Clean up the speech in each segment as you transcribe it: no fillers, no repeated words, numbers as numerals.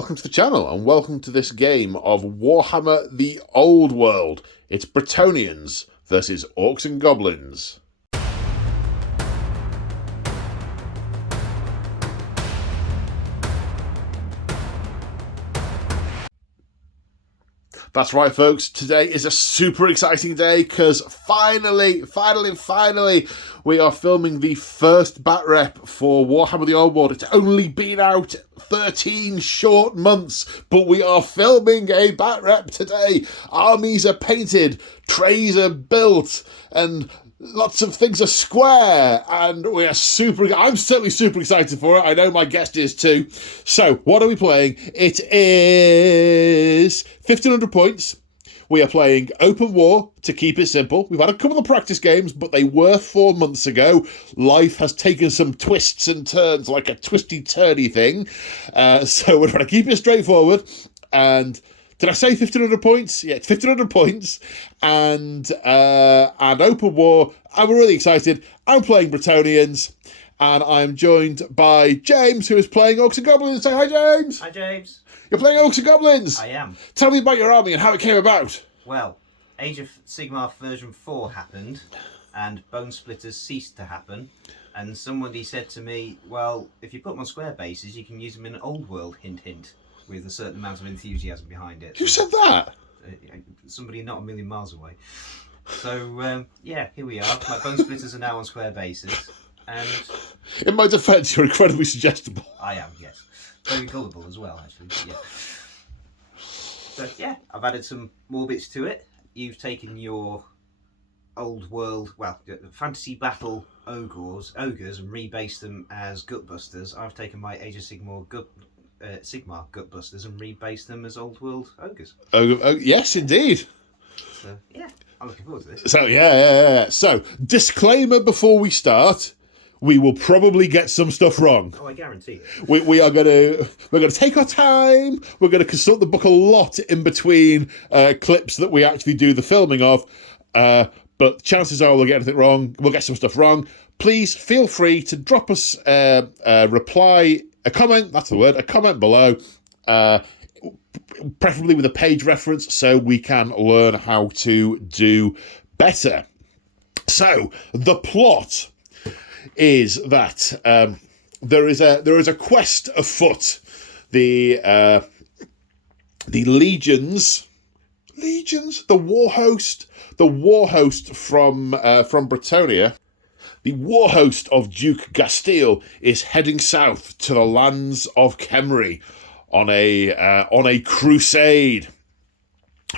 Welcome to the channel and welcome to this game of Warhammer the Old World. It's Bretonnians versus Orcs and Goblins. That's right, folks. Today is a super exciting day because finally, we are filming the first bat rep for Warhammer the Old World. It's only been out 13 short months, but we are filming a bat rep today. Armies are painted, trays are built, and lots of things are square, and we are I'm certainly super excited for it. I know my guest is too. So, what are we playing? It is 1,500 points. We are playing Open War to keep it simple. We've had a couple of practice games, but they were 4 months ago. Life has taken some twists and turns, like a twisty-turny thing. So we're trying to keep it straightforward. And did I say 1,500 points? Yeah, it's 1,500 points. And Open War. I'm really excited. I'm playing Bretonnians. And I'm joined by James, who is playing Orcs and Goblins. Say hi, James. Hi, James. You're playing Orcs and Goblins. I am. Tell me about your army and how it came about. Well, Age of Sigmar version 4 happened, and Bone Splitters ceased to happen. And somebody said to me, well, if you put them on square bases, you can use them in Old World, hint, hint, with a certain amount of enthusiasm behind it. Who said that? Somebody not a million miles away. So, yeah, here we are. My Bone Splitters are now on square bases. And in my defence, you're incredibly suggestible. I am, yes. Very gullible as well, actually. Yeah. So, yeah, I've added some more bits to it. You've taken your old world, well, fantasy battle ogres and rebased them as gutbusters. I've taken my Age of Sigmar gutbusters and rebased them as old world ogres. Oh, yes, indeed. So, yeah, I'm looking forward to this. So, yeah. So, disclaimer before we start. We will probably get some stuff wrong. Oh, I guarantee it. We're gonna take our time. We're gonna consult the book a lot in between clips that we actually do the filming of. But chances are we'll get anything wrong. We'll get some stuff wrong. Please feel free to drop us a comment below, preferably with a page reference, so we can learn how to do better. So the plot is that there is a quest afoot. The legions, the war host from Bretonnia, the war host of Duke Gastile is heading south to the lands of Kemri on a crusade.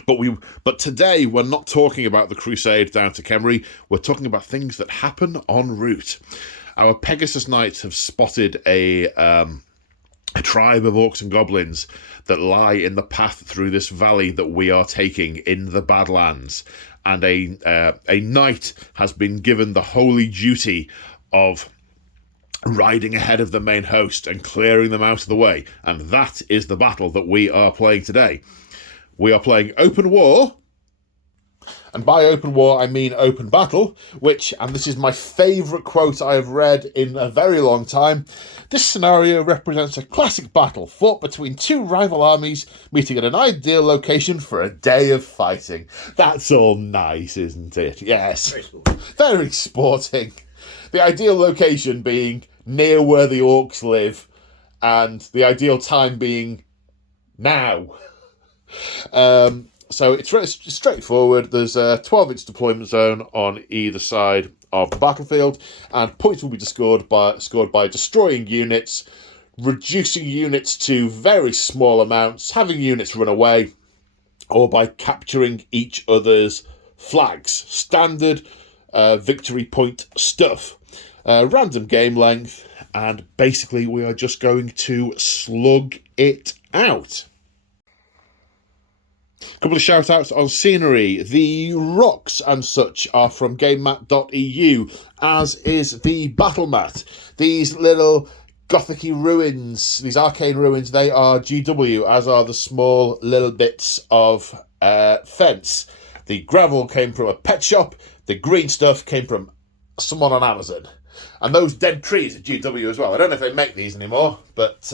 But today we're not talking about the crusade down to Kemri. We're talking about things that happen en route. Our Pegasus Knights have spotted a tribe of Orcs and Goblins that lie in the path through this valley that we are taking in the Badlands. And a knight has been given the holy duty of riding ahead of the main host and clearing them out of the way. And that is the battle that we are playing today. We are playing Open War, and by Open War I mean Open Battle, which, and this is my favourite quote I have read in a very long time, this scenario represents a classic battle fought between two rival armies meeting at an ideal location for a day of fighting. That's all nice, isn't it? Yes. Very sporting. Very sporting. The ideal location being near where the Orcs live, and the ideal time being now. So it's straightforward. There's a 12-inch deployment zone on either side of the battlefield, and points will be scored by destroying units, reducing units to very small amounts, having units run away, or by capturing each other's flags. Standard victory point stuff. Random game length, and basically we are just going to slug it out. Couple of shout outs on scenery. The rocks and such are from GameMat.eu, as is the battle mat. These little gothic-y ruins, these arcane ruins, they are GW, as are the small little bits of fence. The gravel came from a pet shop. The green stuff came from someone on Amazon. And those dead trees are GW as well. I don't know if they make these anymore, but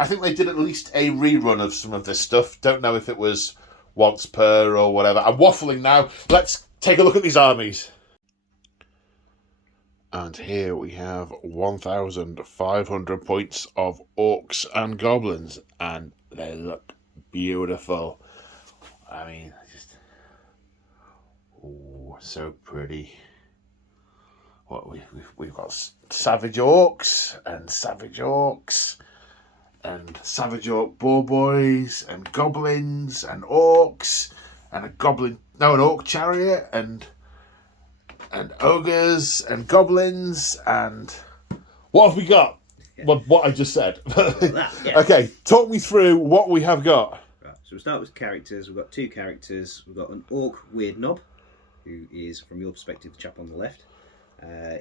I think they did at least a rerun of some of this stuff. Don't know if it was once per or whatever. I'm waffling now. Let's take a look at these armies. And here we have 1,500 points of orcs and goblins, and they look beautiful. I mean, just so pretty. What we've got savage orcs and savage orcs and savage orc boar boys and goblins and orcs and an orc chariot and ogres and goblins and what have we got? What I just said. Okay, talk me through what we have got. Right, so we'll start with characters. We've got 2 characters. We've got an orc weird knob, who is, from your perspective, the chap on the left.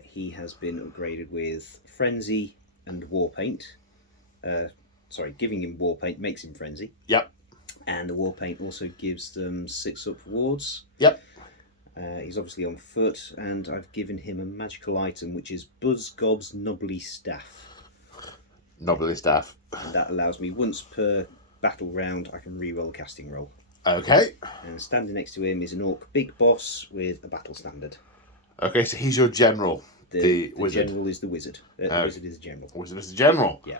He has been upgraded with Frenzy and Warpaint. Giving him Warpaint makes him Frenzy. Yep. And the Warpaint also gives them 6 up wards. Yep. He's obviously on foot, and I've given him a magical item, which is Buzz Gob's Knobbly Staff. Knobbly Staff. And that allows me, once per battle round, I can re-roll casting roll. Okay. And standing next to him is an Orc Big Boss with a battle standard. Okay, so he's your general. The wizard. General is the wizard. The wizard is the general. Wizard is the general. Yeah.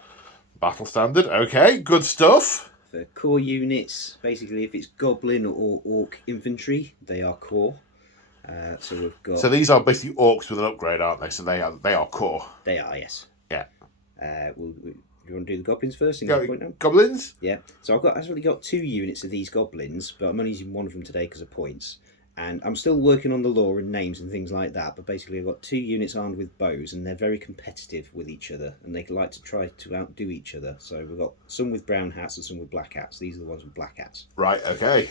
Battle standard. Okay, good stuff. For core units, basically, if it's Goblin or Orc infantry, they are core. So we've got. So these are basically orcs with an upgrade, aren't they? So they are core. They are, yes. Yeah. You want to do the goblins first? Goblins? Yeah. So I've actually got 2 units of these goblins, but I'm only using one of them today because of points. And I'm still working on the lore and names and things like that. But basically, I've got 2 units armed with bows, and they're very competitive with each other, and they like to try to outdo each other. So we've got some with brown hats and some with black hats. These are the ones with black hats. Right. Okay.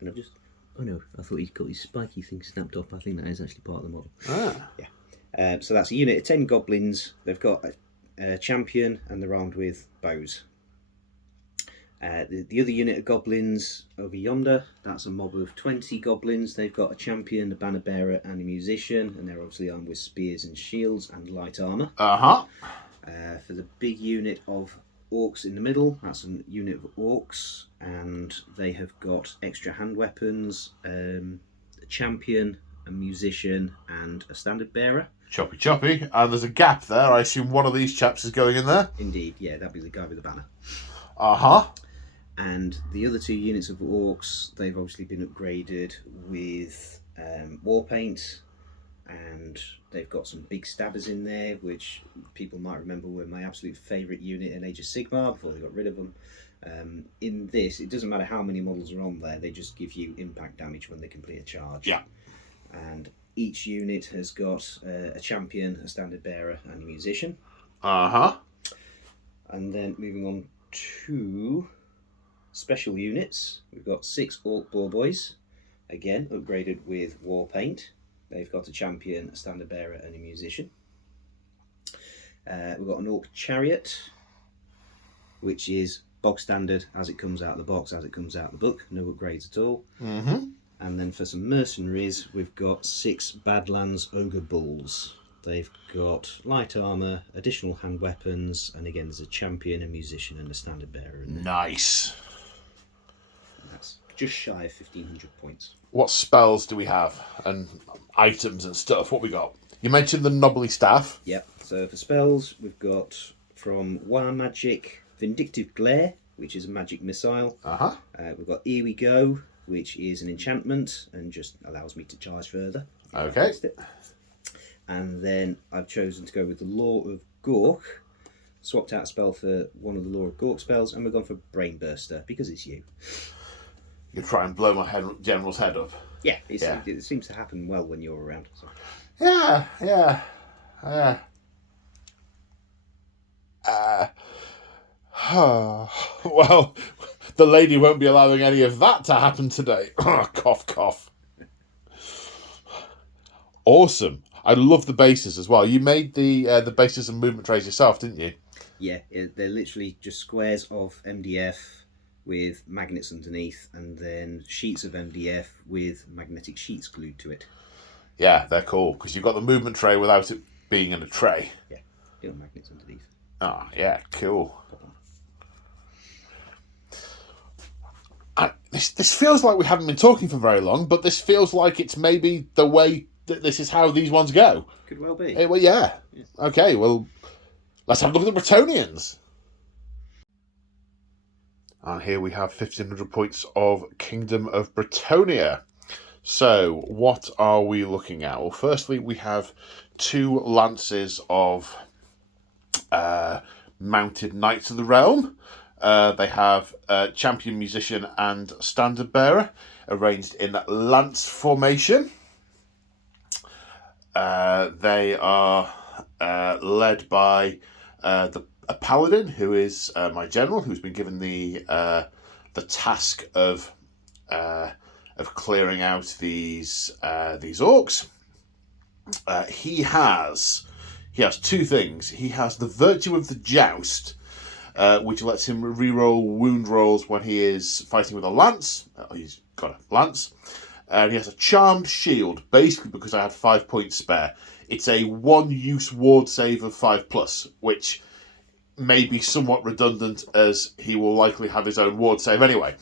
And I've just. Oh no! I thought he'd got his spiky thing snapped off. I think that is actually part of the model. Ah. Yeah. So that's a unit of 10 goblins. They've got a champion, and they're armed with bows. The other unit of goblins over yonder, that's a mob of 20 goblins. They've got a champion, a banner bearer, and a musician, and they're obviously armed with spears and shields and light armour. For the big unit of orcs in the middle, that's a unit of orcs, and they have got extra hand weapons, a champion, a musician, and a standard bearer. Choppy. And there's a gap there. I assume one of these chaps is going in there. Indeed, yeah, that'd be the guy with the banner. And the other 2 units of orcs, they've obviously been upgraded with Warpaint, and they've got some big stabbers in there, which people might remember were my absolute favourite unit in Age of Sigmar before they got rid of them. In this, it doesn't matter how many models are on there, they just give you impact damage when they complete a charge. Yeah. And each unit has got a champion, a standard bearer, and a musician. And then moving on to special units, we've got 6 Orc Boar Boys, again upgraded with Warpaint. They've got a champion, a standard bearer, and a musician. We've got an Orc Chariot, which is bog standard as it comes out of the box, as it comes out of the book, no upgrades at all. And then for some mercenaries, we've got 6 Badlands Ogre Bulls. They've got light armour, additional hand weapons, and again there's a champion, a musician, and a standard bearer in there. Nice. And that's just shy of 1,500 points. What spells do we have? And items and stuff? What we got? You mentioned the Knobbly Staff. Yep, so for spells, we've got from War Magic, Vindictive Glare, which is a magic missile. We've got Here We Go, which is an enchantment and just allows me to charge further. Okay. And then I've chosen to go with the Law of Gork. Swapped out a spell for one of the Law of Gork spells, and we've gone for Brain Burster because it's you. You try and blow my general's head up. Yeah, it seems to happen well when you're around. So. Yeah. Well, the lady won't be allowing any of that to happen today. Cough. Awesome. I love the bases as well. You made the bases and movement trays yourself, didn't you? Yeah, they're literally just squares of MDF with magnets underneath, and then sheets of MDF with magnetic sheets glued to it. Yeah, they're cool, because you've got the movement tray without it being in a tray. Yeah, little magnets underneath. Oh, yeah, cool. this feels like we haven't been talking for very long, but this feels like it's maybe the way that this is how these ones go. Could well be. Well, yeah. Okay, well, let's have a look at the Bretonnians. And here we have 1,500 points of Kingdom of Bretonnia. So, what are we looking at? Well, firstly, we have 2 lances of mounted Knights of the Realm. They have Champion, Musician, and Standard Bearer, arranged in lance formation. They are led by a paladin, who is my general, who's been given the task of clearing out these orcs. He has 2 things. He has the virtue of the joust, which lets him reroll wound rolls when he is fighting with a lance. He's got a lance. And he has a charmed shield, basically because I had 5 points spare. It's a 1-use ward save of 5+, which may be somewhat redundant, as he will likely have his own ward save anyway.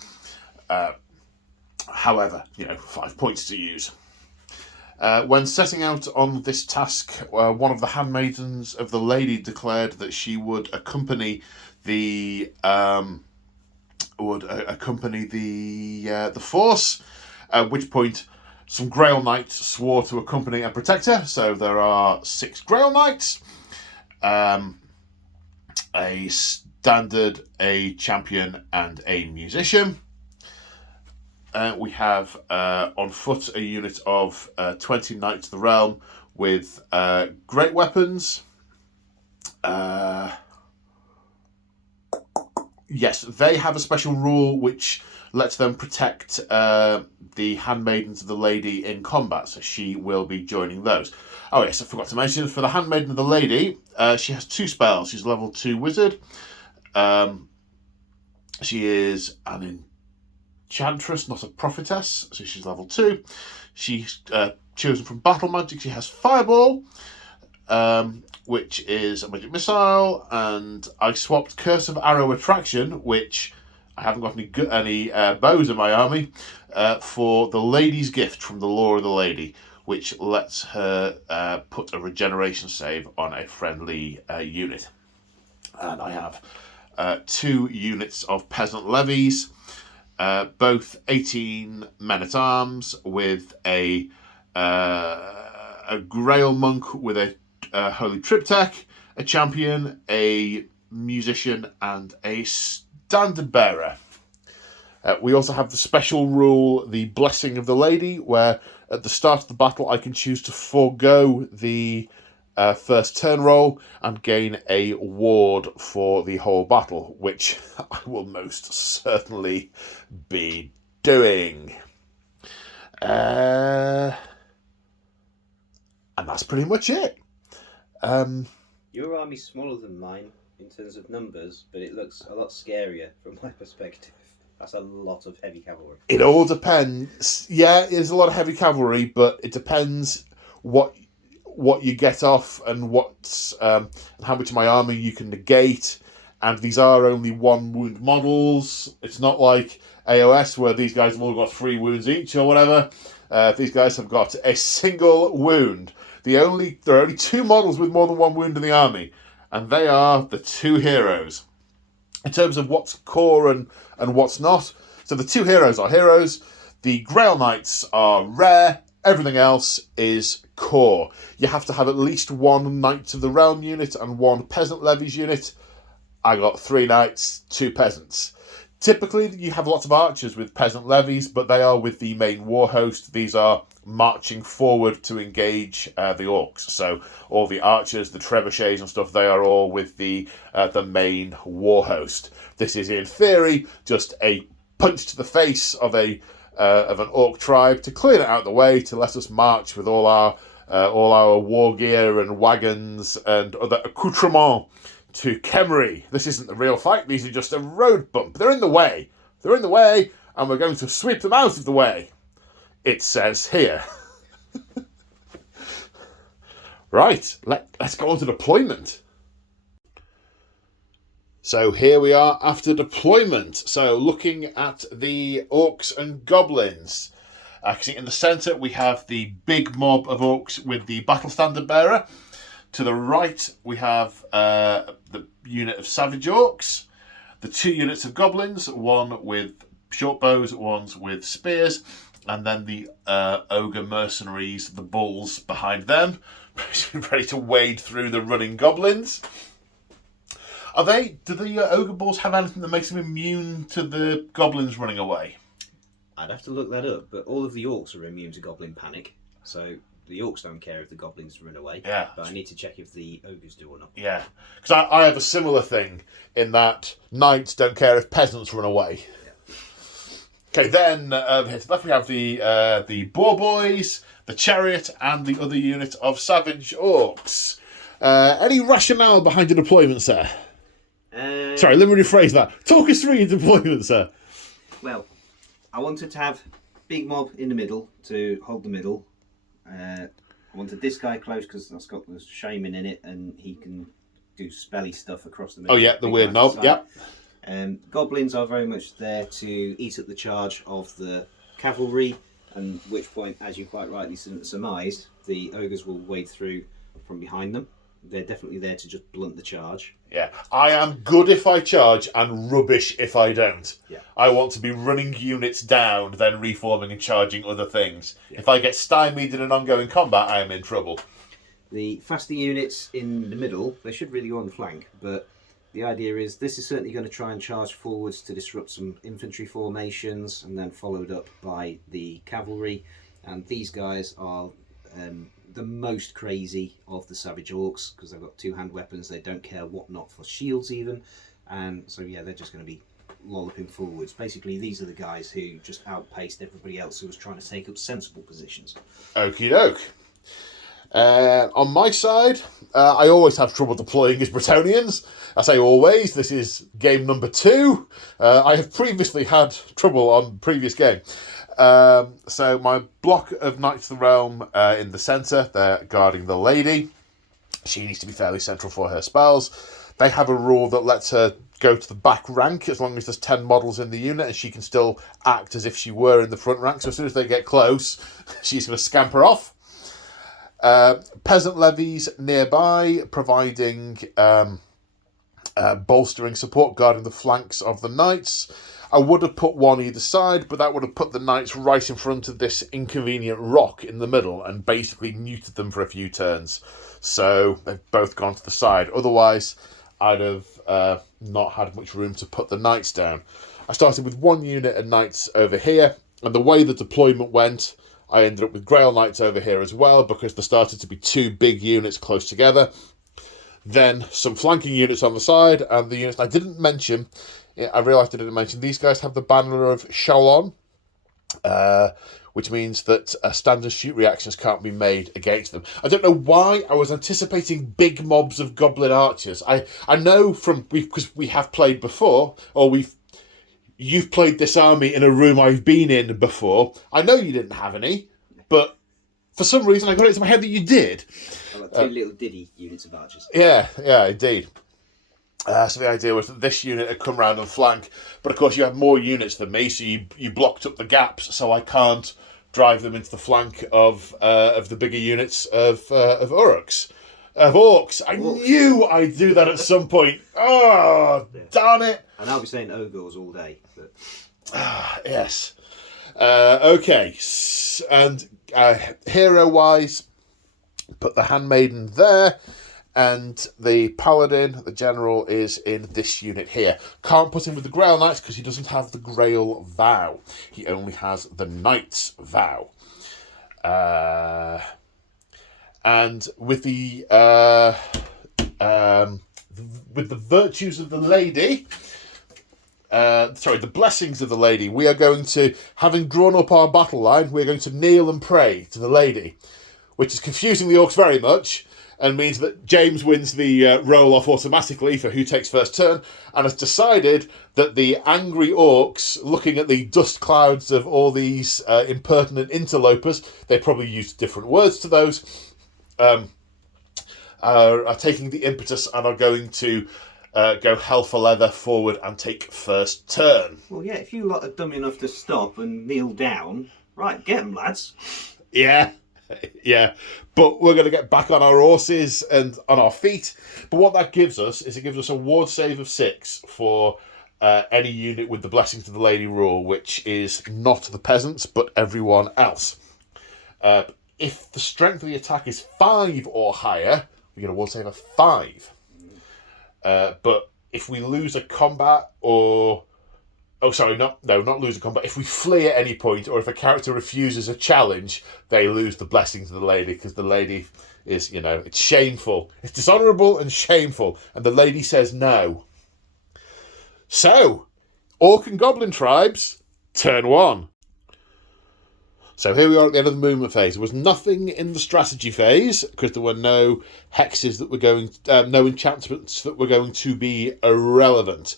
However, 5 points to use. When setting out on this task, one of the handmaidens of the lady declared that she would accompany the force. At which point, some Grail Knights swore to accompany and protect her. So there are 6 Grail Knights, a Standard, a Champion, and a Musician. We have on foot a unit of 20 Knights of the Realm with great weapons. Yes, they have a special rule which lets them protect the handmaidens of the lady in combat, so she will be joining those. Oh yes, I forgot to mention, for the handmaiden of the lady, she has 2 spells. She's a level 2 wizard. She is an enchantress, not a prophetess, so she's level 2. She's chosen from battle magic. She has Fireball, which is a magic missile, and I swapped Curse of Arrow Attraction, which I haven't got any bows in my army, for the Lady's Gift from the Lore of the Lady, which lets her put a regeneration save on a friendly unit. And I have 2 units of Peasant Levies, both 18 men-at-arms with a Grail Monk with a Holy Triptych, a Champion, a Musician, and a Standard Bearer. We also have the special rule, the Blessing of the Lady, where at the start of the battle I can choose to forego the first turn roll and gain a ward for the whole battle, which I will most certainly be doing. And that's pretty much it. Your army's smaller than mine in terms of numbers, but it looks a lot scarier from my perspective. That's a lot of heavy cavalry. It all depends. Yeah, there's a lot of heavy cavalry, but it depends what you get off and how much of my army you can negate. And these are only 1 wound models. It's not like AOS where these guys have all got 3 wounds each or whatever. These guys have got a single wound. There are only 2 models with more than 1 wound in the army, and they are the 2 heroes. In terms of what's core and what's not, so the 2 heroes are heroes. The Grail Knights are rare. Everything else is core. You have to have at least 1 Knights of the Realm unit and 1 Peasant Levies unit. I got 3 Knights, 2 Peasants. Typically, you have lots of archers with Peasant Levies, but they are with the main war host. These are marching forward to engage the Orcs. So all the archers, the trebuchets and stuff, they are all with the main war host. This is, in theory, just a punch to the face of an Orc tribe to clear it out of the way, to let us march with all our war gear and wagons and other accoutrements to Kemmery. This isn't the real fight. These are just a road bump. They're in the way. They're in the way, and we're going to sweep them out of the way. It says here. Right, let's go on to deployment. So here we are after deployment. So looking at the orcs and goblins. Actually, in the centre we have the big mob of orcs with the battle standard bearer. To the right we have the unit of savage orcs. The 2 units of goblins, one with short bows, one's with spears, and then the ogre mercenaries, the bulls behind them, ready to wade through the running goblins. Do the ogre bulls have anything that makes them immune to the goblins running away? I'd have to look that up, but all of the orcs are immune to goblin panic, so the orcs don't care if the goblins run away. Yeah. But I need to check if the ogres do or not. Yeah. Because I have a similar thing in that knights don't care if peasants run away. Yeah. Okay, then here to the left we have the boar boys, the chariot, and the other unit of savage orcs. Any rationale behind your deployment, sir? Sorry, let me rephrase that. Talk us through your deployment, sir. Well, I wanted to have big mob in the middle to hold the middle. I wanted this guy close because that's got the shaman in it and he can do spelly stuff across the middle. Oh yeah, the weird knob, yeah. Goblins are very much there to eat up the charge of the cavalry, and at which point, as you quite rightly surmised, the ogres will wade through from behind them. They're definitely there to just blunt the charge. Yeah, I am good if I charge and rubbish if I don't. Yeah. I want to be running units down, then reforming and charging other things. Yeah. If I get stymied in an ongoing combat, I am in trouble. The faster units in the middle, they should really go on the flank, but the idea is this is certainly going to try and charge forwards to disrupt some infantry formations, and then followed up by the cavalry. And these guys are the most crazy of the savage orcs because they've got 2-hand weapons. They don't care what not for shields even, and so yeah, they're just going to be lolloping forwards. Basically, these are the guys who just outpaced everybody else who was trying to take up sensible positions. Okie doke. On my side, I always have trouble deploying as Bretonnians. I say always, this is game number 2. I have previously had trouble on previous game. So my block of Knights of the Realm in the centre, they're guarding the lady. She needs to be fairly central for her spells. They have a rule that lets her go to the back rank as long as there's 10 models in the unit, and she can still act as if she were in the front rank. So as soon as they get close, she's going to scamper off. Peasant levies nearby, providing bolstering support, guarding the flanks of the knights. I would have put one either side, but that would have put the knights right in front of this inconvenient rock in the middle and basically muted them for a few turns. So they've both gone to the side. Otherwise, I'd have not had much room to put the knights down. I started with one unit of knights over here, and the way the deployment went, I ended up with Grail Knights over here as well, because there started to be 2 big units close together. Then some flanking units on the side, and the units I didn't mention, I realised I didn't mention, these guys have the banner of Shalon, which means that standard shoot reactions can't be made against them. I don't know why I was anticipating big mobs of goblin archers. I know because we have played before, or you've played this army in a room I've been in before. I know you didn't have any, but for some reason I got it into my head that you did. I've got 2 little diddy units of archers. Yeah, indeed. So the idea was that this unit had come round and flank, but of course you have more units than me, so you blocked up the gaps, so I can't drive them into the flank of the bigger units of Orcs. Of Orcs. I knew I'd do that at some point. Oh, darn it. And I'll be saying ogres all day. But... yes. Okay. And hero-wise, put the handmaiden there. And the paladin, the general, is in this unit here. Can't put him with the Grail Knights because he doesn't have the Grail vow. He only has the Knight's vow. And with the virtues of the lady, the blessings of the lady, we are going to, having drawn up our battle line, we're going to kneel and pray to the lady, which is confusing the orcs very much, and means that James wins the roll-off automatically for who takes first turn, and has decided that the angry orcs, looking at the dust clouds of all these impertinent interlopers, they probably used different words to those, are taking the impetus and are going to go hell for leather forward and take first turn. Well, yeah, if you lot are dumb enough to stop and kneel down, right, get them, lads. Yeah, yeah. But we're going to get back on our horses and on our feet. But what that gives us is it gives us a ward save of 6 for any unit with the Blessings of the Lady rule, which is not the peasants, but everyone else. If the strength of the attack is 5 or higher, we get a ward save of 5. But if we lose a combat or... Oh, sorry, not lose a combat. If we flee at any point, or if a character refuses a challenge, they lose the Blessings of the Lady, because the Lady is, it's shameful. It's dishonourable and shameful, and the Lady says no. So, Orc and Goblin tribes, turn 1. So here we are at the end of the movement phase. There was nothing in the strategy phase, because there were no hexes that were going, no enchantments that were going to be irrelevant.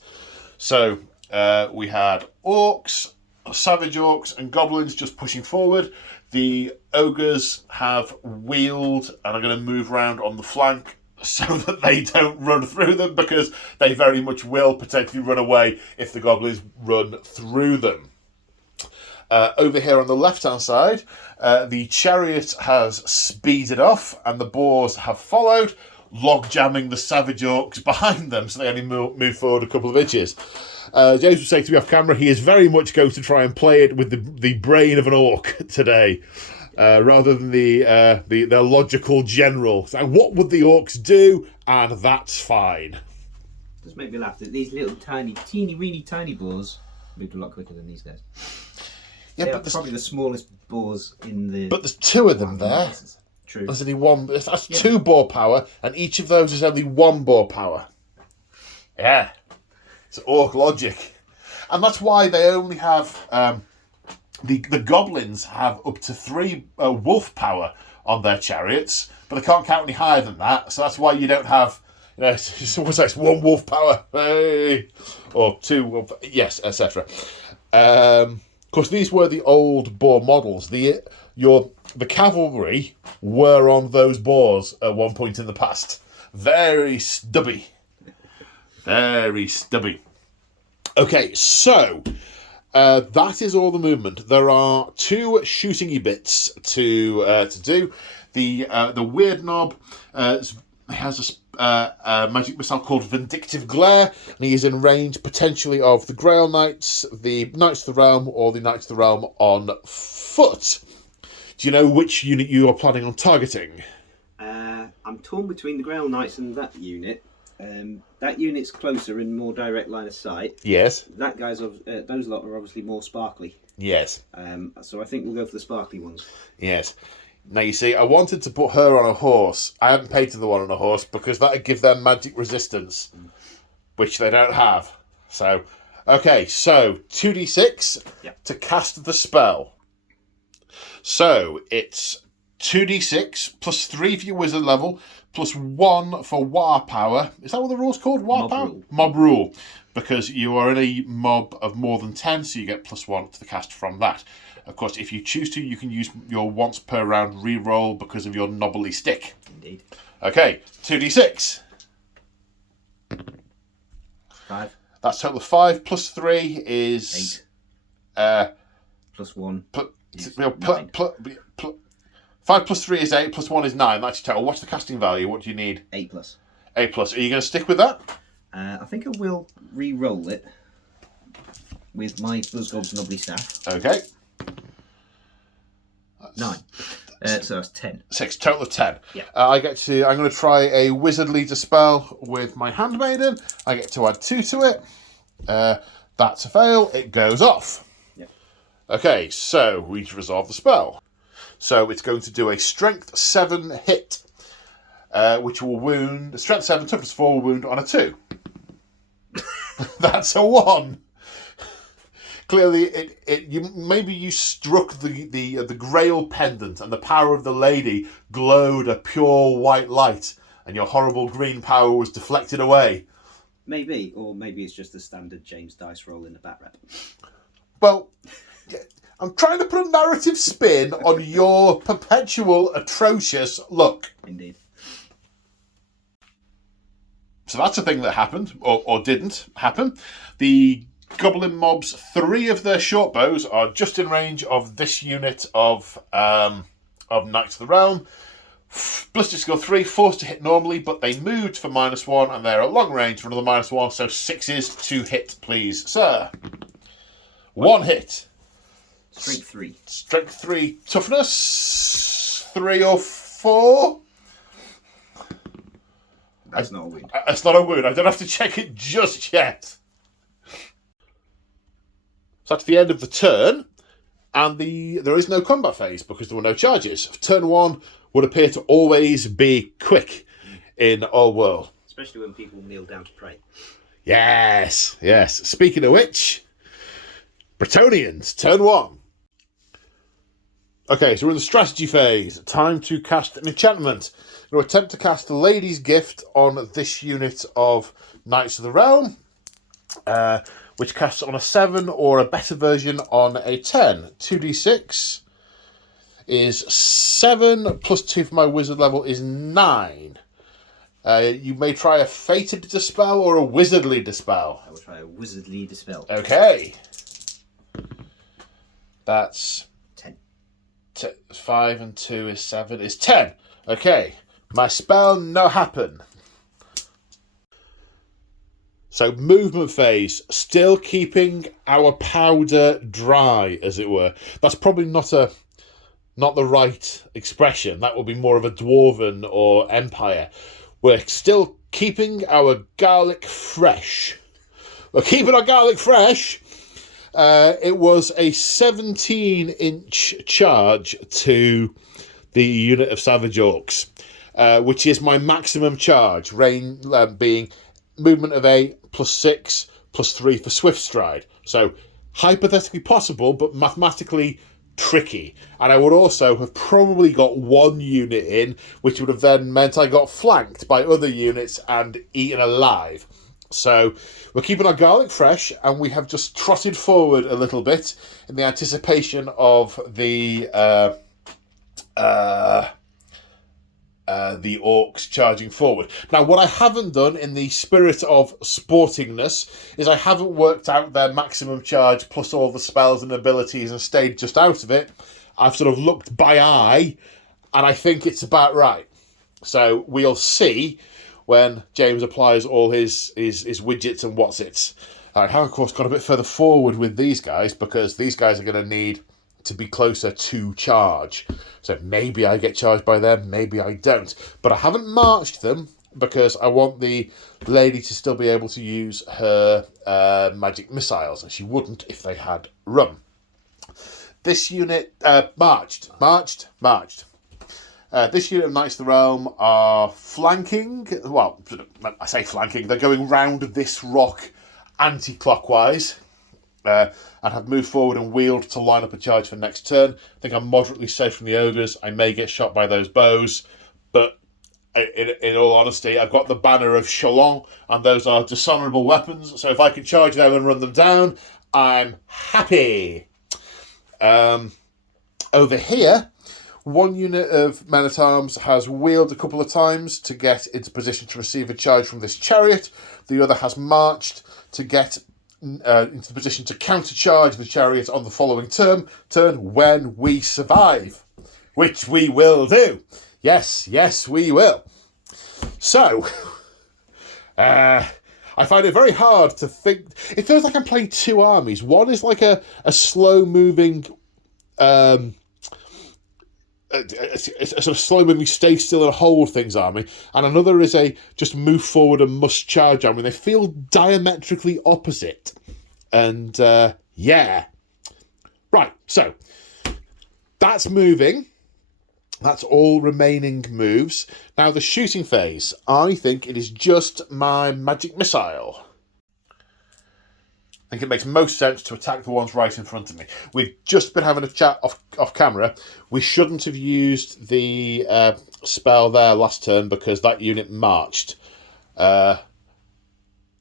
So we had orcs, savage orcs, and goblins just pushing forward. The ogres have wheeled and are going to move around on the flank so that they don't run through them, because they very much will potentially run away if the goblins run through them. Over here on the left-hand side, the chariot has speeded off and the boars have followed, log-jamming the savage orcs behind them, so they only move forward a couple of inches. James was saying to me off camera, he is very much going to try and play it with the brain of an orc today, rather than the logical general. So what would the orcs do? And that's fine. Does make me laugh that these little teeny weeny tiny boars moved a lot quicker than these guys. Yeah, they but are probably the smallest boars in the... But there's 2 of them there. True. There's only one. That's 2 boar power, and each of those is only 1 boar power. Yeah. It's orc logic. And that's why they only have... The goblins have up to 3 wolf power on their chariots, but they can't count any higher than that, so that's why you don't have... it's almost like 1 wolf power. Hey! Or 2 wolf... Yes, etc. Of course, these were the old boar models. The cavalry were on those boars at one point in the past. Very stubby. Very stubby. Okay, so that is all the movement. There are 2 shooting-y bits to do. The weird knob has a magic missile called Vindictive Glare, and he is in range potentially of the Grail Knights, the Knights of the Realm, or the Knights of the Realm on foot. Do you know which unit you are planning on targeting? I'm torn between the Grail Knights and that unit. That unit's closer in more direct line of sight. Yes. That guy's those lot are obviously more sparkly. Yes. So I think we'll go for the sparkly ones. Yes. Now, you see, I wanted to put her on a horse. I haven't painted the one on a horse because that would give them magic resistance, which they don't have. So, okay, so 2d6 to cast the spell. So, it's 2d6 plus 3 for your wizard level, plus 1 for war power. Is that what the rule's called? War power? Rule. Mob rule. Because you are in a mob of more than 10, so you get plus 1 to the cast from that. Of course, if you choose to, you can use your once per round re-roll because of your knobbly stick. Indeed. Okay, 2d6. 5. That's total of 5 plus 3 is... 8. Plus 1. 5 plus 3 is 8, plus 1 is 9. That's your total. What's the casting value? What do you need? 8 plus. 8 plus. Are you going to stick with that? I think I will re-roll it with my Buzzgob's Knobbly Staff. Okay. 9. So that's 10. 6, total of 10. Yeah. I'm going to try a Wizard Leader spell with my Handmaiden. I get to add 2 to it. That's a fail. It goes off. Yep. Okay, so we resolve the spell. So it's going to do a Strength 7 hit, which will wound... Strength 7, Toughness 4 wound on a 2. That's a 1. Clearly, maybe you struck the Grail pendant, and the power of the lady glowed a pure white light, and your horrible green power was deflected away. Maybe, or maybe it's just a standard James dice roll in the bat rep. Well, I'm trying to put a narrative spin on your perpetual atrocious luck. Indeed. So that's a thing that happened, or didn't happen. The Goblin mobs, 3 of their short bows are just in range of this unit of Knights of the Realm. Ballistic skill 3, forced to hit normally, but they moved for -1, and they're at long range for another -1, so 6s to hit, please, sir. 1 hit. Strength 3. Strength 3, toughness 3 or 4. That's not a wound. It's not a wound. I don't have to check it just yet. So that's the end of the turn, and there is no combat phase because there were no charges. Turn 1 would appear to always be quick in Old World. Especially when people kneel down to pray. Yes. Speaking of which, Bretonnians, turn 1. Okay, so we're in the strategy phase. Time to cast an enchantment. We'll attempt to cast the Lady's Gift on this unit of Knights of the Realm, which casts on a 7 or a better version on a 10. 2d6 is 7, plus 2 for my wizard level is 9. You may try a Fated Dispel or a Wizardly Dispel. I will try a Wizardly Dispel. Okay. That's 10. 5 and 2 is 7, is 10. Okay. My spell no happen. So movement phase, still keeping our powder dry, as it were. That's probably not the right expression. That would be more of a dwarven or empire. We're still keeping our garlic fresh. We're keeping our garlic fresh. It was a 17-inch charge to the unit of Savage Orcs, which is my maximum charge, range being movement of 8 plus 6 plus 3 for Swift Stride. So hypothetically possible, but mathematically tricky. And I would also have probably got 1 unit in, which would have then meant I got flanked by other units and eaten alive. So we're keeping our garlic fresh, and we have just trotted forward a little bit in the anticipation of the orcs charging forward. Now, what I haven't done in the spirit of sportingness is I haven't worked out their maximum charge plus all the spells and abilities and stayed just out of it. I've sort of looked by eye, and I think it's about right. So we'll see when James applies all his widgets and what's-its. I have, of course, got a bit further forward with these guys because these guys are going to need to be closer to charge. So maybe I get charged by them, maybe I don't. But I haven't marched them because I want the lady to still be able to use her magic missiles, and she wouldn't if they had rum. This unit marched. This unit of Knights of the Realm are flanking. Well, I say flanking. They're going round this rock anti-clockwise. And have moved forward and wheeled to line up a charge for next turn. I think I'm moderately safe from the ogres. I may get shot by those bows, but in all honesty, I've got the banner of Chalon, and those are dishonourable weapons, so if I can charge them and run them down, I'm happy. Over here, 1 unit of men-at-arms has wheeled a couple of times to get into position to receive a charge from this chariot. The other has marched to get into the position to countercharge the chariot on the following turn when we survive, which we will do. Yes, we will. So, I find it very hard to think. It feels like I'm playing 2 armies. One is like a slow-moving, a sort of slow-moving, stay still and hold things army, and another is a just move forward and must charge army. They feel diametrically opposite, and yeah, right. So that's moving. That's all remaining moves. Now the shooting phase. I think it is just my magic missile. I think it makes most sense to attack the ones right in front of me. We've just been having a chat off camera. We shouldn't have used the spell there last turn because that unit marched.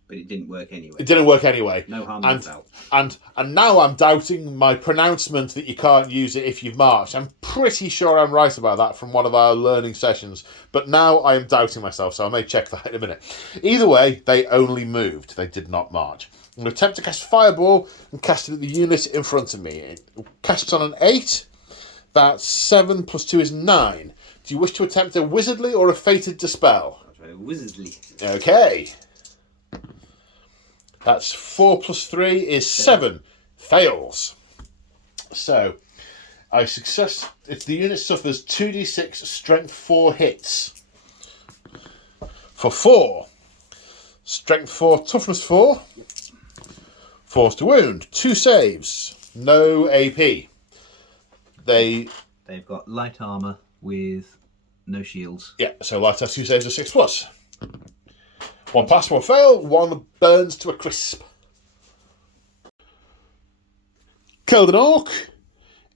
But it didn't work anyway. It didn't work anyway. No harm, no foul. And now I'm doubting my pronouncement that you can't use it if you've marched. I'm pretty sure I'm right about that from one of our learning sessions. But now I am doubting myself, so I may check that in a minute. Either way, they only moved. They did not march. I'm going to attempt to cast Fireball and cast it at the unit in front of me. It casts on an 8. That's 7 plus 2 is 9. Do you wish to attempt a Wizardly or a Fated Dispel? I'll try a Wizardly. Okay. That's 4 plus 3 is 7. Fails. So, It's the unit suffers 2d6 strength 4 hits. For 4. Strength 4, toughness 4. Force to wound. 2 saves. No AP. They've got light armour with no shields. Yeah, so light has 2 saves of 6 plus. 1 pass, 1 fail, 1 burns to a crisp. Killed an orc.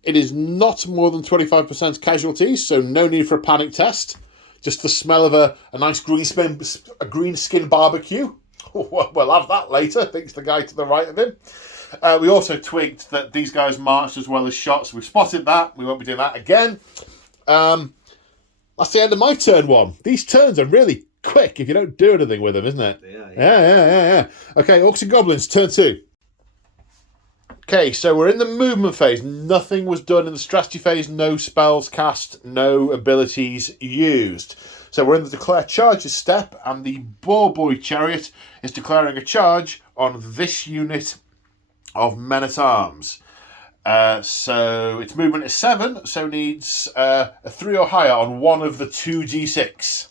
It is not more than 25% casualties, so no need for a panic test. Just the smell of a nice green skin barbecue. We'll have that later, thinks the guy to the right of him. We also twigged that these guys marched as well as shot, so we've spotted that. We won't be doing that again. That's the end of my turn 1. These turns are really quick if you don't do anything with them, isn't it? They are, Yeah. Okay, Orcs and Goblins, turn 2. Okay, so we're in the movement phase. Nothing was done in the strategy phase. No spells cast, no abilities used. So we're in the declare charges step, and the Boar Chariot is declaring a charge on this unit of men-at-arms. So its movement is 7, so needs a 3 or higher on one of the 2d6.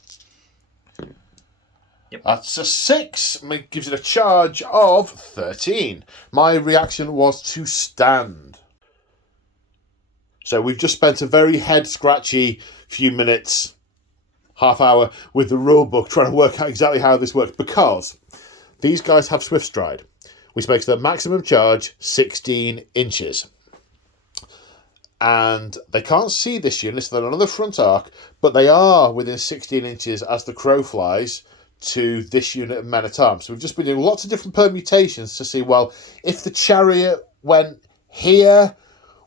Yep. That's a 6, gives it a charge of 13. My reaction was to stand. So we've just spent a very head-scratchy few minutes, half hour, with the rulebook trying to work out exactly how this works, because these guys have Swift Stride, which makes their maximum charge 16 inches. And they can't see this unit, so they're not on the front arc, but they are within 16 inches as the crow flies to this unit of men-at-arms. So we've just been doing lots of different permutations to see, well, if the chariot went here,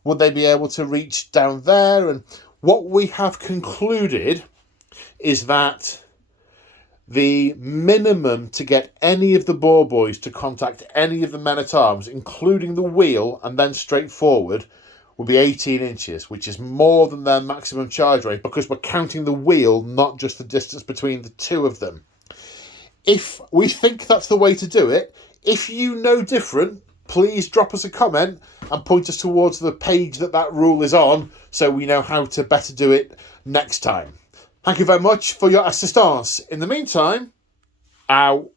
would they be able to reach down there? And what we have concluded is that the minimum to get any of the boar boys to contact any of the men-at-arms, including the wheel and then straight forward, will be 18 inches, which is more than their maximum charge rate, because we're counting the wheel, not just the distance between the two of them. If we think that's the way to do it, if you know different, please drop us a comment and point us towards the page that rule is on, so we know how to better do it next time. Thank you very much for your assistance. In the meantime, ow,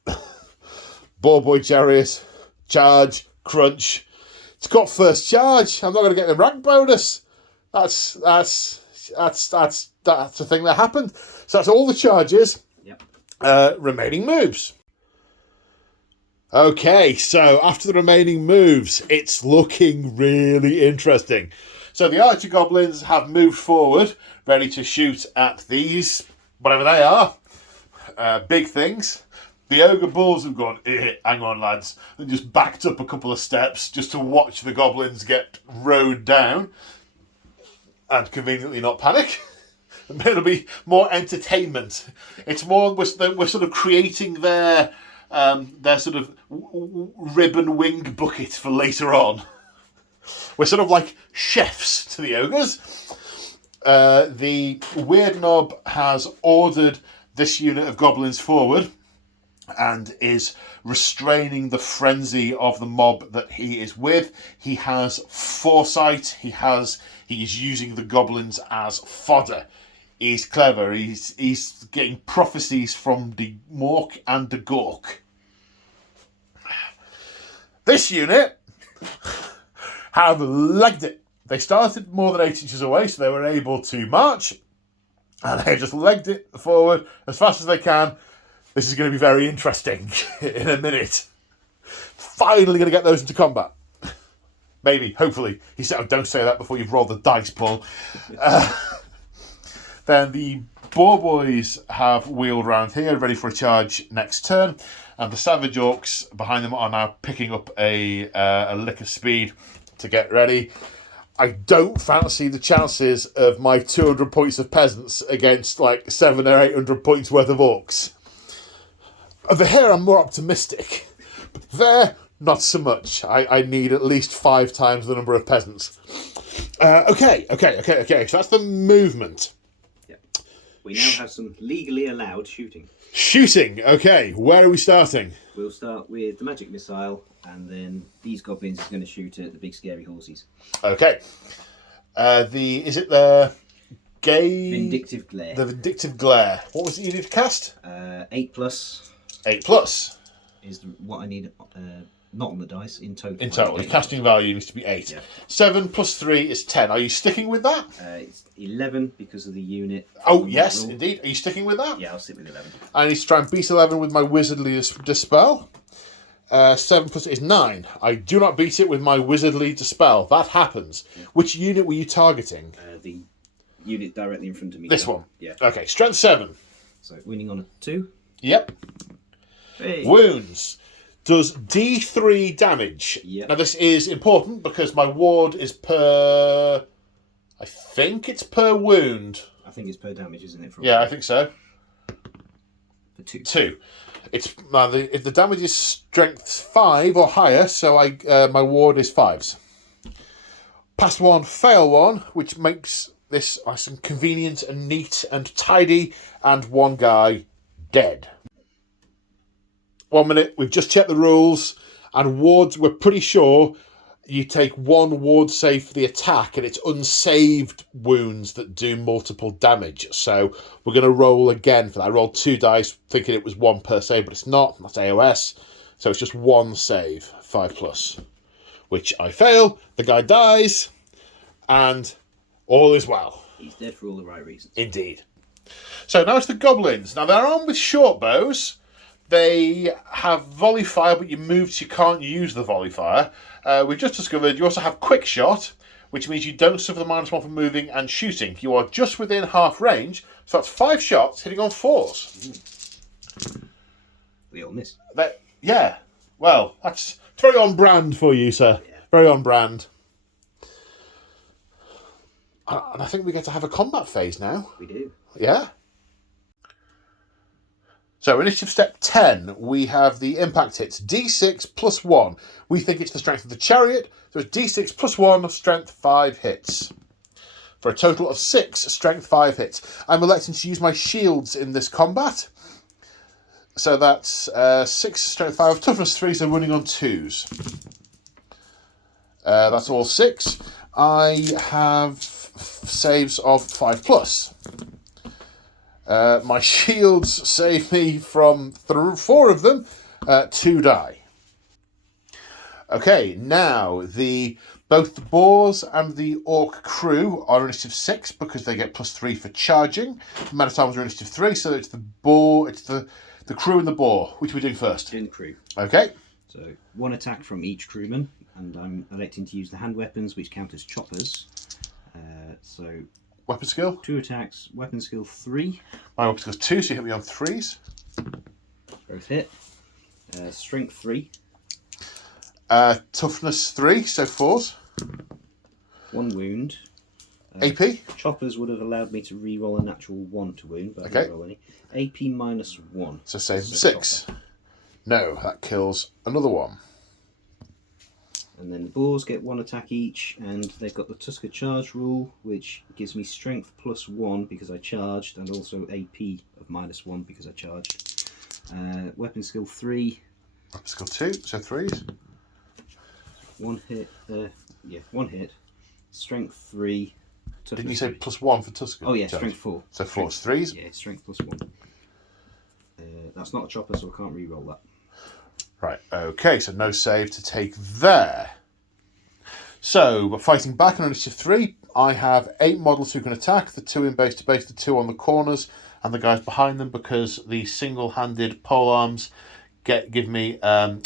Boar Boy Chariot, charge, crunch. It's got first charge. I'm not going to get the rank bonus. That's the thing that happened. So that's all the charges. Remaining moves. Okay, so after the remaining moves, it's looking really interesting. So the Archer Goblins have moved forward, ready to shoot at these, whatever they are, big things. The Ogre Bulls have gone, hang on lads, and just backed up a couple of steps just to watch the Goblins get rowed down and conveniently not panic. It'll be more entertainment. It's more we're sort of creating their sort of ribbon wing bucket for later on. We're sort of like chefs to the ogres. The Weird Knob has ordered this unit of goblins forward and is restraining the frenzy of the mob that he is with. He has foresight. He is using the goblins as fodder. He's clever. He's getting prophecies from the Mork and the Gork. This unit have legged it. They started more than 8 inches away, so they were able to march. And they just legged it forward as fast as they can. This is going to be very interesting in a minute. Finally going to get those into combat. Maybe, hopefully. He said, oh, don't say that before you've rolled the dice, Paul. Then the Boar Boys have wheeled round here, ready for a charge next turn. and the savage orcs behind them are now picking up a lick of speed to get ready. I don't fancy the chances of my 200 points of peasants against like 700 or 800 points worth of orcs. Over here, I'm more optimistic. But there, not so much. I need at least 5 times the number of peasants. Okay. So that's the movement. Yep. We now have some legally allowed shooting. Shooting. Okay. Where are we starting? We'll start with the magic missile, and then these goblins are going to shoot at the big scary horses. Okay. Is it the Vindictive glare? The vindictive glare. What was it you need to cast? 8+. 8+ is what I need. Not on the dice, in total. In total, the casting value needs to be 8. Yeah. 7 + 3 is 10. Are you sticking with that? It's 11 because of the unit. Oh, yes, indeed. Are you sticking with that? Yeah, I'll stick with 11. I need to try and beat 11 with my wizardly dispel. 7 + is 9. I do not beat it with my wizardly dispel. That happens. Yeah. Which unit were you targeting? The unit directly in front of me. This one? Yeah. Okay, strength 7. So, winning on a 2. Yep. Hey. Wounds. Does D3 damage. Yep. Now, this is important because my ward is per... I think it's per wound. I think it's per damage, isn't it? Yeah, I think so. For 2. 2. It's if the damage is strength 5 or higher, so my ward is 5s. Pass 1, fail 1, which makes this nice and convenient and neat and tidy, and 1 guy dead. 1 minute, we've just checked the rules, and wards, we're pretty sure you take 1 ward save for the attack, and it's unsaved wounds that do multiple damage. So we're going to roll again for that. I rolled 2 dice thinking it was 1 per save, but it's not. That's AOS. So it's just 1 save, 5+, which I fail. The guy dies, and all is well. He's dead for all the right reasons. Indeed. So now it's the goblins. Now they're armed with short bows. They have volley fire, but you move so you can't use the volley fire. We've just discovered you also have quick shot, which means you don't suffer the -1 for moving and shooting. You are just within half range, so that's 5 shots hitting on 4s. We all miss. Yeah. Well, that's very on brand for you, sir. Yeah. Very on brand. And I think we get to have a combat phase now. We do. Yeah. So, initiative step 10, we have the impact hits. D6 + 1. We think it's the strength of the chariot, so it's D6 + 1, strength 5 hits. For a total of 6 strength 5 hits. I'm electing to use my shields in this combat. So that's 6 strength 5, toughness 3, so running on 2s. That's all 6. I have saves of 5+. My shields save me from 4 of them, 2 die. Okay, now both the boars and the orc crew are initiative 6 because they get +3 for charging. The Minotaurs are initiative 3, so it's the crew and the boar. Which are we doing first? Doing the crew. Okay. So 1 attack from each crewman, and I'm electing to use the hand weapons, which count as choppers. So weapon skill? 2 attacks, weapon skill 3. My weapon skill's 2, so you hit me on 3s. Both hit. Strength 3. Toughness 3, so 4s. 1 wound. AP? Choppers would have allowed me to re-roll a natural 1 to wound, but I didn't roll any. AP -1. So save 6. Chopper. No, that kills another one. And then the boars get 1 attack each, and they've got the Tusker charge rule, which gives me strength +1 because I charged, and also AP of -1 because I charged. Weapon skill 3. Weapon skill 2, so 3s. 1 hit. 1 hit. Strength 3. Didn't you say +1 for Tusker? Oh yeah, charge? strength 4. So 4 is 3s? Yeah, strength +1. That's not a chopper, so I can't re-roll that. Right, okay, so no save to take there. So, we're fighting back on initiative 3. I have 8 models who can attack, the 2 in base to base, the 2 on the corners, and the guys behind them, because the single-handed polearms give me a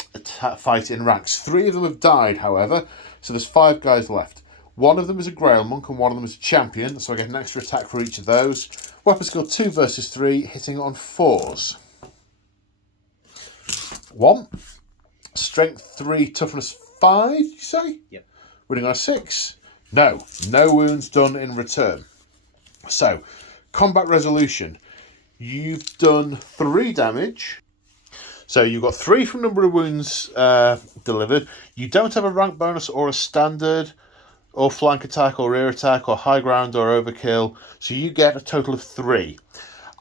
fight in ranks. 3 of them have died, however, so there's 5 guys left. 1 of them is a Grail Monk, and 1 of them is a Champion, so I get an extra attack for each of those. Weapon skill 2 versus 3, hitting on 4s. 1. Strength 3, toughness 5, you say? Yep. Winning on a 6. No wounds done in return. So, combat resolution. You've done 3 damage. So you've got 3 from number of wounds delivered. You don't have a rank bonus or a standard, or flank attack, or rear attack, or high ground, or overkill. So you get a total of 3.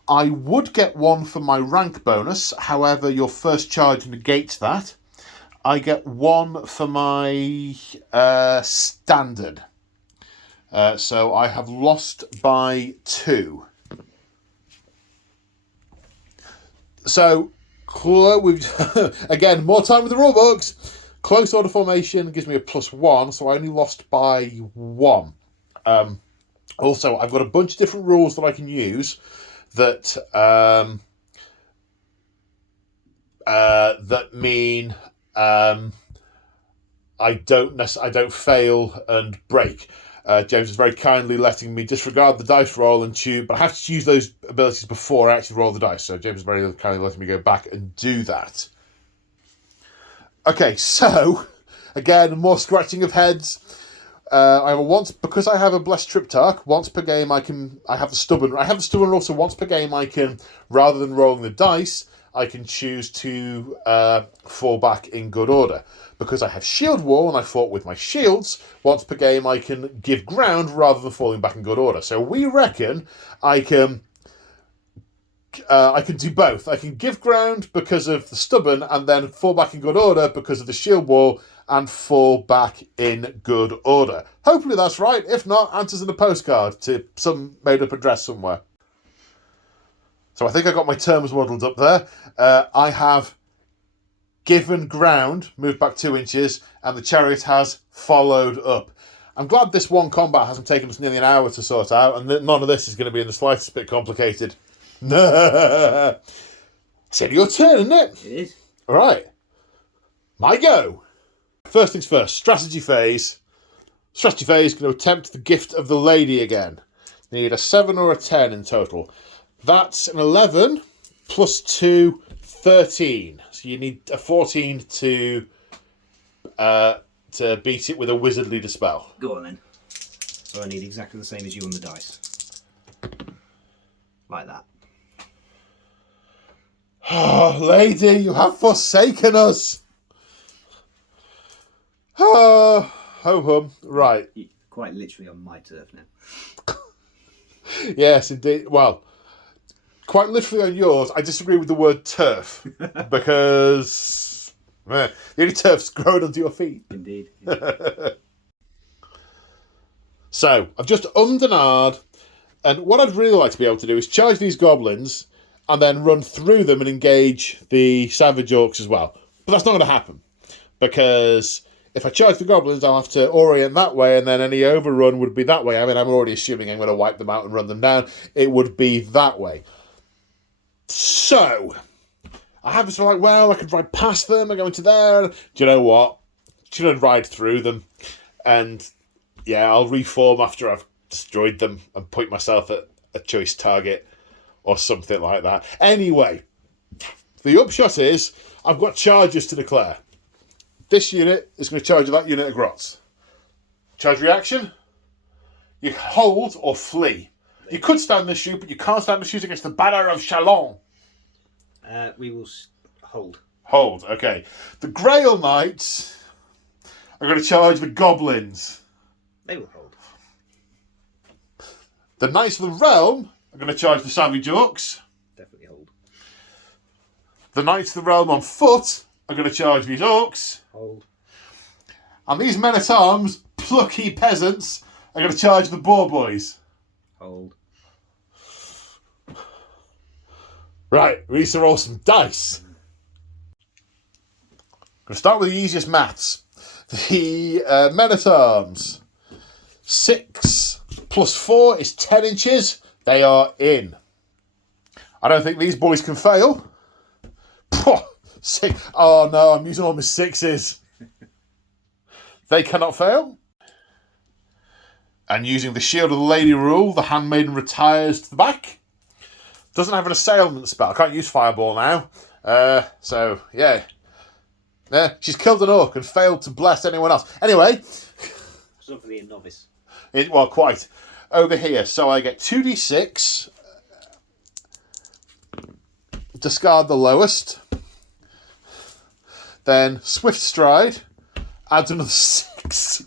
I would get 1 for my rank bonus. However, your first charge negates that. I get 1 for my standard. So I have lost by 2. So, again, more time with the rule books. Close order formation gives me a +1, so I only lost by 1. Also, I've got a bunch of different rules that I can use that that mean I don't fail and break. James is very kindly letting me disregard the dice roll and choose, but I have to use those abilities before I actually roll the dice. So James is very kindly letting me go back and do that. Okay, so again, more scratching of heads. I have because I have a blessed triptych. Once per game, I have the stubborn. I have the stubborn rule, so once per game, I can, rather than rolling the dice, I can choose to fall back in good order. Because I have shield wall and I fought with my shields, once per game I can give ground rather than falling back in good order. So we reckon I can do both. I can give ground because of the stubborn and then fall back in good order because of the shield wall and fall back in good order. Hopefully that's right. If not, answers in a postcard to some made-up address somewhere. So I think I got my terms modelled up there. I have given ground, moved back 2 inches, and the chariot has followed up. I'm glad this one combat hasn't taken us nearly an hour to sort out, and that none of this is going to be in the slightest bit complicated. It's only your turn, isn't it? It is. All right. My go. First things first, strategy phase. Strategy phase, going to attempt the gift of the lady again. Need a 7 or a 10 in total. That's an 11 plus 2, 13. So you need a 14 to beat it with a wizardly dispel. Go on then. So I need exactly the same as you on the dice. Like that. Oh, lady, you have forsaken us. Oh, ho hum. Right. You're quite literally on my turf now. Yes, indeed. Well, quite literally on yours, I disagree with the word turf because the only turf's grown under your feet. Indeed. So, I've just and ahed, and what I'd really like to be able to do is charge these goblins and then run through them and engage the savage orcs as well. But that's not going to happen because if I charge the goblins, I'll have to orient that way, and then any overrun would be that way. I mean, I'm already assuming I'm going to wipe them out and run them down. It would be that way. So, I have to like, well, I could ride past them and go into there. Do you know what? Should I ride through them? And yeah, I'll reform after I've destroyed them and point myself at a choice target or something like that. Anyway, the upshot is I've got charges to declare. This unit is going to charge that unit of grots. Charge reaction. You hold or flee. You could stand and shoot, but you can't stand and shoot against the banner of Chalon. We will hold. Hold, okay. The Grail Knights are going to charge the goblins. They will hold. The Knights of the Realm are going to charge the savage orcs. Definitely hold. The Knights of the Realm on foot are going to charge these orcs. Hold. And these men-at-arms, plucky peasants, are going to charge the boar boys. Hold. Right, we need to roll some dice. I'm going to start with the easiest maths. The men-at-arms. 6 plus 4 is 10 inches. They are in. I don't think these boys can fail. Oh no, I'm using all my 6s. They cannot fail. And using the Shield of the Lady rule, the handmaiden retires to the back. Doesn't have an assailment spell. I can't use Fireball now. So, yeah. She's killed an orc and failed to bless anyone else. Anyway. Something a novice. Well, quite. Over here. So I get 2d6. Discard the lowest. Then Swift Stride. Adds another 6.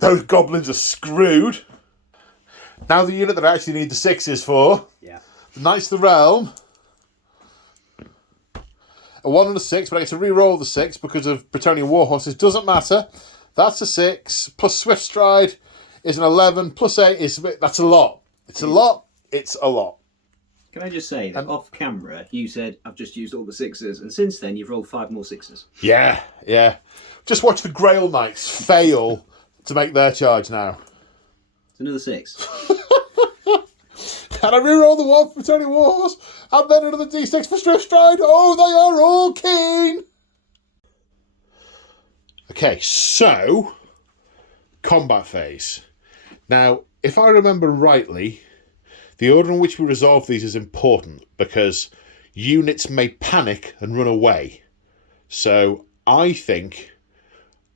Those goblins are screwed. Now the unit that I actually need the 6s for. Yeah. The Knights of the Realm. A 1 and a 6, but I get to re-roll the 6 because of Bretonnian Warhorses. Doesn't matter. That's a 6. Plus Swift Stride is an 11. Plus 8 is... That's a lot. It's a lot. It's a lot. Can I just say that off camera, you said, I've just used all the 6s, and since then you've rolled 5 more 6s. Yeah. Just watch the Grail Knights fail to make their charge now. It's another 6. And I re-roll the 1 for Bretonnian Warhorse, and then another d6 for Swift Stride. Oh, they are all keen. Okay, so combat phase. Now, if I remember rightly, the order in which we resolve these is important because units may panic and run away. So I think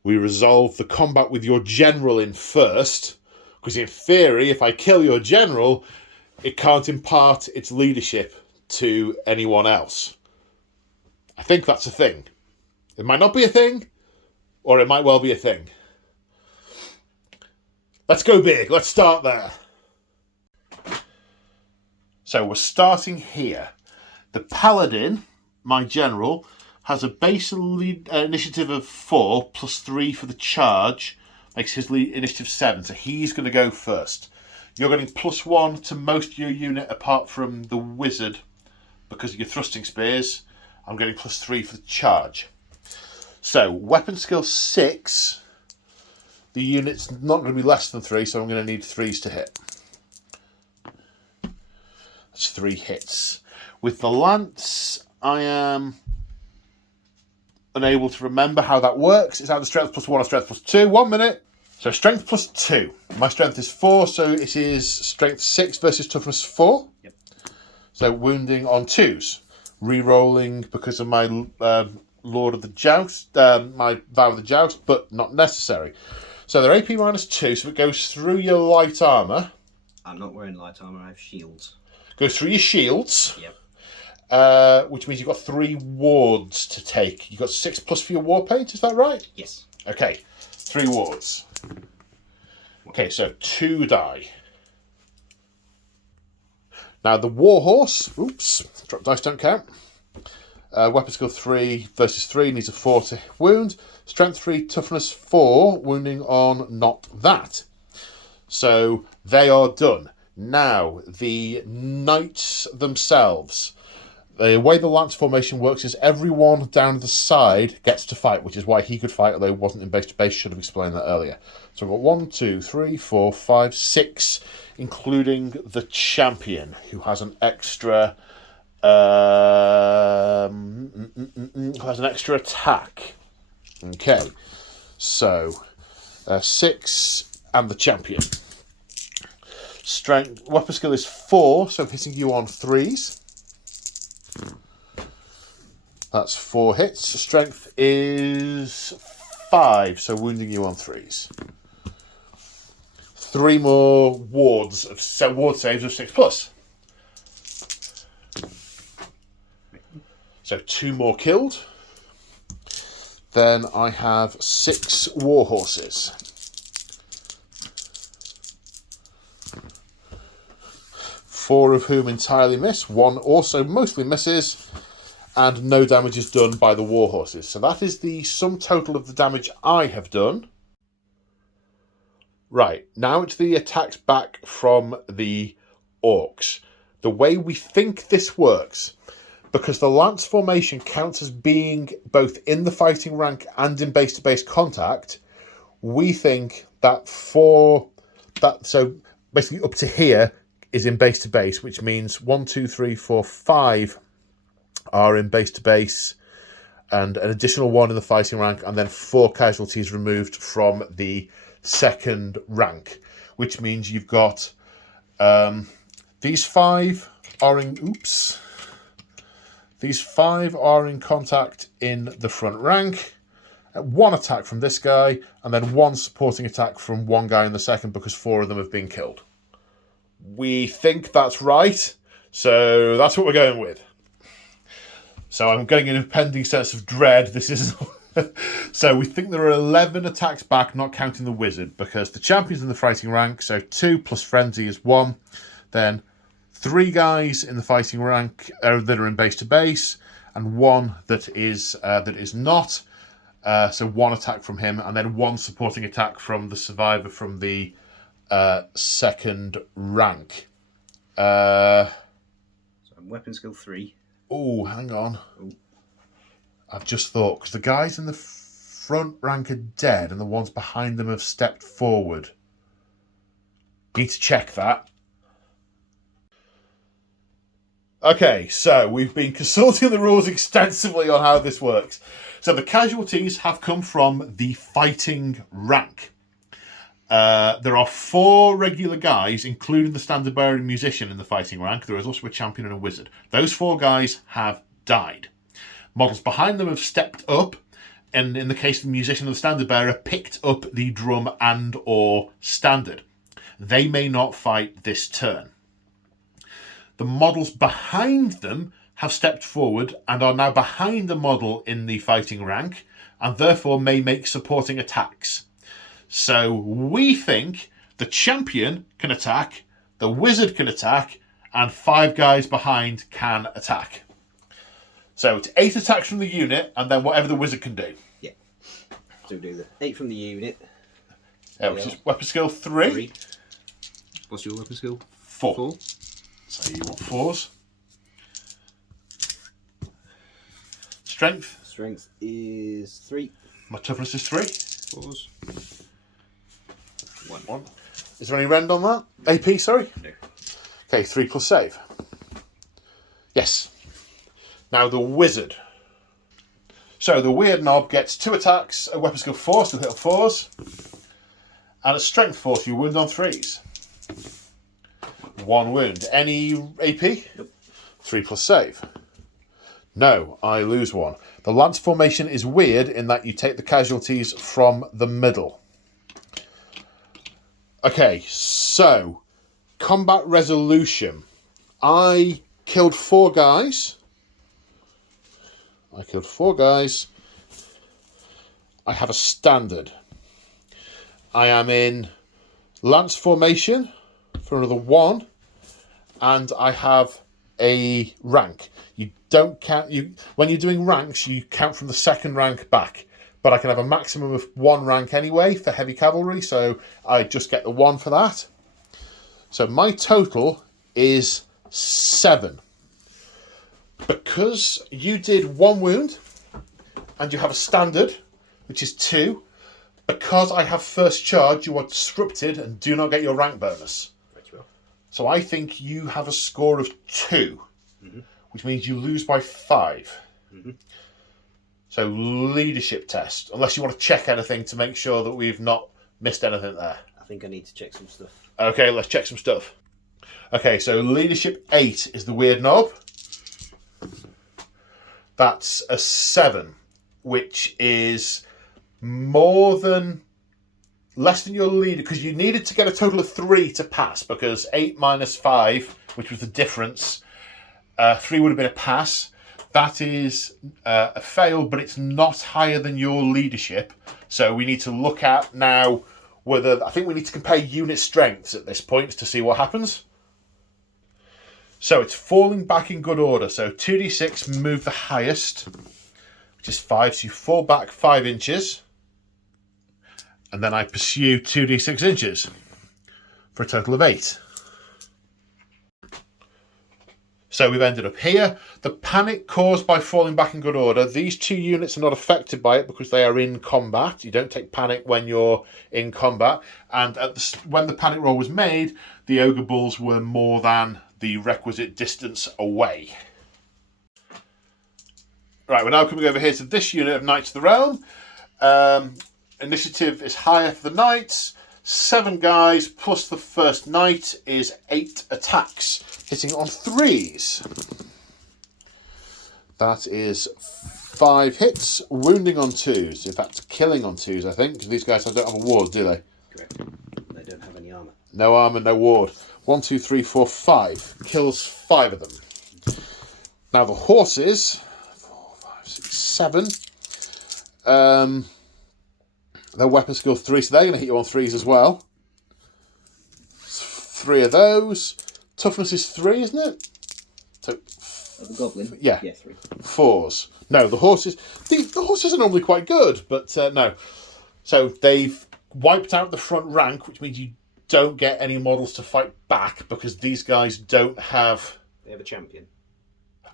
we resolve the combat with your general in first, because in theory, if I kill your general, it can't impart its leadership to anyone else. I think that's a thing. It might not be a thing, or it might well be a thing. Let's go big. Let's start there. So we're starting here. The Paladin, my general, has a base initiative of 4 plus 3 for the charge. Makes his initiative 7, so he's going to go first. You're getting +1 to most of your unit apart from the wizard because of your thrusting spears. I'm getting +3 for the charge. So, weapon skill 6. The unit's not going to be less than 3, so I'm going to need 3s to hit. That's 3 hits. With the lance, I am unable to remember how that works. It's either strength +1 or strength +2. 1 minute. So strength +2. My strength is 4, so it is strength 6 versus toughness 4. Yep. So wounding on 2s. Re-rolling because of my Lord of the Joust, my Vow of the Joust, but not necessary. So they're AP -2, so it goes through your light armour. I'm not wearing light armour, I have shields. Goes through your shields. Yep. Which means you've got 3 wards to take. You've got 6+ for your war paint, is that right? Yes. Okay, 3 wards. Okay, so 2 die. Now the Warhorse, oops, drop dice don't count. Weapon skill 3 versus 3, needs a 4 to wound. Strength 3, toughness 4, wounding on not that. So they are done. Now, the knights themselves. The way the lance formation works is everyone down the side gets to fight, which is why he could fight, although he wasn't in base to base. Should have explained that earlier. So we've got 1, 2, 3, 4, 5, 6, including the champion, who has an extra attack. Okay, so 6 and the champion. Strength weapon skill is 4, so hitting you on 3s. That's 4 hits. Strength is 5, so wounding you on 3s. 3 more wards of ward saves of 6+. So 2 more killed. Then I have 6 warhorses. 4 of whom entirely miss. 1 also mostly misses. And no damage is done by the warhorses. So that is the sum total of the damage I have done. Right, now it's the attacks back from the orcs. The way we think this works, because the lance formation counts as being both in the fighting rank and in base-to-base contact, we think that so basically up to here is in base-to-base, which means 1, 2, 3, 4, 5 are in base-to-base, and an additional 1 in the fighting rank, and then 4 casualties removed from the second rank, which means you've got these 5 are in... Oops. These 5 are in contact in the front rank. 1 attack from this guy, and then 1 supporting attack from 1 guy in the second because 4 of them have been killed. We think that's right, so that's what we're going with. So I'm getting an impending sense of dread. This is... So we think there are 11 attacks back, not counting the wizard, because the champion's in the fighting rank, so 2 plus frenzy is 1. Then 3 guys in the fighting rank that are in base to base, and 1 that is not. So 1 attack from him, and then 1 supporting attack from the survivor from the second rank. So weapon skill 3. Oh, hang on. Ooh. I've just thought, because the guys in the front rank are dead and the ones behind them have stepped forward. Need to check that. Okay, so we've been consulting the rules extensively on how this works. So the casualties have come from the fighting rank. There are 4 regular guys, including the standard bearer and musician in the fighting rank. There is also a champion and a wizard. Those 4 guys have died. Models behind them have stepped up, and in the case of the musician and the standard bearer, picked up the drum and or standard. They may not fight this turn. The models behind them have stepped forward and are now behind the model in the fighting rank, and therefore may make supporting attacks. So we think the champion can attack, the wizard can attack, and 5 guys behind can attack. So it's 8 attacks from the unit, and then whatever the wizard can do. Yeah. So do the 8 from the unit. Which is weapon skill 3. What's your weapon skill? 4. So you want 4s. Strength? Strength is 3. My toughness is 3. 4s. 1. Is there any rend on that? AP, sorry? No. Okay, 3 plus save. Yes. Now the wizard. So the weird knob gets 2 attacks, a weapon skill 4, so hit on 4s, and a strength 4, so you wound on 3s. 1 wound. Any AP? Nope. 3 plus save. No, I lose 1. The lance formation is weird in that you take the casualties from the middle. Okay, so combat resolution. I killed 4 guys. I have a standard. I am in lance formation for another 1, and I have a rank. You don't count when you're doing ranks. You count from the second rank back, but I can have a maximum of 1 rank anyway for heavy cavalry, so I just get the 1 for that. So my total is 7. Because you did 1 wound, and you have a standard, which is 2, because I have first charge, you are disrupted and do not get your rank bonus. So I think you have a score of 2, which means you lose by 5. So leadership test, unless you want to check anything to make sure that we've not missed anything there. I think I need to check some stuff. Okay, let's check some stuff. Okay, so leadership 8 is the weird knob. That's a 7, which is less than your leader, because you needed to get a total of 3 to pass, because 8 minus 5, which was the difference, 3 would have been a pass. That is a fail, but it's not higher than your leadership. So we need to look at now whether, I think we need to compare unit strengths at this point to see what happens. So it's falling back in good order. So 2d6, move the highest, which is 5. So you fall back 5 inches. And then I pursue 2d6 inches for a total of 8. So we've ended up here. The panic caused by falling back in good order. These 2 units are not affected by it because they are in combat. You don't take panic when you're in combat. And when the panic roll was made, the ogre bulls were more than the requisite distance away. Right, we're now coming over here to this unit of Knights of the Realm. Initiative is higher for the Knights. 7 guys plus the first Knight is 8 attacks, hitting on 3s. That is 5 hits, wounding on 2s. In fact, killing on 2s, I think, because these guys don't have a ward, do they? Correct. They don't have any armour. No armour, no ward. 1, 2, 3, 4, 5. Kills 5 of them. Now the horses, 4, 5, 6, 7. Their weapon skill 3, so they're going to hit you on 3s as well. 3 of those. Toughness is 3, isn't it? So, The goblin? yeah. 3. 4s. No, the horses. The horses are normally quite good, but no. So they've wiped out the front rank, which means you don't get any models to fight back because these guys don't have. They have a champion.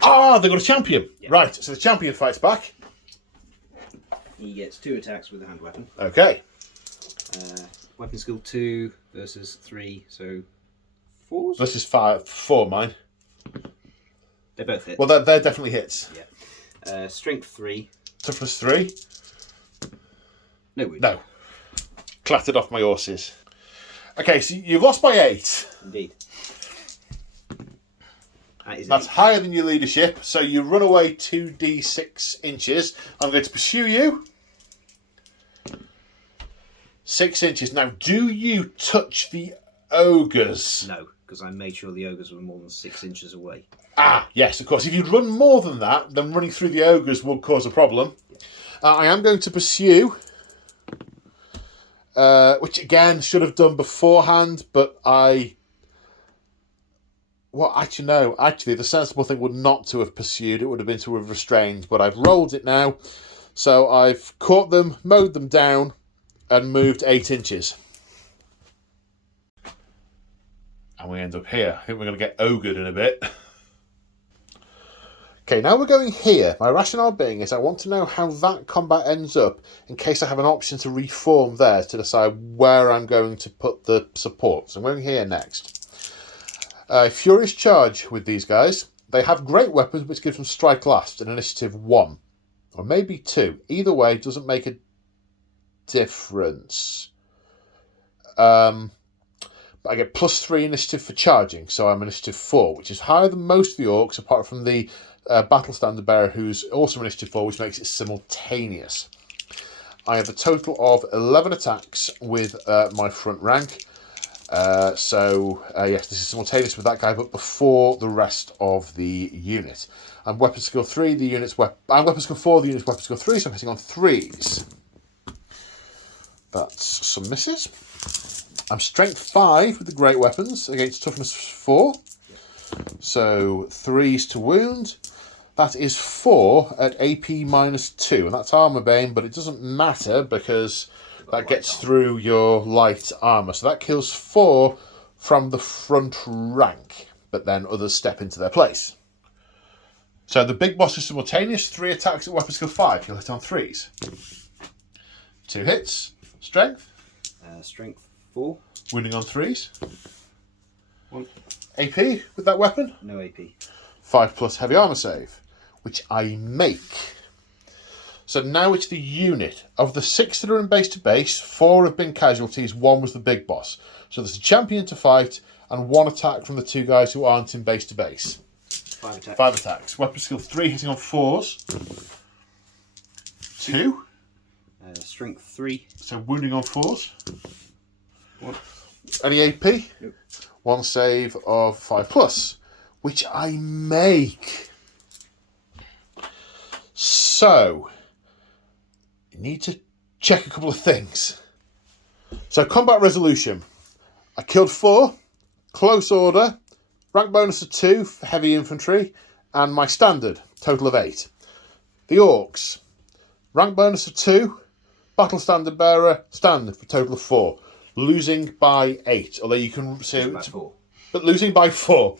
Ah, they've got a champion. Yeah. Right, so the champion fights back. He gets 2 attacks with a hand weapon. Okay. Weapon skill 2 versus 3, so 4s? This is 4, mine. They both hit. Well, they're definitely hits. Yeah. Strength 3. Toughness 3. No wound. No. Clattered off my horses. Okay, so you've lost by 8. Indeed. That's higher than your leadership, so you run away 2d6 inches. I'm going to pursue you. 6 inches. Now, do you touch the ogres? No, because I made sure the ogres were more than 6 inches away. Ah, yes, of course. If you run more than that, then running through the ogres will cause a problem. I am going to pursue, which again should have done beforehand, but well, actually, no. Actually, the sensible thing would not to have pursued. It would have been to have restrained. But I've rolled it now. So I've caught them, mowed them down, and moved 8 inches. And we end up here. I think we're going to get ogred in a bit. Okay, now we're going here. My rationale being is I want to know how that combat ends up in case I have an option to reform there to decide where I'm going to put the support. So I'm going here next. Furious charge with these guys. They have great weapons, which gives them strike last and initiative 1. Or maybe 2. Either way, doesn't make a difference. But I get +3 initiative for charging, so I'm initiative 4, which is higher than most of the orcs, apart from the battle standard bearer, who's also initiative 4, which makes it simultaneous. I have a total of 11 attacks with my front rank. Yes, this is simultaneous with that guy, but before the rest of the unit. I'm weapon skill 3, the unit's I'm weapon skill 4, the unit's weapon skill 3, so I'm hitting on 3s. That's some misses. I'm strength 5 with the great weapons against toughness 4. So 3s to wound. That is 4 at AP -2, and that's armor bane, but it doesn't matter because that gets through your light armour. So that kills 4 from the front rank, but then others step into their place. So the big boss is simultaneous, 3 attacks at weapon skill 5. He'll hit on 3s. 2 hits. Strength. Strength 4. Wounding on 3s. 1. AP with that weapon. No AP. 5+ heavy armour save, which I make. So now it's the unit. Of the 6 that are in base to base, 4 have been casualties, 1 was the big boss. So there's a champion to fight, and 1 attack from the 2 guys who aren't in base to base. 5 attacks. 5 attacks. Weapon skill 3 hitting on 4s. 2. Strength 3. So wounding on 4s. 1. Any AP? Nope. 1 save of 5+, which I make. So you need to check a couple of things. So combat resolution. I killed 4, close order, rank bonus of 2 for heavy infantry, and my standard, total of 8. The orcs, rank bonus of 2, battle standard bearer, standard for total of 4. Losing by 8, although you can say, but losing by 4.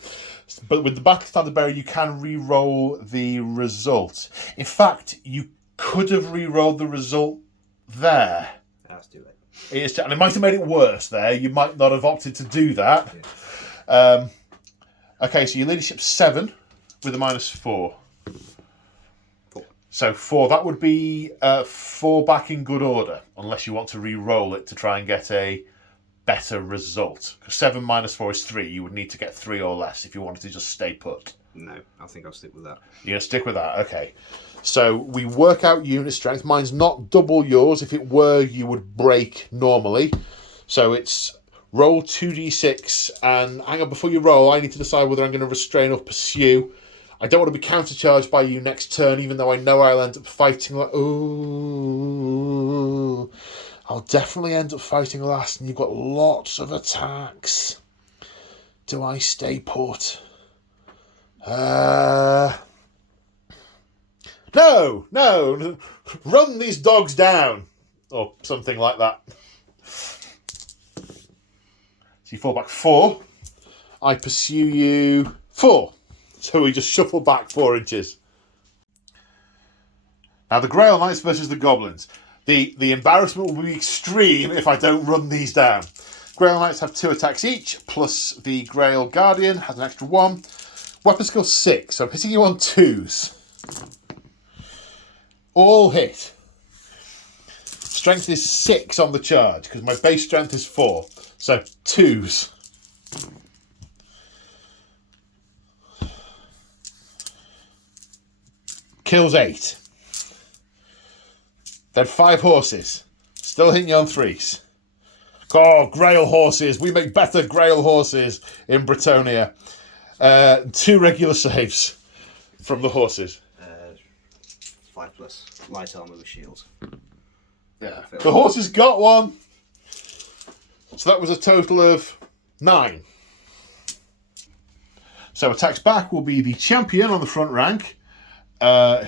But with the battle standard bearer, you can re-roll the result. In fact, you could have re-rolled the result there. That's too late. And it might have made it worse there. You might not have opted to do that. Yeah. Okay, so your leadership's 7 with a -4. 4. So 4, that would be 4 back in good order, unless you want to re-roll it to try and get a better result. Because 7 - 4 is 3. You would need to get 3 or less if you wanted to just stay put. No, I think I'll stick with that. You're going to stick with that? Okay. So we work out unit strength. Mine's not double yours. If it were, you would break normally. So it's roll 2d6. And hang on, before you roll, I need to decide whether I'm going to restrain or pursue. I don't want to be countercharged by you next turn, even though I know I'll end up fighting. Ooh. I'll definitely end up fighting last, and you've got lots of attacks. Do I stay put? No, run these dogs down, or something like that. So you fall back 4. I pursue you 4. So we just shuffle back 4 inches. Now the Grail Knights versus the Goblins. The embarrassment will be extreme if I don't run these down. Grail Knights have 2 attacks each, plus the Grail Guardian has an extra 1. Weapon skill 6, so I'm hitting you on 2s. All hit. Strength is 6 on the charge, because my base strength is 4. So 2s. Kills 8. Then 5 horses. Still hitting you on 3s. Oh, Grail horses. We make better Grail horses in Bretonnia. 2 regular saves from the horses. 5+ light armour with shields. Yeah. The horses got 1. So that was a total of 9. So attacks back will be the champion on the front rank,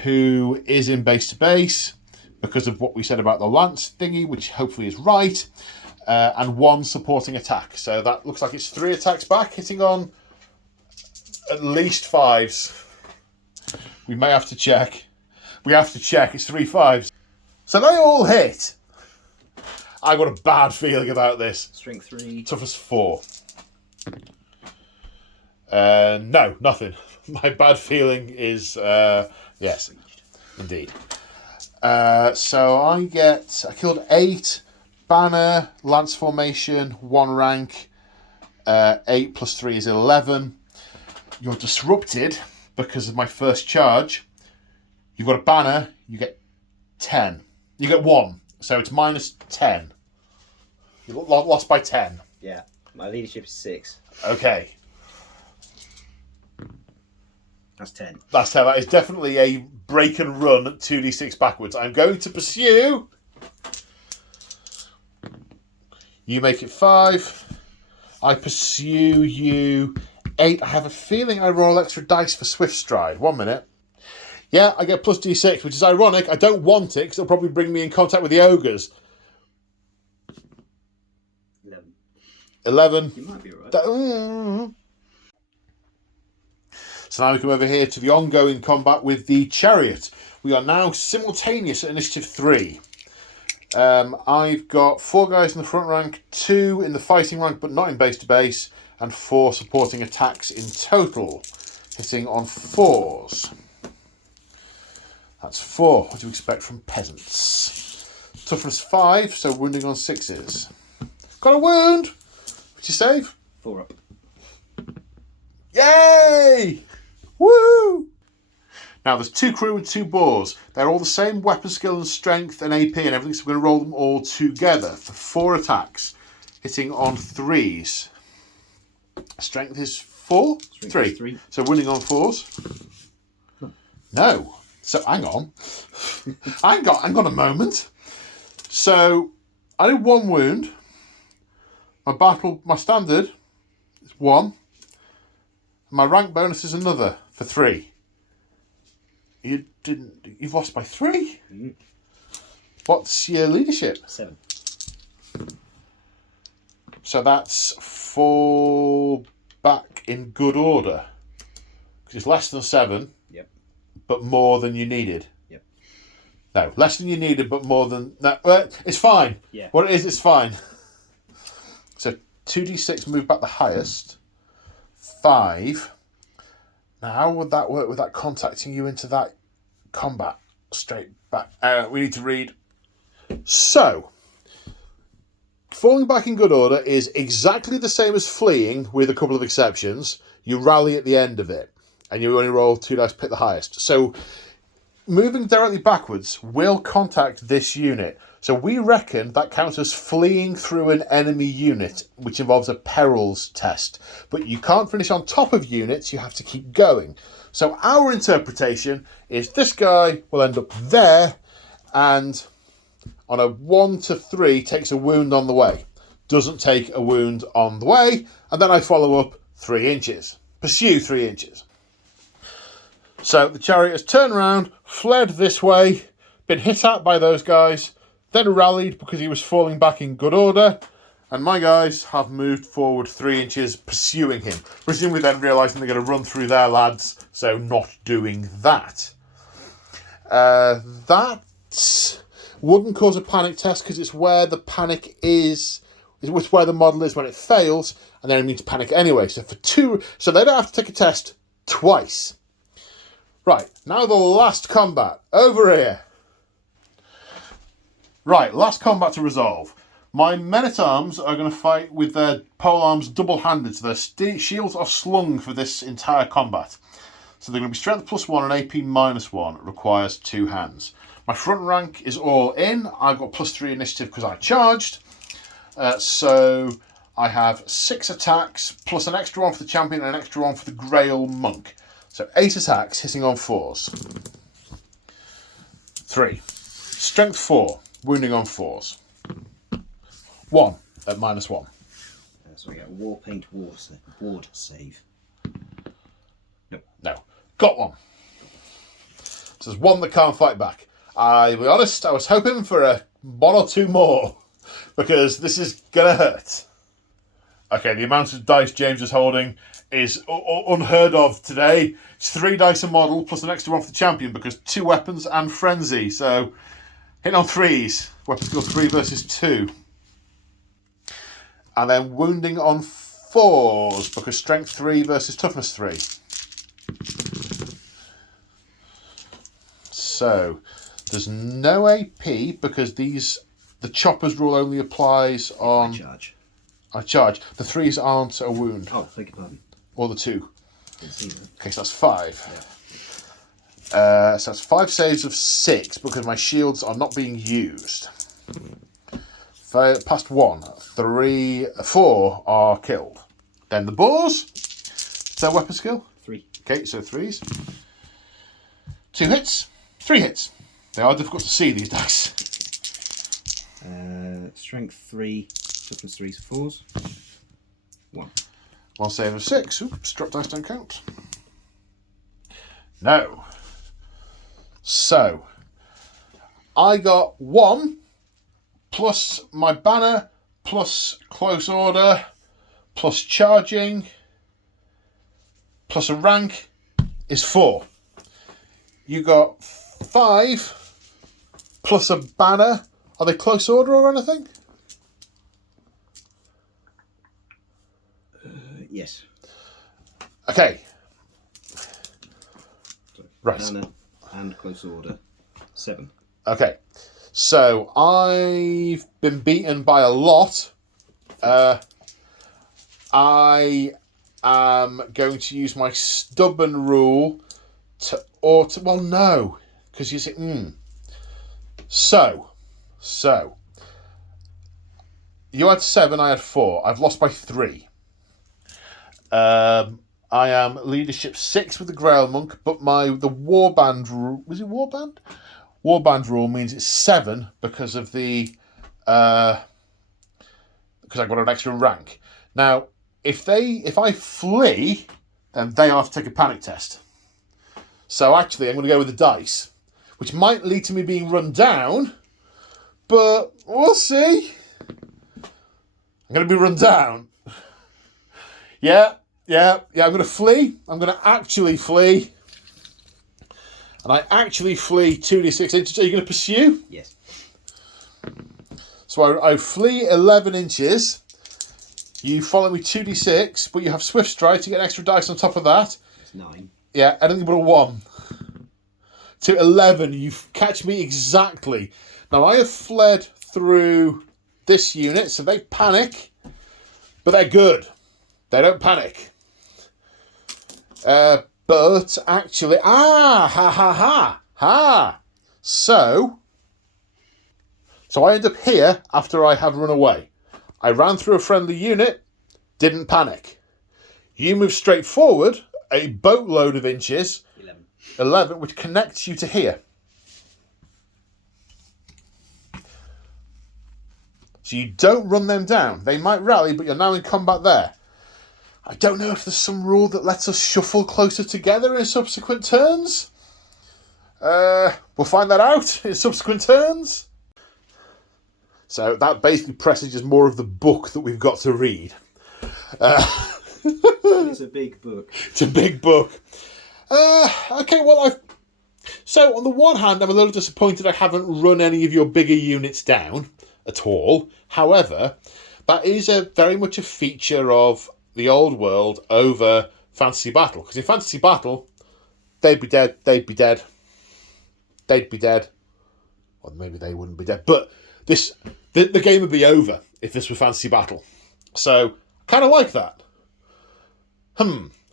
who is in base to base because of what we said about the lance thingy, which hopefully is right, and 1 supporting attack. So that looks like it's 3 attacks back, hitting on at least 5s. We may have to check. We have to check. It's 3 5s. So they all hit. I got a bad feeling about this. Strength 3. Toughness 4. No, nothing. My bad feeling is yes, indeed. So I killed 8. Banner, lance formation, 1 rank. 8 plus 3 is 11. You're disrupted because of my first charge. You've got a banner, you get 10. You get 1, so it's minus 10. You lost by 10. Yeah, my leadership is 6. Okay. That's 10. That's 10. That is definitely a break and run 2d6 backwards. I'm going to pursue. You make it 5. I pursue you 8. I have a feeling I roll extra dice for Swift Stride. 1 minute. Yeah, I get plus d6, which is ironic. I don't want it because it'll probably bring me in contact with the ogres. 11. You might be right. So now we come over here to the ongoing combat with the chariot. We are now simultaneous at initiative 3. I've got 4 guys in the front rank, 2 in the fighting rank but not in base to base, and 4 supporting attacks in total, hitting on 4s. That's 4. What do you expect from peasants? Toughness 5, so wounding on 6s. Got a wound! What'd you save? 4 up. Yay! Woo! Now there's 2 crew and 2 boars. They're all the same weapon skill and strength and AP and everything, so we're going to roll them all together for 4 attacks, hitting on 3s. Strength is 4? Strength is 3. So winning on 4s? No. So hang on. hang on a moment. So I did 1 wound. My standard is 1. My rank bonus is another for 3. You've lost by 3? Mm. What's your leadership? 7. So that's 4 back in good order. Because it's less than 7. Yep. But more than you needed. Yep. No, less than you needed, but more than... No, it's fine. Yeah. What it is, it's fine. So 2d6 move back the highest. 5. Now, how would that work with that contacting you into that combat? Straight back. We need to read. So, falling back in good order is exactly the same as fleeing, with a couple of exceptions. You rally at the end of it. and you only roll 2 dice, pick the highest. So moving directly backwards will contact this unit. So we reckon that counts as fleeing through an enemy unit, which involves a perils test. But you can't finish on top of units, you have to keep going. So our interpretation is this guy will end up there, and on a 1 to 3 takes a wound on the way. Doesn't take a wound on the way, and then I follow up 3 inches. Pursue 3 inches. So the chariot has turned around, fled this way, been hit at by those guys, then rallied because he was falling back in good order, and my guys have moved forward 3 inches, pursuing him. Presumably then realising they're going to run through their lads, so not doing that. That wouldn't cause a panic test because it's where the panic is, it's where the model is when it fails, and then it means panic anyway. So so they don't have to take a test twice. Right, now the last combat. Over here. Right, last combat to resolve. My men-at-arms are going to fight with their polearms double-handed, so their shields are slung for this entire combat. So they're going to be strength +1 and AP -1. It requires 2 hands. My front rank is all in. I've got +3 initiative because I charged. So I have 6 attacks, plus an extra one for the champion and an extra one for the Grail monk. So 8 attacks, hitting on 4s. 3. Strength 4, wounding on 4s. 1 at -1. So we get War Paint Ward save. Nope. No. Got 1. So there's 1 that can't fight back. I'll be honest, I was hoping for a 1 or 2 more, because this is going to hurt. Okay, the amount of dice James is holding is unheard of today. It's 3 dice a model, plus an extra one for the champion, because 2 weapons and frenzy. So, hitting on 3s. Weapon skill 3 versus 2. And then wounding on 4s, because strength 3 versus toughness 3. So, there's no AP, because the chopper's rule only applies on... I charge. The 3s aren't a wound. Oh, beg your pardon. Or the 2. Didn't see that. Okay, so that's 5. Yeah. So that's 5 saves of 6 because my shields are not being used. Past 1. 3, 4 are killed. Then the boars. Is that weapon skill? 3. Okay, so 3s. 2 hits. 3 hits. They are difficult to see, these dice. Strength 3, toughness 3, 4s. 1. 1 save of 6. Oops, drop dice don't count. No. So, I got 1 plus my banner plus close order plus charging plus a rank is 4. You got 5 plus a banner. Are they close order or anything? Yes. Okay. So, Right. banner and close order. 7. Okay. So I've been beaten by a lot. I am going to use my stubborn rule to well, no, because you see, So, you had 7, I had 4. I've lost by 3. I am leadership 6 with the Grail Monk, but the Warband rule... Was it Warband? Warband rule means it's 7 because of the... because I got an extra rank. Now, if I flee, then they have to take a panic test. So actually, I'm going to go with the dice, which might lead to me being run down, but we'll see. I'm going to be run down. Yeah, I'm going to flee. I'm going to actually flee. And I actually flee 2d6 inches. Are you going to pursue? Yes. So I flee 11 inches. You follow me 2d6, but you have swift stride to get an extra dice on top of that. It's 9. Yeah, anything but a 1. To 11, you catch me exactly. Now, I have fled through this unit, so they panic, but they're good. They don't panic. But actually, So I end up here after I have run away. I ran through a friendly unit, didn't panic. You move straight forward a boatload of inches, 11, which connects you to here. So you don't run them down. They might rally, but you're now in combat there. I don't know if there's some rule that lets us shuffle closer together in subsequent turns. We'll find that out in subsequent turns. So that basically presages more of the book that we've got to read. It's a big book. It's a big book. Okay, well, So on the one hand, I'm a little disappointed I haven't run any of your bigger units down at all. However, that is very much a feature of the old world over Fantasy Battle. Because in Fantasy Battle, they'd be dead. Well, maybe they wouldn't be dead. But the game would be over if this were Fantasy Battle. So, kind of like that. I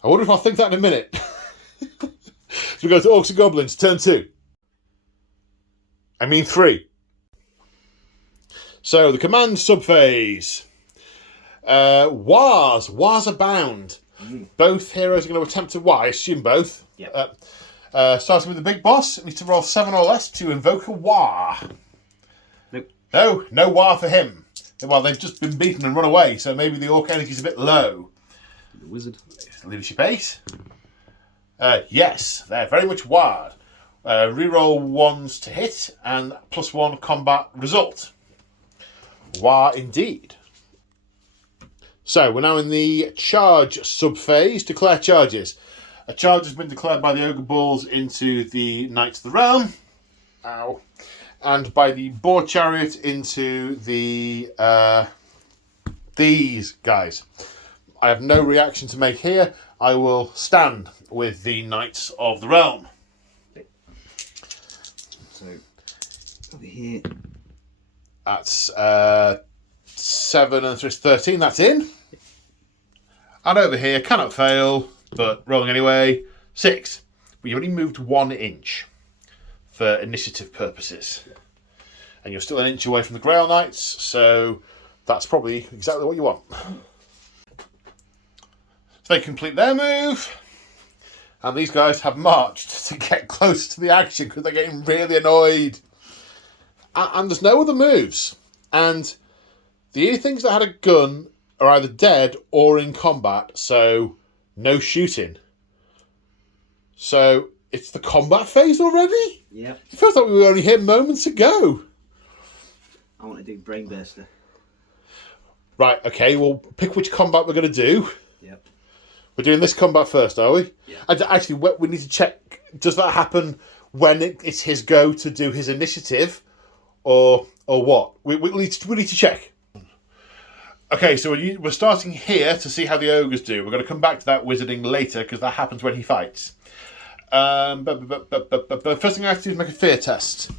wonder if I'll think that in a minute. So we go to Orcs and Goblins, turn 2. I mean 3. So, the command subphase. Wars abound. Both heroes are going to attempt to I assume both. Yep. Starting with the big boss, it needs to roll 7 or less to invoke a war. Nope. No war for him. Well, they've just been beaten and run away, so maybe the orc energy's a bit low. The wizard. Leadership 8. Yes, they're very much wired. Reroll 1s to hit and +1 combat result. War indeed. So we're now in the charge subphase. Declare charges. A charge has been declared by the Ogre Bulls into the Knights of the Realm. Ow. And by the Boar Chariot into the these guys. I have no reaction to make here. I will stand with the Knights of the Realm. So, over here. That's 7 and 3 is 13. That's in. And over here, cannot fail, but rolling anyway, 6. But you only moved 1 inch for initiative purposes. And you're still an inch away from the Grail Knights, so that's probably exactly what you want. So they complete their move, and these guys have marched to get close to the action because they're getting really annoyed. And there's no other moves. And the only things that had a gun are either dead or in combat, so no shooting. So it's the combat phase already? Yep. It feels like we were only here moments ago. I want to do Brainburster. Right, okay, well, pick which combat we're going to do. Yep. We're doing this combat first, are we? Yeah. Actually, we need to check, does that happen when it's his go to do his initiative? Or what? We need to check. Okay, so we're starting here to see how the ogres do. We're going to come back to that wizarding later because that happens when he fights. But first thing I have to do is make a fear test,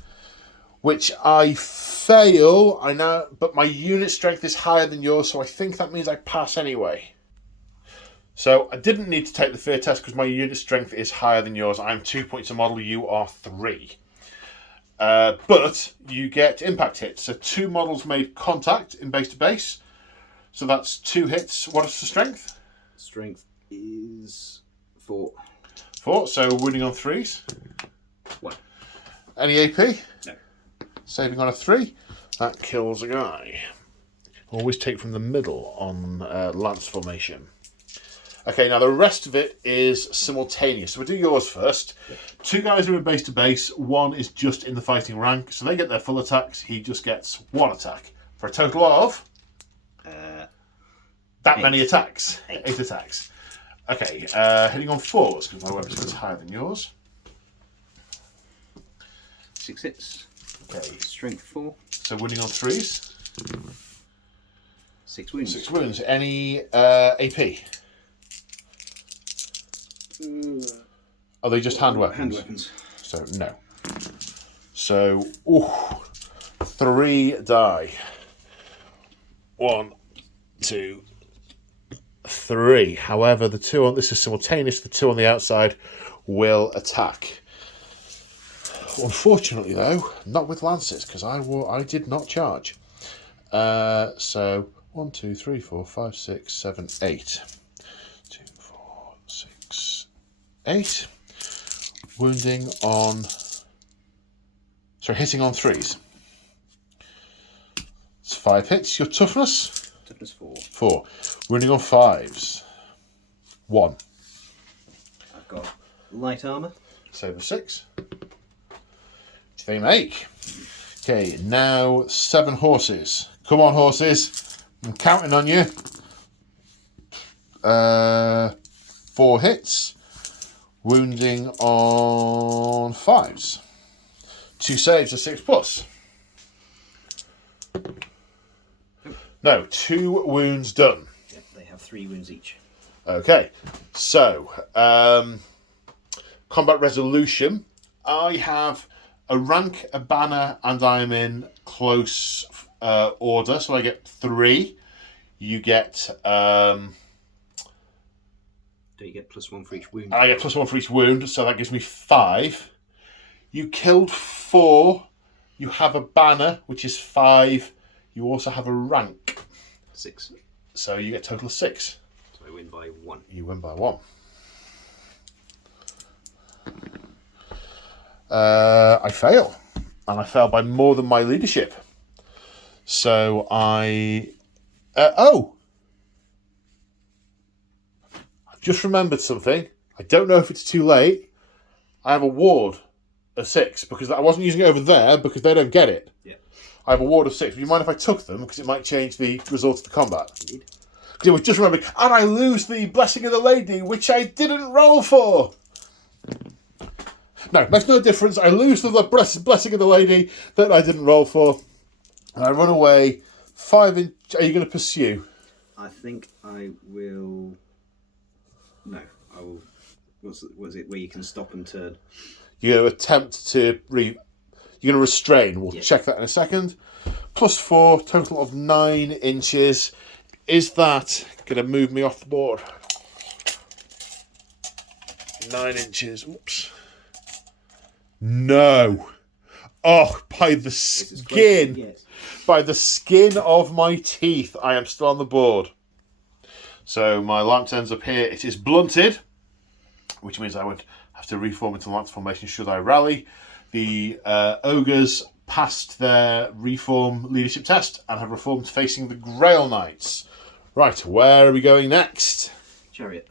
which I fail. I know, but my unit strength is higher than yours, so I think that means I pass anyway. So I didn't need to take the fear test because my unit strength is higher than yours. I'm 2 points a model. You are 3. But you get impact hits. So 2 models made contact in base to base. So that's 2 hits. What is the strength? Strength is 4. 4. So winning on 3s. 1. Any AP? No. Saving on a 3. That kills a guy. Always take from the middle on lance formation. Okay, now the rest of it is simultaneous. So we'll do yours first. Yep. 2 guys are in base to base. 1 is just in the fighting rank. So they get their full attacks. He just gets 1 attack. For a total of... that 8. Many attacks. 8 attacks. Okay, hitting on 4s, because my weapon is higher than yours. 6 hits. Okay. Strength 4. So winning on 3s. 6 wounds. 6 wounds. Any AP? Are they just hand weapons? Hand weapons. So, no. So, 3 die. 1, 2, 3. However, the 2 on this is simultaneous. The 2 on the outside will attack. Unfortunately, though, not with lances because I did not charge. So 1, 2, 3, 4, 5, 6, 7, 8. 2, 4, 6, 8. Wounding on. Sorry, hitting on 3s. It's 5 hits. Your toughness? Toughness 4. 4. Wounding on 5s. 1. I've got light armour. Save of 6. Which they make. Okay, now 7 horses. Come on, horses. I'm counting on you. 4 hits. Wounding on 5s. 2 saves of 6 plus. No, 2 wounds done. Yep, they have 3 wounds each. Okay, so combat resolution. I have a rank, a banner, and I'm in close order, so I get 3. You get. Do you get +1 for each wound? I get +1 for each wound, so that gives me 5. You killed 4. You have a banner, which is 5. You also have a rank. 6. So you get a total of 6. So I win by 1. You win by 1. I fail. And I fail by more than my leadership. So I... I've just remembered something. I don't know if it's too late. I have a ward of 6 because I wasn't using it over there because they don't get it. Yeah. I have a ward of 6. Would you mind if I took them? Because it might change the result of the combat. Indeed. Because it was just remembering, and I lose the Blessing of the Lady, which I didn't roll for. No, makes no difference. I lose the Blessing of the Lady that I didn't roll for. And I run away 5 inch. Are you going to pursue? I think I will... No, I will... Was it where you can stop and turn? You're going to attempt to... You're going to restrain. We'll Yeah. check that in a second. +4, total of 9 inches. Is that going to move me off the board? 9 inches. Oops. No. Oh, by the skin. Yes. By the skin of my teeth, I am still on the board. So my lance ends up here. It is blunted, which means I would have to reform into lance formation should I rally. The ogres passed their reform leadership test and have reformed facing the Grail Knights. Right, where are we going next? Chariot.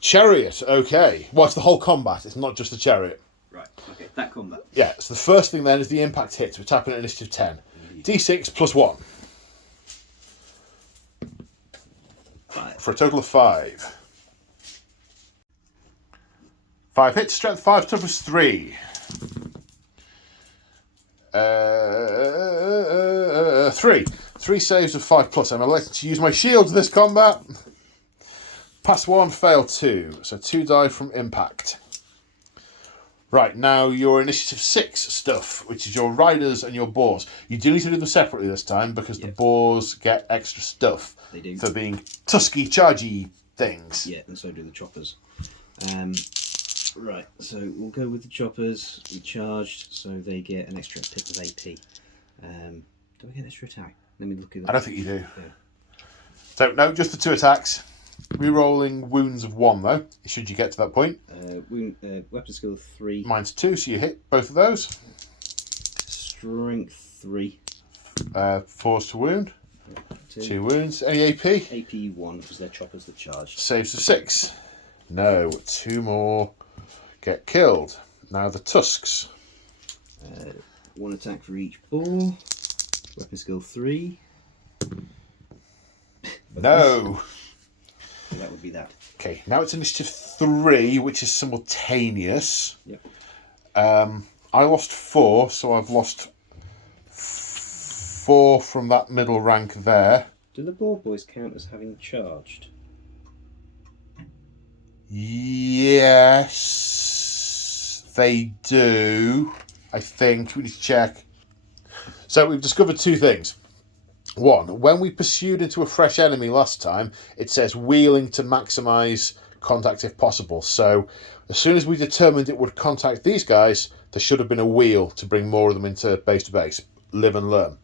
Chariot, okay. Well, it's the whole combat. It's not just the chariot. Right, okay, that combat. Yeah, so the first thing then is the impact hits, which happen at initiative 10. D6 +1. 5. For a total of 5. 5 hits, strength 5, toughness 3. 3. 3 saves of 5 plus. I'm elected to use my shields this combat. Pass 1, fail 2. So 2 die from impact. Right, now your initiative 6 stuff, which is your riders and your boars. You do need to do them separately this time because the boars get extra stuff. They do. For being tusky, chargy things. Yeah, and so do the choppers. Right, so we'll go with the choppers. We charged, so they get an extra pip of AP. Do I get an extra attack? Let me look at that. I don't think you do. Yeah. So, no, just the 2 attacks. Rerolling wounds of 1, though, should you get to that point. Weapon skill 3. Mine's 2, so you hit both of those. Strength 3. 4's to wound. 2. 2 wounds. Any AP? AP 1, because they're choppers that charged. Saves of 6. No, 2 more get killed. Now the tusks. 1 attack for each boar. Weapon skill 3. No. So that would be that. Okay, now it's initiative 3, which is simultaneous. Yep. I lost 4, so I've lost 4 from that middle rank there. Do the boar boys count as having charged? Yes, they do. I think we need to check. So we've discovered 2 things. 1. When we pursued into a fresh enemy last time, it says wheeling to maximise contact if possible. So as soon as we determined it would contact these guys, there should have been a wheel to bring more of them into base to base. Live and learn.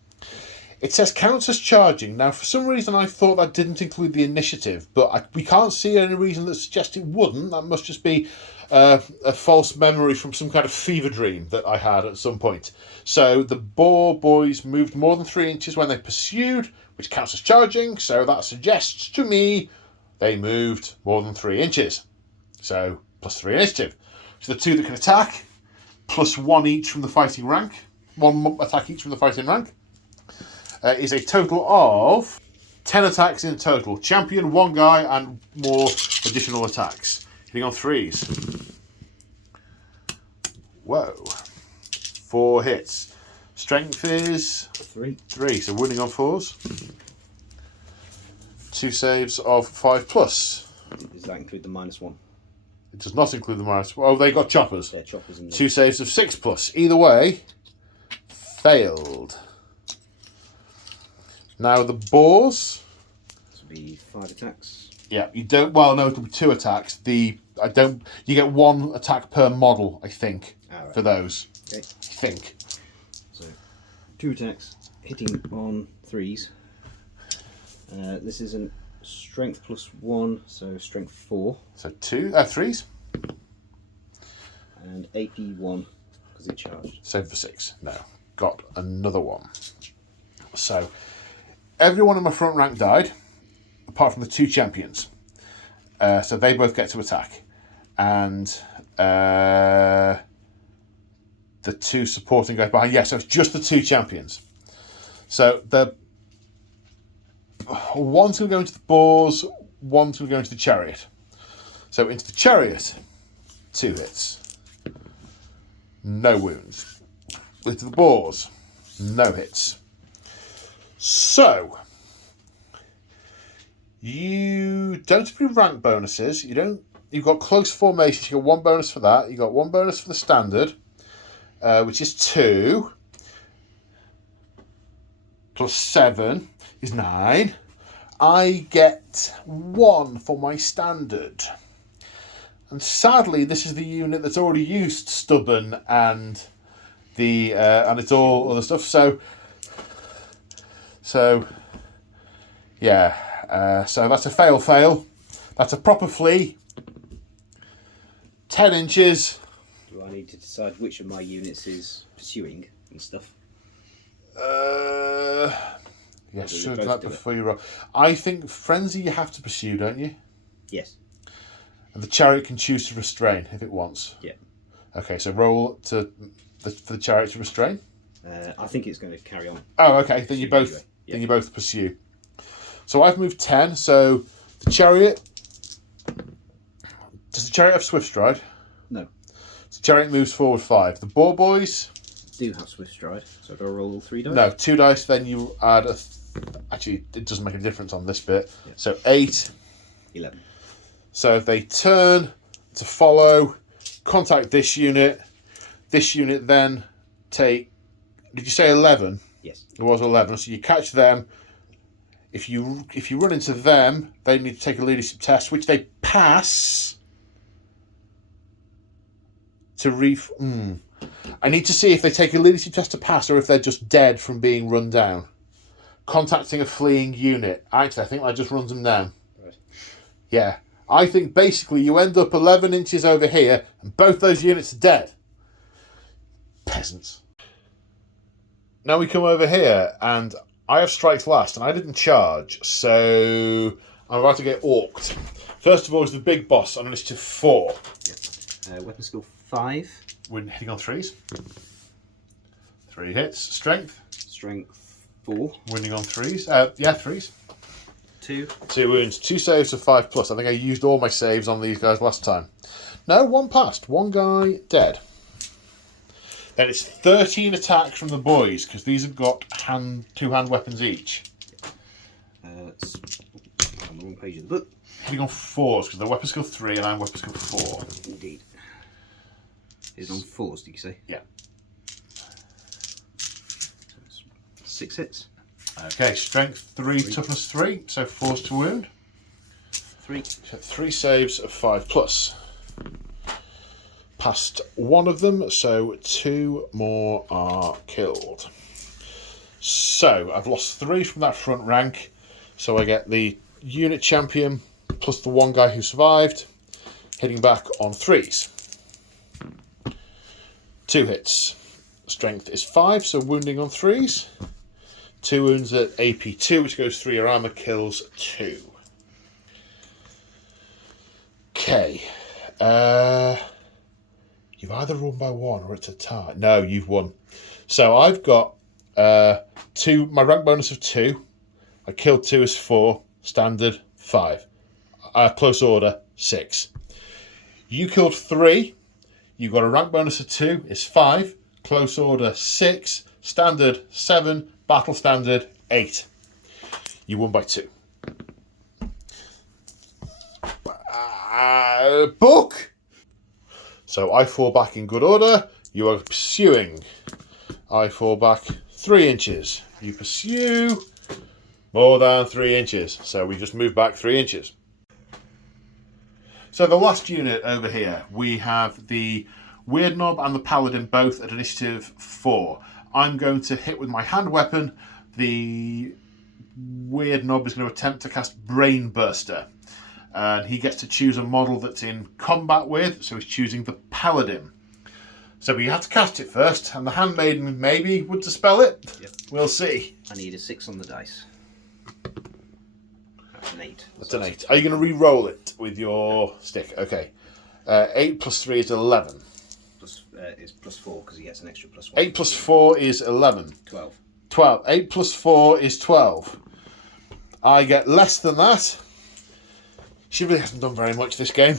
It says counts as charging. Now, for some reason, I thought that didn't include the initiative, but we can't see any reason that suggests it wouldn't. That must just be a false memory from some kind of fever dream that I had at some point. So the boar boys moved more than 3 inches when they pursued, which counts as charging. So that suggests to me they moved more than 3 inches. So plus 3 initiative. So the 2 that can attack, plus 1 each from the fighting rank. 1 attack each from the fighting rank. Is a total of 10 attacks in total. Champion, 1 guy, and more additional attacks. Hitting on 3s. Whoa. 4 hits. Strength is 3. 3, so winning on 4s. 2 saves of 5+. Does that include the -1? It does not include the minus. Oh, they got choppers. Yeah, choppers in there. 2 saves of 6+. Either way, failed. Now the boars. This will be 5 attacks. Yeah, you don't. Well, no, it'll be 2 attacks. You get 1 attack per model, I think, Right. for those. Okay. I think. So 2 attacks, hitting on 3s. This isn't strength +1, so strength 4. So 3s. And AP 1 because it charged. Save for 6. No, got another one. So everyone in my front rank died, apart from the 2 champions. So they both get to attack, and the 2 supporting guys behind. Yeah, so it's just the 2 champions. So one's going to go into the boars, one's going to go into the chariot. So into the chariot, 2 hits, no wounds. Into the boars, no hits. So you don't have any rank bonuses. You've got close formations. You got 1 bonus for that. You got 1 bonus for the standard, which is 2. Plus 7 is 9. I get 1 for my standard. And sadly, this is the unit that's already used stubborn and it's all other stuff. So yeah. So that's a fail. That's a proper flea. 10 inches. Do I need to decide which of my units is pursuing and stuff? Yes, do they should both that do it? before you roll. I think Frenzy you have to pursue, don't you? Yes. And the chariot can choose to restrain if it wants. Yeah. Okay, so roll for the chariot to restrain. I think it's going to carry on. Oh, okay. Then you both Anyway, yeah. then you both pursue. So I've moved 10. So the chariot. Does the chariot have swift stride? No. So the chariot moves forward 5. The boar boys. Do have swift stride, so do I roll all 3 dice? No, 2 dice. Then you add actually, it doesn't make a difference on this bit. Yeah. So 8. 11. So if they turn to follow, contact this unit. This unit then take. Did you say 11? Yes. It was 11. So you catch them. If you run into them, they need to take a leadership test, which they pass. I need to see if they take a leadership test to pass or if they're just dead from being run down. Contacting a fleeing unit. Actually, I think that just runs them down. Right. Yeah. I think basically you end up 11 inches over here and both those units are dead. Peasants. Now we come over here and I have strikes last and I didn't charge, so I'm about to get orked. First of all is the big boss on initiative 4. Yep. Weapon skill 5. We're hitting on 3s. 3 hits. Strength. Strength 4. Winning on 3s. 3s. 2. 2 wounds. 2 saves of 5+. I think I used all my saves on these guys last time. No, 1 passed. 1 guy dead. Then it's 13 attacks from the boys, because these have got 2-hand weapons each. It's on the wrong page of the book. Hitting on 4s, because they're weapon skill 3 and I'm weapon skill 4. Indeed. Is it on 4s, did you say? Yeah. 6 hits. Okay, strength 3, toughness 3, so 4's to wound. 3. So 3 saves of 5 plus. Passed one of them, so 2 more are killed. So I've lost 3 from that front rank, so I get the unit champion plus the one guy who survived, hitting back on 3s. 2 hits. Strength is 5, so wounding on 3s. 2 wounds at AP 2, which goes through your armour, kills 2. Okay. You've either won by 1 or it's a tie. No, you've won. So I've got 2, my rank bonus of 2. I killed 2 is 4. Standard, 5. Close order, 6. You killed 3. You got a rank bonus of 2, is 5. Close order, 6. Standard, 7. Battle standard, 8. You won by 2. Book! So I fall back in good order. You are pursuing. I fall back 3 inches. You pursue more than 3 inches. So we just move back 3 inches. So the last unit over here, we have the Weird Knob and the Paladin both at initiative 4. I'm going to hit with my hand weapon. The Weird Knob is going to attempt to cast Brain Burster. And he gets to choose a model that's in combat with, so he's choosing the Paladin. So we have to cast it first, and the Handmaiden maybe would dispel it. Yep. We'll see. I need a 6 on the dice. That's an 8. That's an 8. Are you going to re-roll it with your stick? Okay. 8 plus 3 is 11. It's plus 4 because he gets an extra plus 1. 8 plus 4 is 11. 12. 12. 8 plus 4 is 12. I get less than that. She really hasn't done very much this game.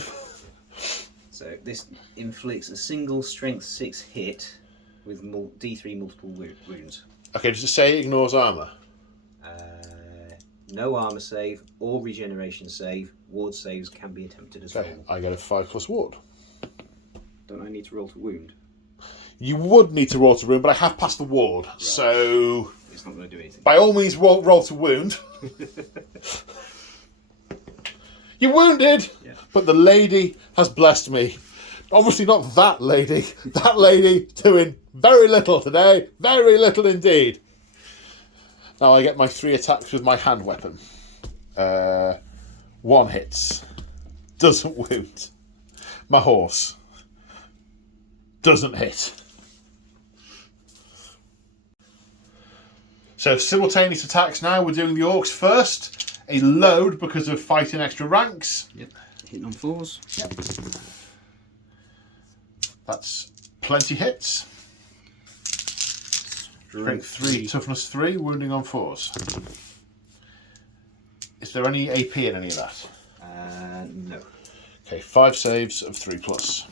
So this inflicts a single strength 6 hit with D3 multiple wounds. Okay, does it say it ignores armour? No armour save or regeneration save. Ward saves can be attempted as well. I get a 5 plus ward. Don't I need to roll to wound? You would need to roll to wound, but I have passed the ward, right. So it's not going to do anything. By all means, roll to wound. You're wounded, yeah. But the lady has blessed me. Obviously not that lady. That lady doing very little today. Very little indeed. Now I get my 3 attacks with my hand weapon. 1 hits. Doesn't wound. My horse. Doesn't hit. So simultaneous attacks now. We're doing the Orcs first. A load because of fighting extra ranks. Yep. Hitting on 4s. Yep. That's plenty hits. Strength 3, toughness 3, wounding on 4s. Is there any AP in any of that? No. Okay, 5 saves of 3 plus.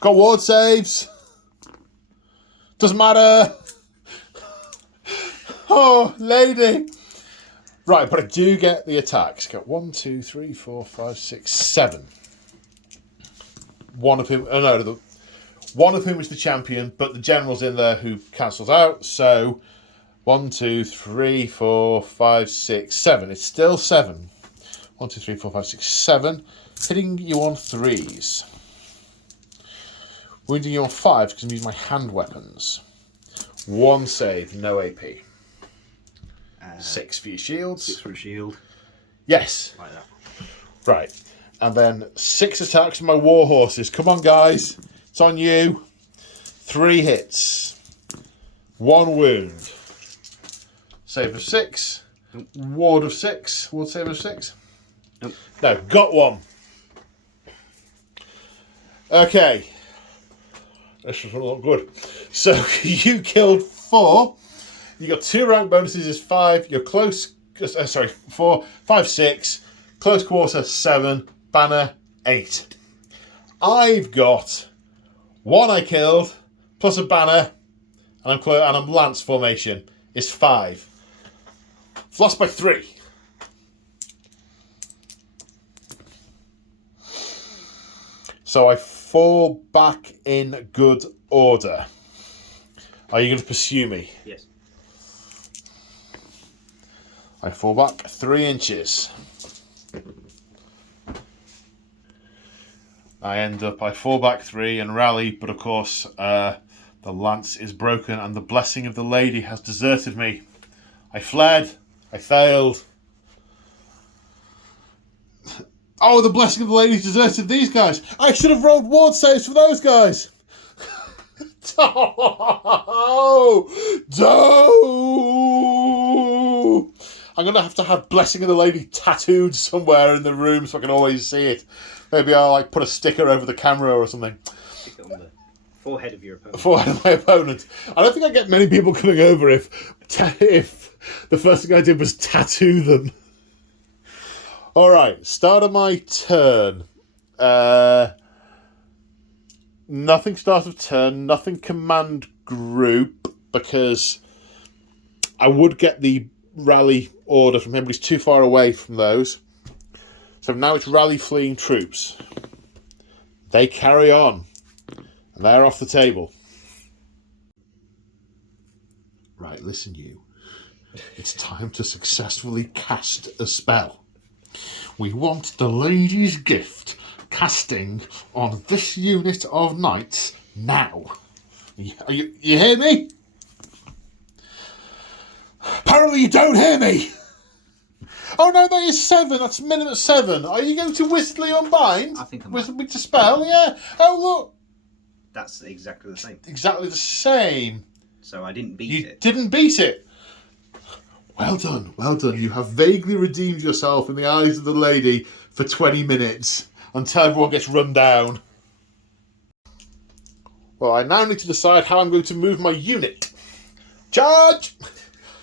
Got ward saves. Doesn't matter. Oh, lady. Right, but I do get the attacks. Got 1, 2, 3, 4, 5, 6, 7. One of whom, one of whom is the champion, but the general's in there who cancels out. So 1, 2, 3, 4, 5, 6, 7. It's still 7. 1, 2, 3, 4, 5, 6, 7. Hitting you on 3s. Wounding you on 5s because I'm using my hand weapons. 1 save, no AP. 6 for your shields. 6 for a shield. Yes. Like that. Right. And then 6 attacks on my war horses. Come on, guys. It's on you. 3 hits. 1 wound. Save of 6. Nope. Ward of 6. Ward save of 6. Nope. No, got 1. Okay. This is not good. So you killed 4. You got 2 rank bonuses is 5. You're close. 4, 5, 6. Close quarter 7. Banner 8. I've got 1 I killed plus a banner, and I'm lance formation is 5. I've lost by 3. So I fall back in good order. Are you going to pursue me? Yes. I fall back 3 inches. I fall back 3 and rally, but of course the lance is broken and the blessing of the lady has deserted me. I fled. I failed. Oh, the blessing of the lady deserted these guys. I should have rolled ward saves for those guys. Oh, no. I'm going to have blessing of the lady tattooed somewhere in the room so I can always see it. Maybe I'll put a sticker over the camera or something. Stick it on the forehead of your opponent. Forehead of my opponent. I don't think I get many people coming over if the first thing I did was tattoo them. All right, start of my turn. Nothing start of turn, nothing command group, because I would get the rally order from him, but he's too far away from those. So now it's rally fleeing troops. They carry on, and they're off the table. Right, listen you. It's time to successfully cast a spell. We want the lady's gift casting on this unit of knights now. You hear me? Apparently you don't hear me. Oh no, that is 7. That's minimum 7. Are you going to wizardly unbind? I think I'm Wizardly dispel, yeah. Oh look. That's exactly the same. Exactly the same. So I didn't beat You it. didn't beat it. Well done, well done. You have vaguely redeemed yourself in the eyes of the lady for 20 minutes until everyone gets run down. Well, I now need to decide how I'm going to move my unit. Charge!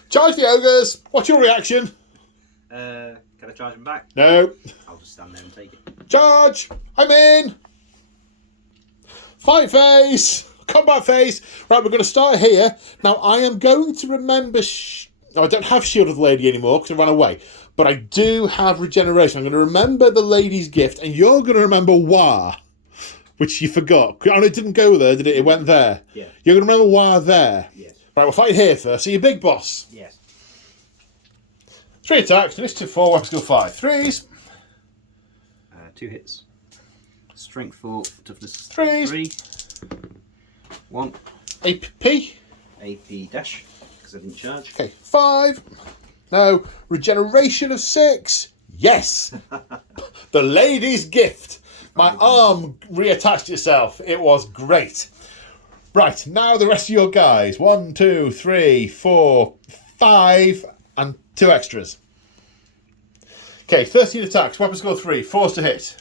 Charge the ogres! What's your reaction? Can I charge him back? No. I'll just stand there and take it. Charge! I'm in! Fight phase! Combat phase! Right, we're going to start here. Now, I am going to remember... I don't have Shield of the Lady anymore because I ran away. But I do have regeneration. I'm going to remember the lady's gift, and you're going to remember War, which you forgot. Oh, it didn't go there, did it? It went there. Yeah. You're going to remember War there. Yes. Right, we'll fight here first. So you're big boss. Yes. 3 attacks. Initiative 4, weapon skill 5. 3s. 2 hits. Strength 4, toughness 3s. 3. 1. AP. AP dash, because I didn't charge. Okay, 5. No. Regeneration of 6. Yes. The lady's gift. My arm reattached itself. It was great. Right, now the rest of your guys. 1, 2, 3, 4, 5, and 2 extras. Okay, 13 attacks. Weapon score 3. 4s to hit.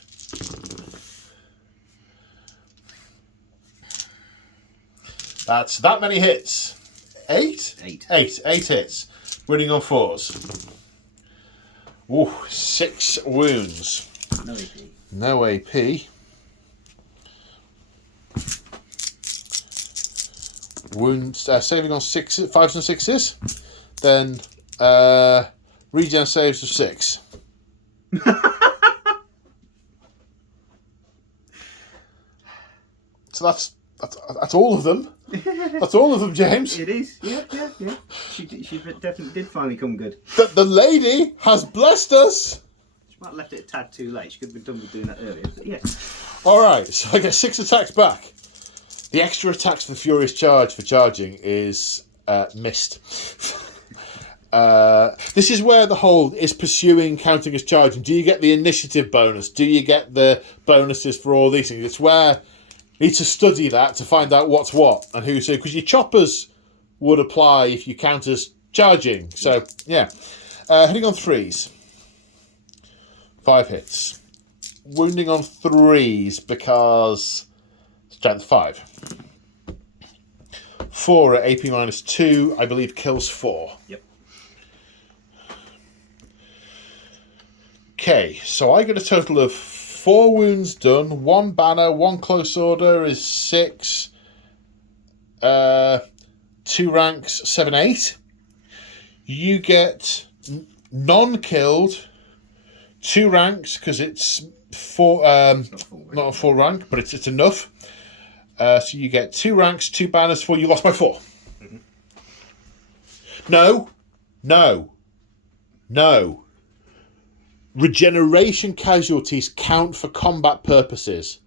That's that many hits. 8? 8. 8 hits. Winning on 4s. Ooh, 6 wounds. No AP. No AP. Wounds saving on 5s and 6s. Then regen saves of 6. So that's all of them. That's all of them, James. It is. Yeah. She definitely did finally come good. The lady has blessed us. She might have left it a tad too late. She could have been done with doing that earlier. But yeah. All right, so I get 6 attacks back. The extra attacks for the Furious Charge for charging is missed. This is where the whole is pursuing counting as charging. Do you get the initiative bonus? Do you get the bonuses for all these things? It's where you need to study that to find out what's what and who's who. Because your choppers would apply if you count as charging. So, yeah. Hitting on 3s. 5 hits. Wounding on 3s because strength 5. 4 at AP minus 2, I believe, kills 4. Yep. Okay, so I get a total of 4 wounds done, 1 banner, 1 close order is 6, 2 ranks, 7, 8. You get non-killed, 2 ranks, because it's 4. Not full rank. Not a full rank, but it's enough. So you get 2 ranks, 2 banners, 4. You lost by 4. Mm-hmm. No. Regeneration casualties count for combat purposes.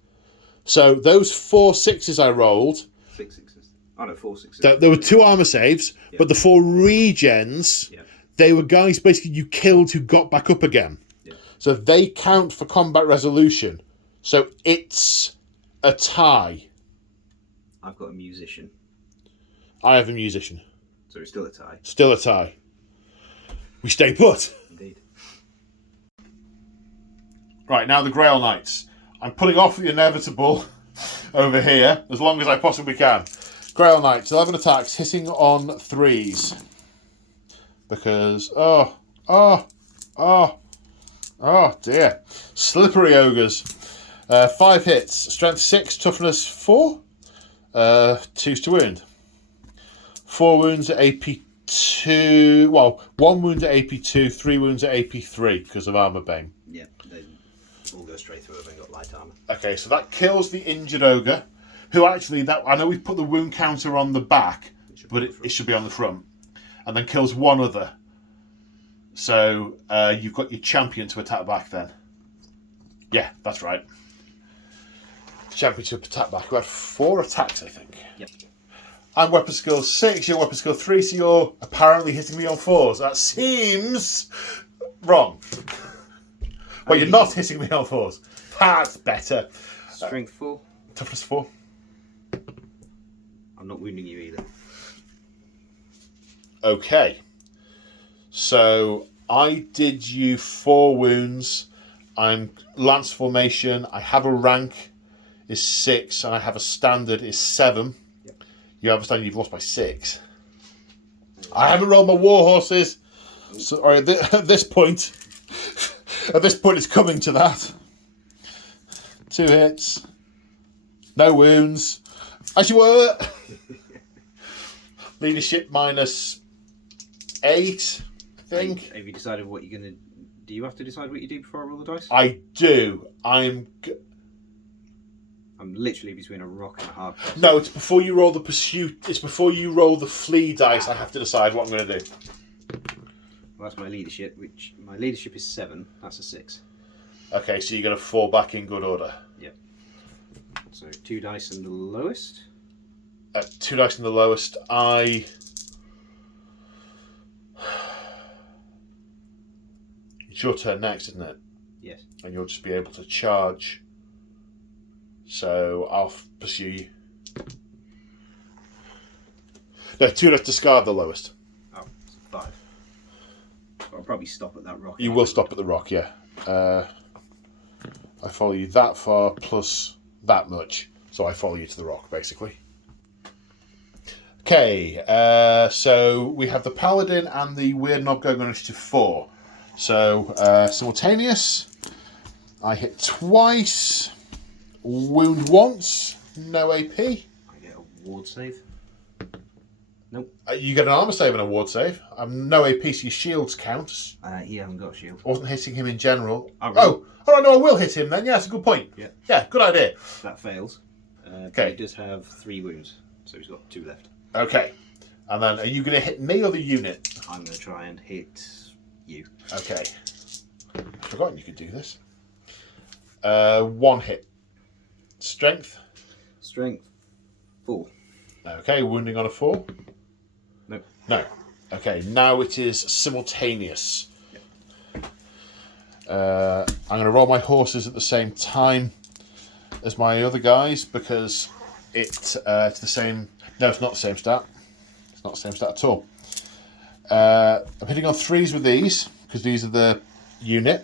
So those 4 6s I rolled. 6 6s. Oh no, 4 6s. There were 2 armor saves, but the 4 regens, they were guys basically you killed who got back up again. Yeah. So they count for combat resolution. So it's a tie. I've got a musician. I have a musician. So it's still a tie. Still a tie. We stay put. Indeed. Right, now the Grail Knights. I'm putting off the inevitable over here as long as I possibly can. Grail Knights, 11 attacks, hitting on 3s. Because, oh dear. Slippery Ogres. 5 hits, strength 6, toughness 4. 2s to wound. 4 wounds at AP2. Well, 1 wound at AP2, 3 wounds at AP3 because of armor bane. Yeah, they all go straight through if they've got light armor. Okay, so that kills the injured ogre, who actually, I know we've put the wound counter on the back, but it should be on the front. And then kills 1 other. So you've got your champion to attack back then. Yeah, that's right. Champion to attack back, who had 4 attacks, I think. Yep. I'm weapon skill 6, you're weapon skill 3, so you're apparently hitting me on 4s. That seems wrong. Well, you're not hitting me on 4s. That's better. Strength 4. Toughness 4. I'm not wounding you either. Okay. So I did you 4 wounds. I'm lance formation. I have a rank is 6, and I have a standard is 7. Yep. You have a standard. You've lost by 6. I haven't rolled my war horses. So or at this point, it's coming to that. 2 hits, no wounds. As you were. Leadership minus 8, I think. Have you decided what you're going to... Do you have to decide what you do before I roll the dice? I do. I'm literally between a rock and a hard place. No, it's before you roll the pursuit. It's before you roll the flee dice. I have to decide what I'm going to do. Well, that's my leadership, which... My leadership is 7. That's a 6. Okay, so you're going to fall back in good order. Yep. So 2 dice and the lowest. 2 dice in the lowest. It's your turn next, isn't it? Yes. And you'll just be able to charge. So I'll pursue you. No, 2 dice discard the lowest. Oh, 5. I'll probably stop at that rock. You will stop at the rock, yeah. I follow you that far plus that much. So I follow you to the rock, basically. Okay, so we have the Paladin and the Weird Knob going on initiative 4. So, simultaneous. I hit twice. Wound once. No AP. I get a ward save. Nope. You get an armor save and a ward save. No AP, so your shields count. He hasn't got a shield. I wasn't hitting him in general. Oh, all right, no, I will hit him then. Yeah, that's a good point. Yeah, good idea. That fails. Okay. But he does have 3 wounds, so he's got 2 left. Okay. And then, are you going to hit me or the unit? I'm going to try and hit you. Okay. I've forgotten you could do this. 1 hit. Strength? Strength 4. Okay, wounding on a 4? Nope. No. Okay, now it is simultaneous. I'm going to roll my horses at the same time as my other guys because it's the same... No, it's not the same stat. It's not the same stat at all. I'm hitting on 3s with these because these are the unit.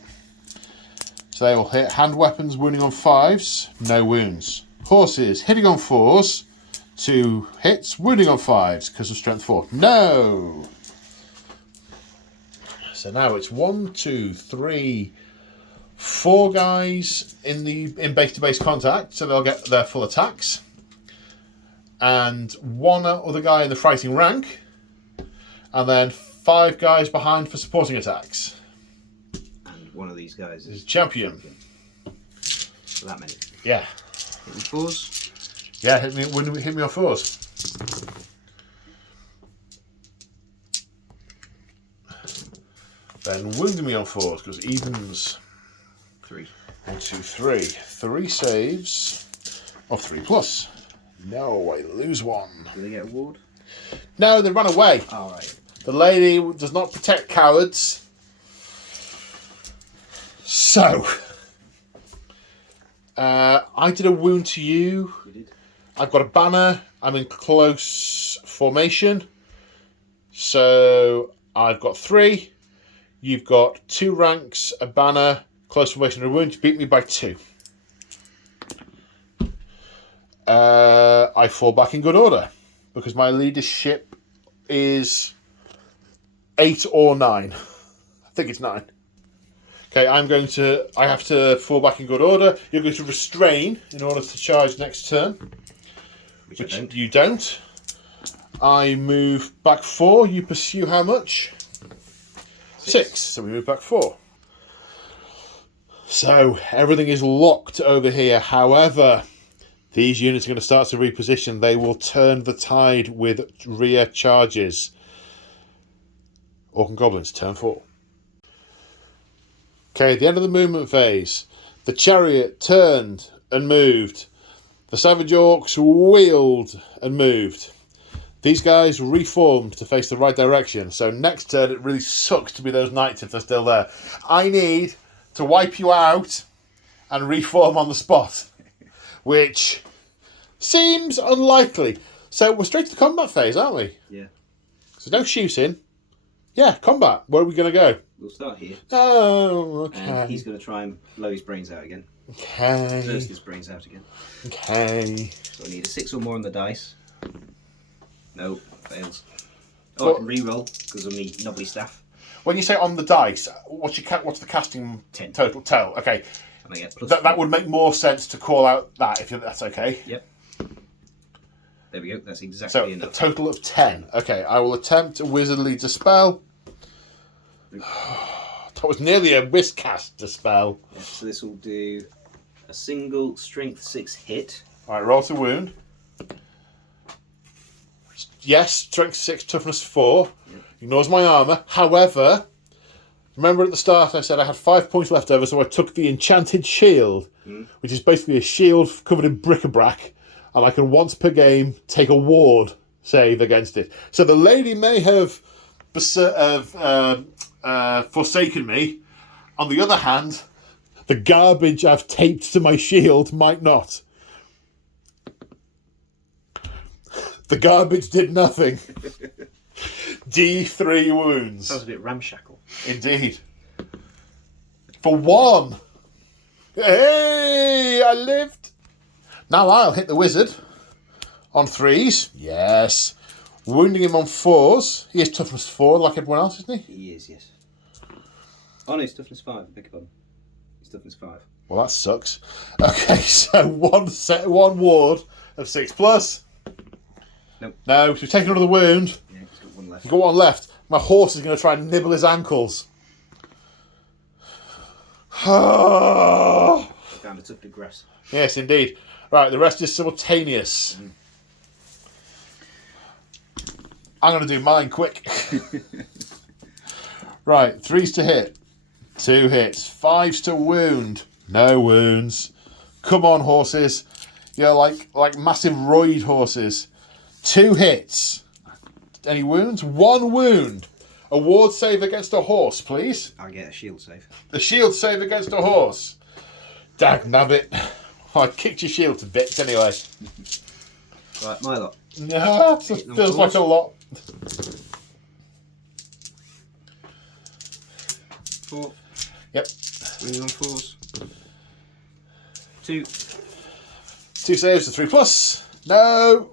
So they will hit. Hand weapons, wounding on 5s, no wounds. Horses, hitting on 4s, 2 hits, wounding on 5s because of strength 4. No! So now it's 1, 2, 3, 4 guys in base-to-base contact, so they'll get their full attacks. And 1 other guy in the fighting rank, and then 5 guys behind for supporting attacks. And one of these guys Is is champion. that many. Yeah. Hit me 4s. Yeah, hit me on 4s. Then wounding me on 4s, because evens. 3. 1, 2, 3. 3 saves of 3+. No, I lose 1. Do they get a ward? No, they run away. Alright. The lady does not protect cowards. So, I did a wound to you. You did. I've got a banner. I'm in close formation. So, I've got 3. You've got 2 ranks, a banner, close formation, and a wound. You beat me by 2. I fall back in good order because my leadership is 8 or 9. I think it's 9. Okay, I have to fall back in good order. You're going to restrain in order to charge next turn. Which you don't. I move back 4. You pursue how much? 6. So we move back 4. So everything is locked over here. However, these units are going to start to reposition. They will turn the tide with rear charges. Orc and Goblins, turn 4. Okay, at the end of the movement phase, the chariot turned and moved. The Savage Orcs wheeled and moved. These guys reformed to face the right direction. So next turn, it really sucks to be those knights if they're still there. I need to wipe you out and reform on the spot, which seems unlikely. So we're straight to the combat phase, aren't we? Yeah. So no shooting. Yeah, combat. Where are we going to go? We'll start here. Oh, okay. And he's going to try and blow his brains out again. Okay. Burst his brains out again. Okay. So I need a 6 or more on the dice. No, fails. Oh, Well- I can re-roll because of me knobbly staff. When you say on the dice, what's the casting 10. total? Okay. And I get plus That 4. would make more sense to call out that if that's okay. Yep. There we go. That's exactly So a enough. total of 10. Okay, I will attempt a wizardly dispel. That was nearly a miscast dispel. Yeah, so this will do a single strength 6 hit. Alright, roll to wound. Yes, strength 6, toughness 4. Yep. Ignores my armour. However, remember at the start I said I had 5 points left over, so I took the enchanted shield, which is basically a shield covered in bric-a-brac, and I can once per game take a ward save against it. So the lady may have forsaken me. On the other hand, the garbage I've taped to my shield might not. The garbage did nothing. D3 wounds. Sounds a bit ramshackle. Indeed. For 1. Hey, I lived. Now I'll hit the wizard on 3s. Yes. Wounding him on 4s. He has toughness 4 like everyone else, isn't he? He is, yes. Oh no, it's toughness 5. I beg your pardon. It's toughness 5. Well, that sucks. Okay, so one ward of 6+. Nope. No, so we've taken another wound. Yeah, he's got 1 left. You've got 1 left. My horse is going to try and nibble his ankles. I found a tuft of grass. Yes, indeed. Right, the rest is simultaneous. I'm going to do mine quick. Right, 3s to hit. 2 hits. 5s to wound. No wounds. Come on, horses. You're like massive roid horses. 2 hits. Any wounds? 1 wound. A ward save against a horse, please. I'll get a shield save. The shield save against a horse. Dag nabbit. I kicked your shield to bits anyway. Right, my lot. No, that feels like a lot. 4. Yep. Wounding on 4s. 2. 2 saves to 3+. No.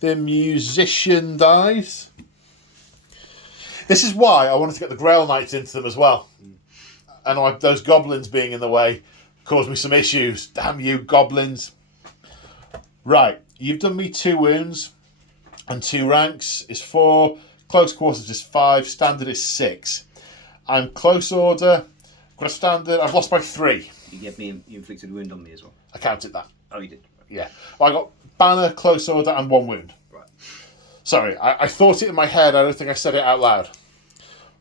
The musician dies. This is why I wanted to get the Grail Knights into them as well. And those goblins being in the way caused me some issues. Damn you, goblins. Right, you've done me 2 wounds. And 2 ranks is 4. Close quarters is 5. Standard is 6. I'm close order. Got a standard. I've lost by 3. You inflicted a wound on me as well. I counted that. Oh, you did. Yeah. I got banner, close order, and 1 wound. Right. Sorry, I thought it in my head. I don't think I said it out loud.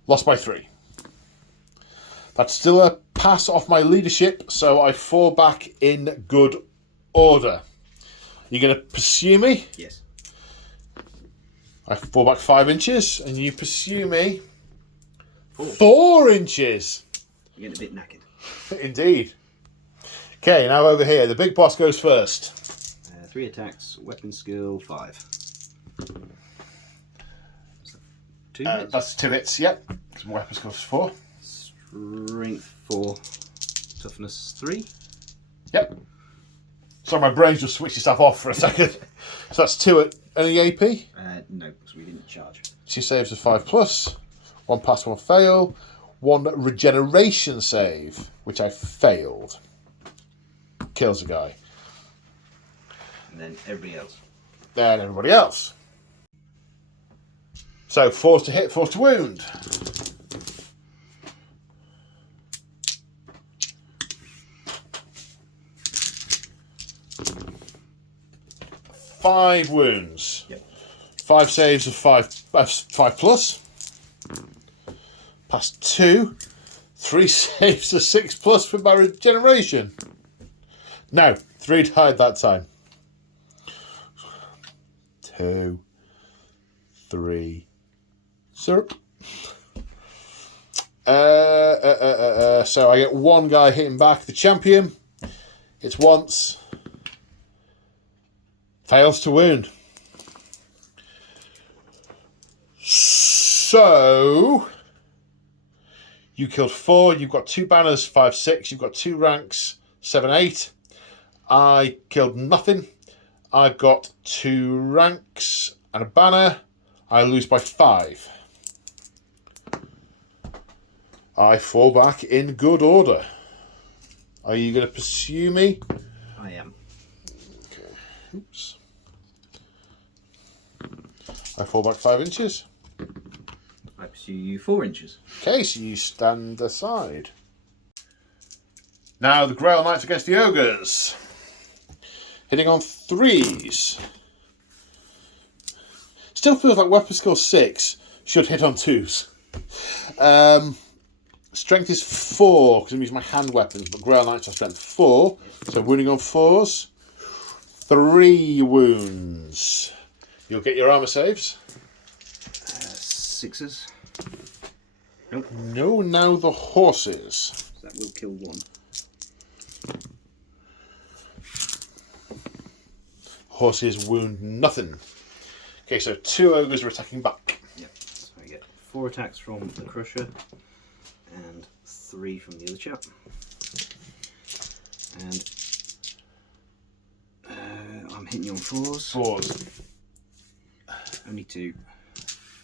Lost by 3. That's still a pass off my leadership, so I fall back in good order. You're going to pursue me? Yes. I fall back 5 inches, and you pursue me 4 inches. You're getting a bit knackered. Indeed. Okay, now over here. The big boss goes first. 3 attacks, weapon skill 5. 2 hits? That's 2 hits, yep. Some weapon skills 4. Strength 4. Toughness 3. Yep. So my brain just switched itself off for a second. So that's 2 at any AP. No, because we didn't charge. 2 saves of 5+. 1 pass, 1 fail. 1 regeneration save, which I failed. Kills a guy. And then everybody else. Then everybody else. So 4 to hit, 4 to wound. 5 wounds. Yep. 5 saves of 5+. Past 2. 3 saves of 6+ with my regeneration. No, 3 died that time. 2, 3, 0. So I get 1 guy hitting back. The champion hits once. Fails to wound. So you killed 4. You've got 2 banners, 5, 6. You've got 2 ranks, 7, 8. I killed nothing. I've got 2 ranks and a banner. I lose by 5. I fall back in good order. Are you going to pursue me? I am. Okay. Oops. I fall back 5 inches. I pursue you 4 inches. Okay, so you stand aside. Now the Grail Knights against the Ogres. Hitting on 3s. Still feels like weapon skill 6 should hit on 2s. Strength is 4 because I'm using my hand weapons, but Grail Knights are strength 4. So wounding on 4s. 3 wounds. You'll get your armor saves. 6s. Nope. No, now the horses. So that will kill 1. Horses wound nothing. Okay, so 2 ogres are attacking back. Yep. So I get 4 attacks from the Crusher and 3 from the other chap. And I'm hitting you on 4s. 4s. Only 2.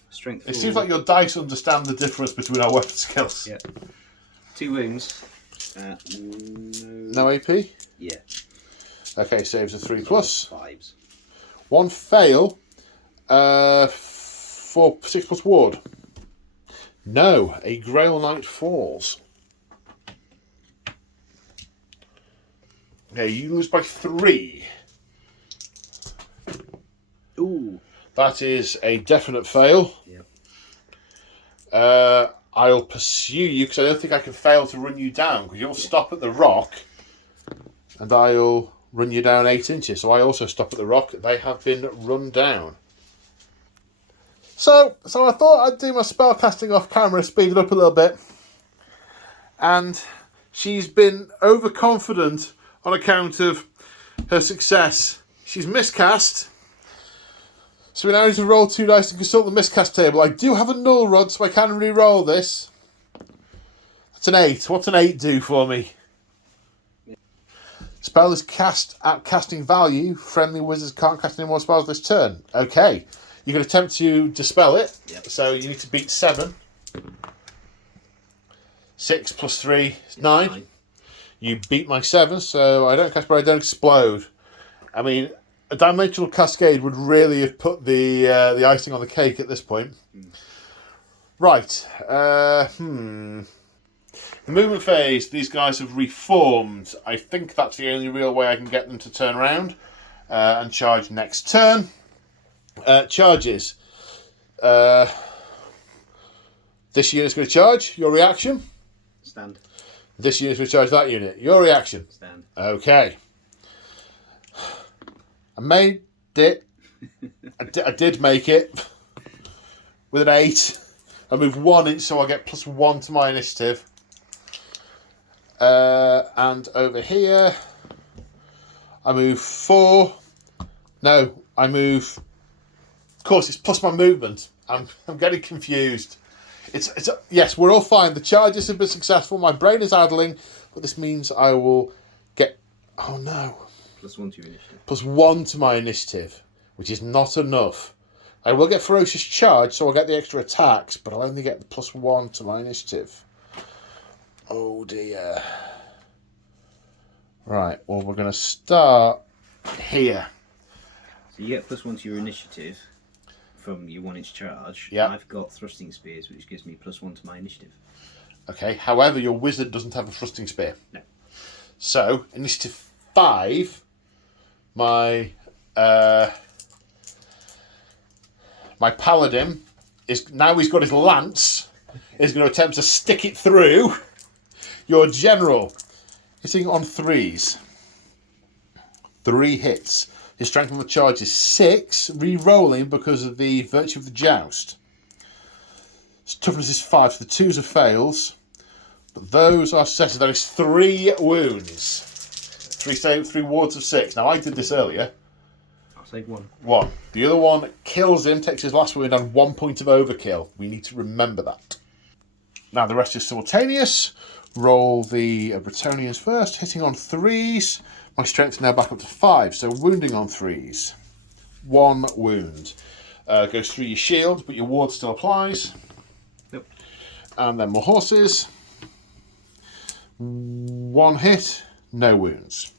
Strength 4. It seems like your dice understand the difference between our weapon skills. Yeah. 2 wounds. No AP? Yeah. Okay, saves of 3+. 5s. 1 fail. 6+ ward. No, a Grail Knight falls. Okay, you lose by 3. Ooh. That is a definite fail. Yep. I'll pursue you because I don't think I can fail to run you down because you'll stop at the rock and I'll run you down 8 inches. So I also stop at the rock. They have been run down. So I thought I'd do my spell casting off camera, speed it up a little bit. And she's been overconfident on account of her success. She's miscast. So we now need to roll 2 dice and consult the miscast table. I do have a null rod, so I can re-roll this. That's an 8. What's an 8 do for me? Spell is cast at casting value. Friendly wizards can't cast any more spells this turn. Okay. You can attempt to dispel it. Yep. So you need to beat 7. 6 plus 3 is 9. You beat my 7, so I don't cast, but I don't explode. I mean, a dimensional cascade would really have put the icing on the cake at this point. Right. Going movement phase, these guys have reformed. I think that's the only real way I can get them to turn around and charge next turn. Charges. This unit's going to charge. Your reaction? Stand. This unit's going to charge that unit. Your reaction? Stand. Okay. I made it. I did make it with an 8. I move 1 inch, so I get +1 to my initiative. And over here, I move 4. No, I move. Of course, it's plus my movement. I'm getting confused. Yes, we're all fine. The charges have been successful. My brain is idling, but this means I will get. Oh no! +1 to your initiative. +1 to my initiative, which is not enough. I will get ferocious charge, so I'll get the extra attacks, but I'll only get the +1 to my initiative. Oh dear. Right. Well, we're going to start here. So you get +1 to your initiative from your 1 inch charge. Yeah. I've got thrusting spears, which gives me +1 to my initiative. Okay. However, your wizard doesn't have a thrusting spear. No. So initiative 5, my paladin is now he's got his lance. Is going to attempt to stick it through your general, hitting on 3s. 3 hits. His strength on the charge is 6, re-rolling because of the virtue of the joust. His toughness is 5, so the 2s are fails. But those are successes. There is 3 wounds. 3 wards of 6. Now I did this earlier. I'll save 1. 1. The other one kills him, takes his last wound, and 1 point of overkill. We need to remember that. Now the rest is simultaneous. Roll the Bretonnians first, hitting on 3s. My strength now back up to 5, so wounding on 3s. 1 wound. Goes through your shield, but your ward still applies. Yep. And then more horses. 1 hit, no wounds.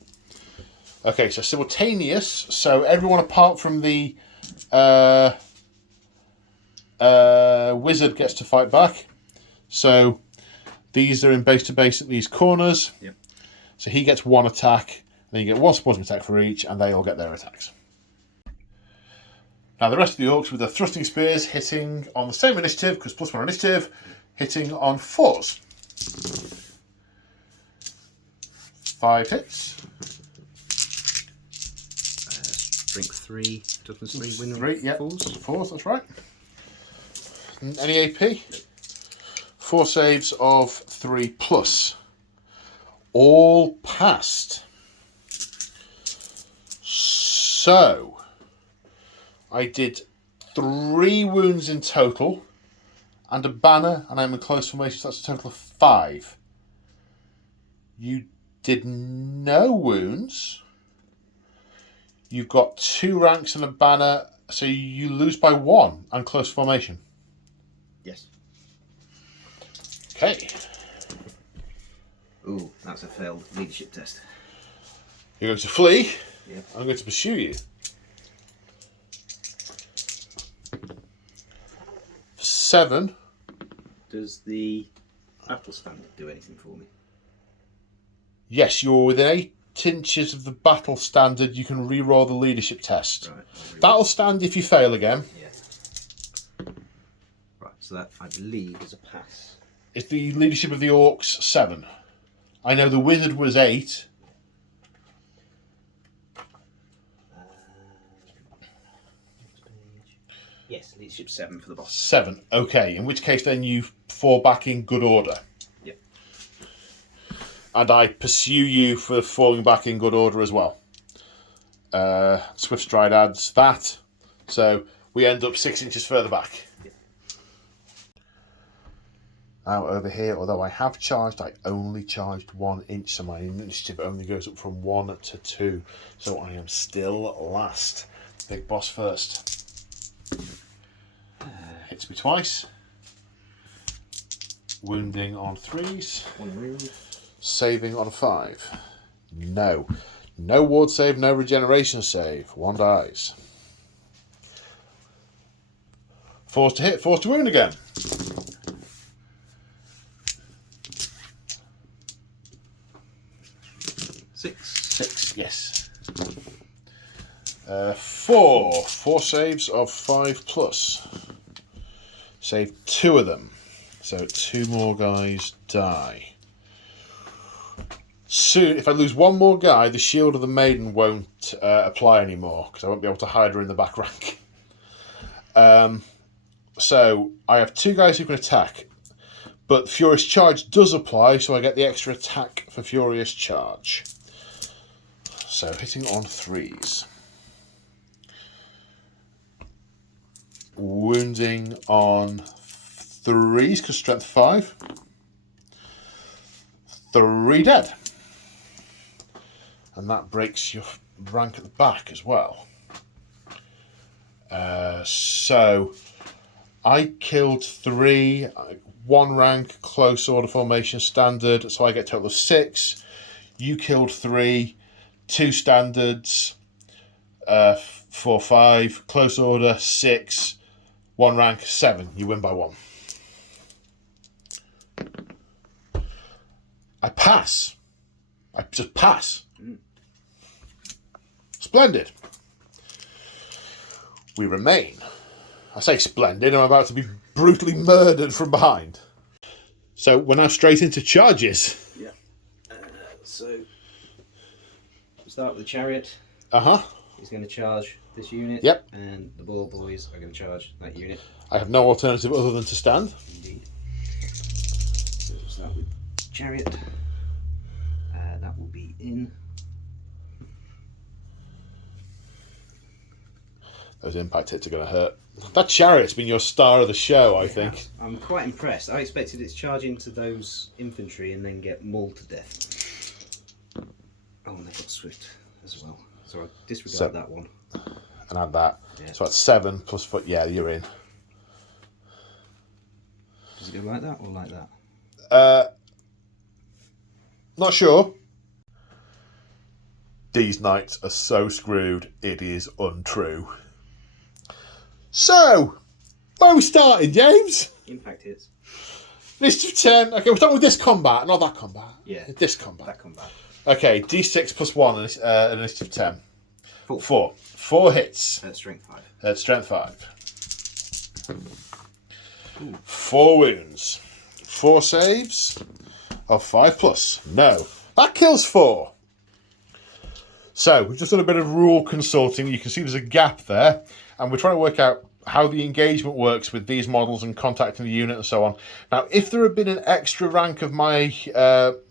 Okay, so simultaneous. So everyone apart from the wizard gets to fight back. So these are in base to base at these corners. Yep. So he gets 1 attack. Then you get 1 supporting attack for each, and they all get their attacks. Now the rest of the orcs with their thrusting spears hitting on the same initiative, because +1 initiative, hitting on 4s. 5 hits. Strength 3, toughness 3, win 3, yeah. 4s. 4s, that's right. Any AP? 4 saves of 3+. All passed. So, I did 3 wounds in total, and a banner, and I'm in close formation, so that's a total of 5. You did no wounds. You've got 2 ranks and a banner, so you lose by 1 and close formation. Yes. Okay. Ooh, that's a failed leadership test. You're going to flee. Yep. I'm going to pursue you. 7. Does the battle standard do anything for me? Yes, you're within 8 inches of the battle standard. You can re-roll the leadership test. Right. That'll stand if you fail again. Yeah. Right, so that, I believe, is a pass. It's the leadership of the orcs 7. I know the wizard was 8. Yes, leadership 7 for the boss. 7. Okay, in which case then you fall back in good order. Yep. And I pursue you for falling back in good order as well. Swift stride adds that. So we end up 6 inches further back. Yep. Now over here, although I have charged, I only charged 1 inch, so my initiative only goes up from 1 to 2. So I am still last. Big boss first. Hits me twice. Wounding on 3s. 1 wound. Saving on 5. No. No ward save, no regeneration save. 1 dies. 4s to hit, 4s to wound again. 4 saves of 5+. Save 2 of them. So 2 more guys die. Soon, if I lose 1 more guy, the Shield of the Maiden won't apply anymore, because I won't be able to hide her in the back rank. So I have 2 guys who can attack, but Furious Charge does apply, so I get the extra attack for Furious Charge. So hitting on 3s. Wounding on 3s, because strength 5. 3 dead. And that breaks your rank at the back as well. So I killed 3, 1 rank, close order formation standard, so I get a total of 6. You killed 3, 2 standards, 4, 5, close order, 6, 1 rank, 7. You win by 1. I pass. I just pass. Splendid. We remain. I say splendid, I'm about to be brutally murdered from behind. So we're now straight into charges. Yeah. So start with the chariot. Uh-huh. He's going to charge this unit. Yep. And the ball boys are going to charge that unit. I have no alternative other than to stand. Indeed. So we'll start with chariot. That will be in. Those impact hits are going to hurt. That chariot's been your star of the show, I think. I'm quite impressed. I expected it to charge into those infantry and then get mauled to death. Oh, and they've got swift as well. So I disregard that one. And add that. Yeah. So that's 7 plus foot. Yeah, you're in. Does it go like that or like that? Not sure. These knights are so screwed, it is untrue. So, where are we starting, James? Impact hits. List of 10. Okay, we're starting with this combat, not that combat. Yeah. This combat. That combat. Okay, d6 plus 1, initiative 10. 4. 4. 4 hits. Strength 5. Strength 5. 4 wounds. 4 saves of 5+. No. That kills 4. So, we've just done a bit of rule consulting. You can see there's a gap there. And we're trying to work out how the engagement works with these models and contacting the unit and so on. Now, if there had been an extra rank of my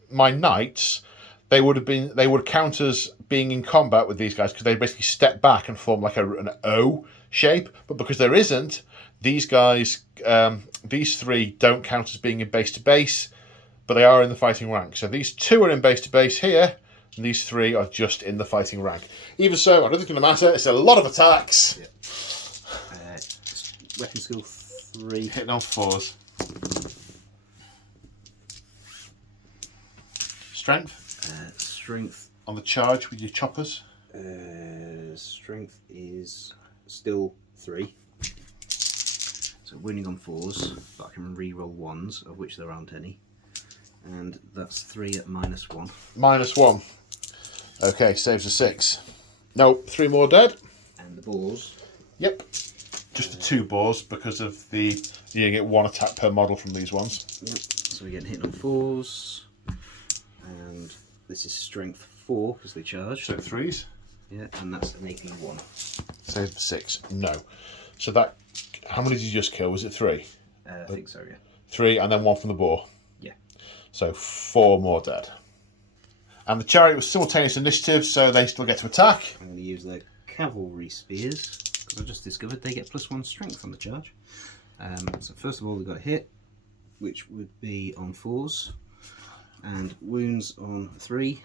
my knights, they would count as being in combat with these guys, because they basically step back and form like an O shape. But because there isn't, these guys, these 3 don't count as being in base to base, but they are in the fighting rank. So these 2 are in base to base here, and these 3 are just in the fighting rank. Even so, I don't think it's going to matter. It's a lot of attacks. Yeah. Weapon skill 3. Hitting on 4s. Strength? Strength. On the charge with your choppers? Strength is still 3. So wounding on 4s, but I can re-roll 1s, of which there aren't any. And that's 3 at -1. -1. Okay, saves a 6. Nope, 3 more dead. And the boars. Yep. Just the 2 boars, because of the... You get 1 attack per model from these ones. Yep. So we're getting hit on 4s. And this is strength 4, because they charge. So 3s. Yeah, and that's an AP 1. Saves 6. No. So that... How many did you just kill? Was it 3? I think so, yeah. 3, and then 1 from the boar. Yeah. So 4 more dead. And the chariot was simultaneous initiative, so they still get to attack. I'm going to use the cavalry spears, because I just discovered they get +1 strength on the charge. So first of all, we've got a hit, which would be on 4s, and wounds on 3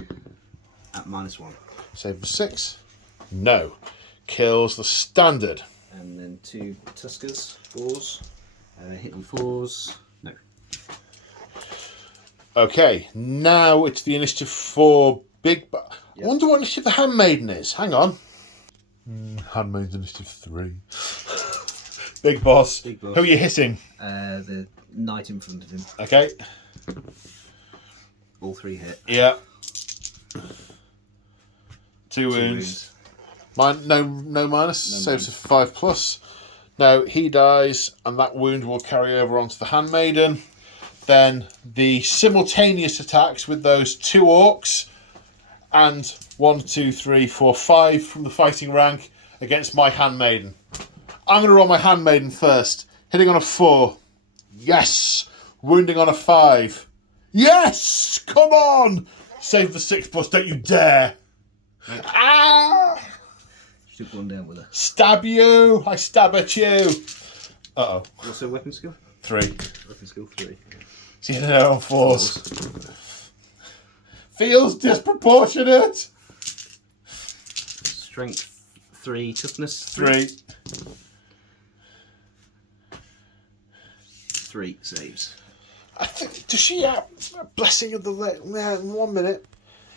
at -1. Save for 6. No. Kills the standard. And then 2 tuskers, 4s, hit on 4s, no. Okay, now it's the initiative 4 big... Yep. I wonder what initiative the Handmaiden is. Hang on. Handmaiden's initiative 3. Big boss. Big boss. Who are you hitting? The knight in front of him. Okay. All 3 hit. Yeah. 2 2 wounds. No minus. Saves a 5+. Now he dies, and that wound will carry over onto the handmaiden. Then the simultaneous attacks with those 2 orcs and 1, 2, 3, 4, 5 from the fighting rank against my handmaiden. I'm going to roll my handmaiden first. Hitting on a 4. Yes! Wounding on a 5. Yes! Come on! Save the 6+, don't you dare! Ah! She took 1 down with her. Stab you! I stab at you! Uh-oh. What's her weapon skill? 3. Weapon skill 3. She hit it on 4s. Feels disproportionate! Strength 3, toughness 3. 3 saves. I think, does she have a blessing of the lady? 1 minute.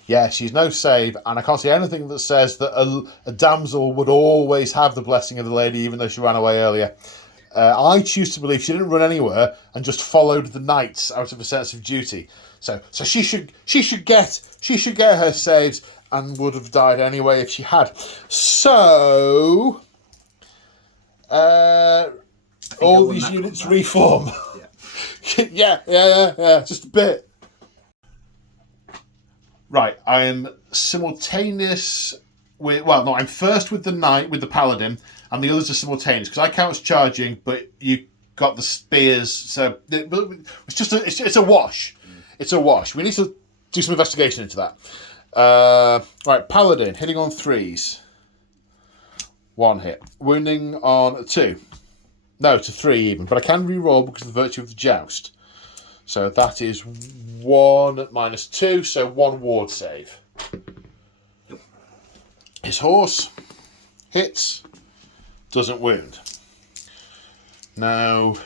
Yeah, she's no save, and I can't see anything that says that a damsel would always have the blessing of the lady, even though she ran away earlier. I choose to believe she didn't run anywhere and just followed the knights out of a sense of duty. So she should get her saves and would have died anyway if she had. So all these units reform. Yeah. yeah, just a bit. Right, I am simultaneous with... Well, no, I'm first with the knight, with the paladin, and the others are simultaneous, because I count as charging, but you got the spears, so... It's a wash. It's a wash. We need to do some investigation into that. Right, paladin, hitting on 3s. 1 hit. Wounding on 2. No, to 3 even, but I can re-roll because of the virtue of the joust. So that is 1 minus 2, so 1 ward save. Yep. His horse hits, doesn't wound. Now,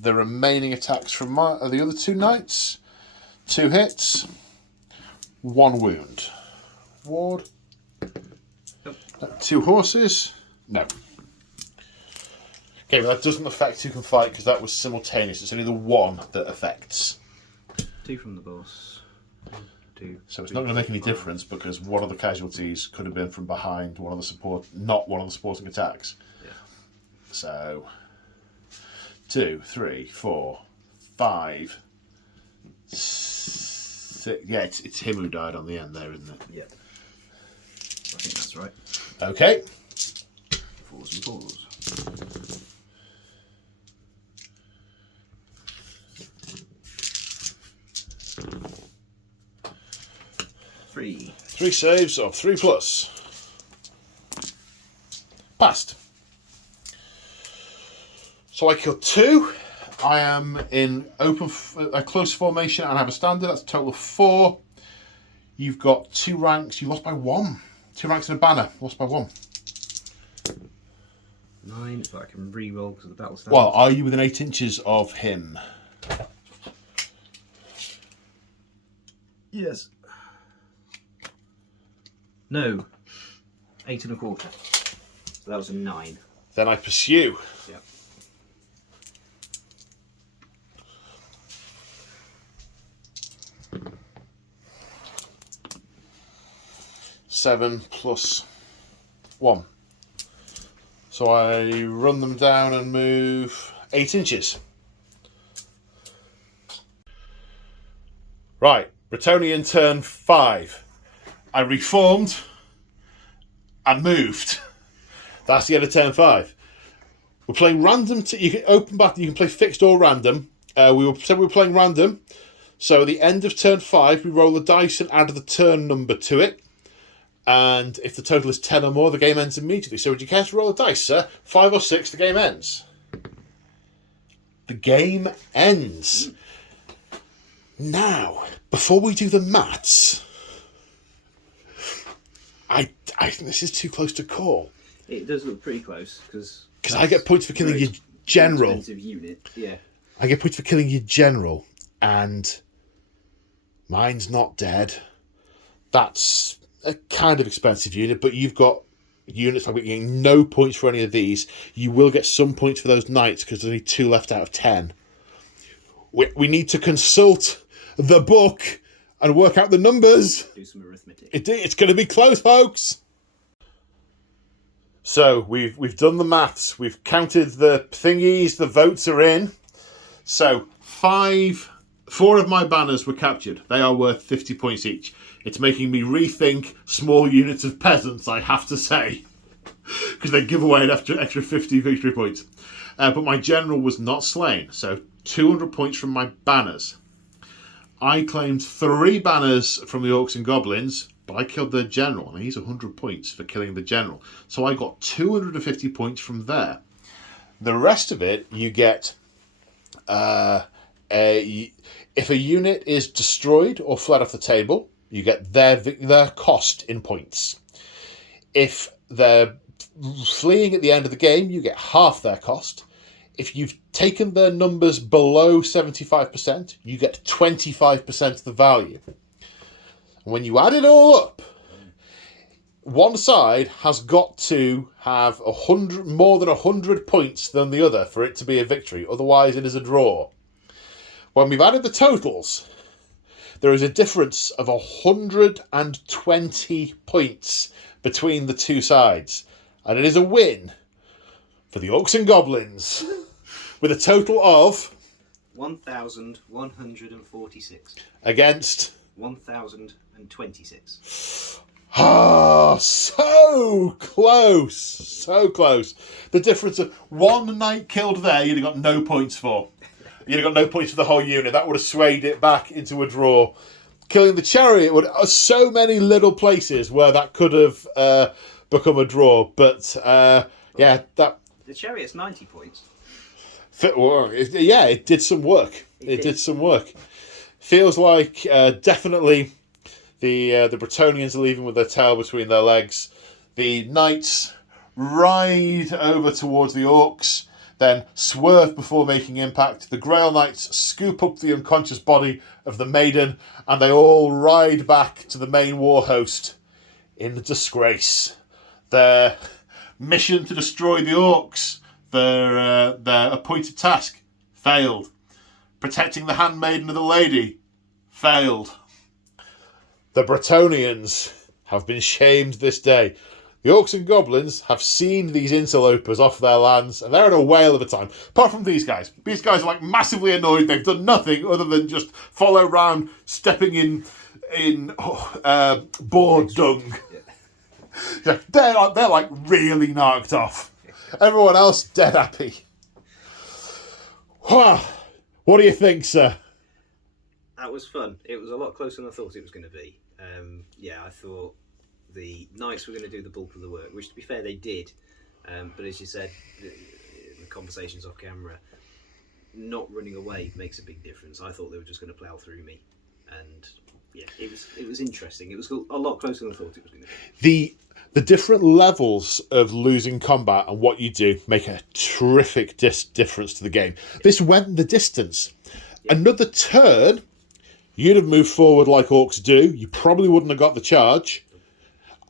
the remaining attacks from the other 2 knights, 2 hits, 1 wound. Ward. Yep. 2 horses, no. Okay, but that doesn't affect who can fight because that was simultaneous. It's only the 1 that affects. 2 from the boss. 2. So it's not going to make any difference because one of the casualties could have been from behind one of the not one of the supporting attacks. Yeah. So 2, 3, 4, 5, 6. Yeah, it's him who died on the end there, isn't it? Yeah. I think that's right. Okay. 4s and 4s. 3. 3 saves of 3+. Passed. So I killed 2. I am in a close formation and I have a standard. That's a total of 4. You've got 2 ranks. You lost by 1. 2 ranks and a banner. Lost by 1. 9, but I can re-roll because of the battle standard. Well, are you within 8 inches of him? Yes. No. 8 1/4. So that was a 9. Then I pursue. Yeah. Seven plus 1. So I run them down and move 8 inches. Right, Bretonnian turn 5. I reformed and moved. That's the end of turn 5. We're playing random. You can open battle. You can play fixed or random. We were playing random. So at the end of turn 5, we roll the dice and add the turn number to it. And if the total is 10 or more, the game ends immediately. So would you care to roll a dice, sir? 5 or 6, the game ends. The game ends. Now, before we do the maths, I think this is too close to call. It does look pretty close because I get points for killing your general. Expensive unit, yeah. I get points for killing your general, and mine's not dead. That's a kind of expensive unit, but you've got units like we're getting no points for any of these. You will get some points for those knights because there's only 2 left out of 10. We need to consult the book and work out the numbers. Do some arithmetic. It's going to be close, folks. So we've done the maths. We've counted the thingies. The votes are in. So 4 of my banners were captured. They are worth 50 points each. It's making me rethink small units of peasants, I have to say, because they give away an extra 50 victory points. But my general was not slain, so 200 points from my banners. I claimed 3 banners from the Orcs and Goblins, but I killed their general, and he's 100 points for killing the general. So I got 250 points from there. The rest of it, you get... if a unit is destroyed or fled off the table, you get their cost in points. If they're fleeing at the end of the game, you get half their cost. If you've taken their numbers below 75%, you get 25% of the value. When you add it all up, one side has got to have more than 100 points than the other for it to be a victory. Otherwise, it is a draw. When we've added the totals, there is a difference of 120 points between the two sides. And it is a win for the Orcs and Goblins with a total of 1,146 against 1,026. Ah, so close. So close. The difference of 1 knight killed there, you'd have got no points for. You'd have got no points for the whole unit. That would have swayed it back into a draw. Killing the chariot would so many little places where that could have become a draw. But yeah, that The chariot's 90 points. it did some work. It did some work. Feels like definitely the Bretonnians are leaving with their tail between their legs. The knights ride over towards the Orcs, then swerve before making impact. The Grail Knights scoop up the unconscious body of the maiden, and they all ride back to the main war host in disgrace. Their mission to destroy the Orcs, their appointed task, failed. Protecting the handmaiden of the lady, failed. The Bretonnians have been shamed this day. The Orcs and Goblins have seen these interlopers off their lands, and they're in a whale of a time. Apart from these guys. These guys are like massively annoyed. They've done nothing other than just follow around, stepping in boar dung. Yeah. They're like really knocked off. Everyone else dead happy. What do you think, sir? That was fun. It was a lot closer than I thought it was going to be. I thought the knights were going to do the bulk of the work, which, to be fair, they did. But as you said in the conversations off camera, not running away makes a big difference. I thought they were just going to plough through me, and yeah, it was interesting. It was a lot closer than I thought it was going to be. The different levels of losing combat and what you do make a terrific difference to the game. Yeah. This went the distance. Yeah. Another turn, you'd have moved forward like Orcs do. You probably wouldn't have got the charge.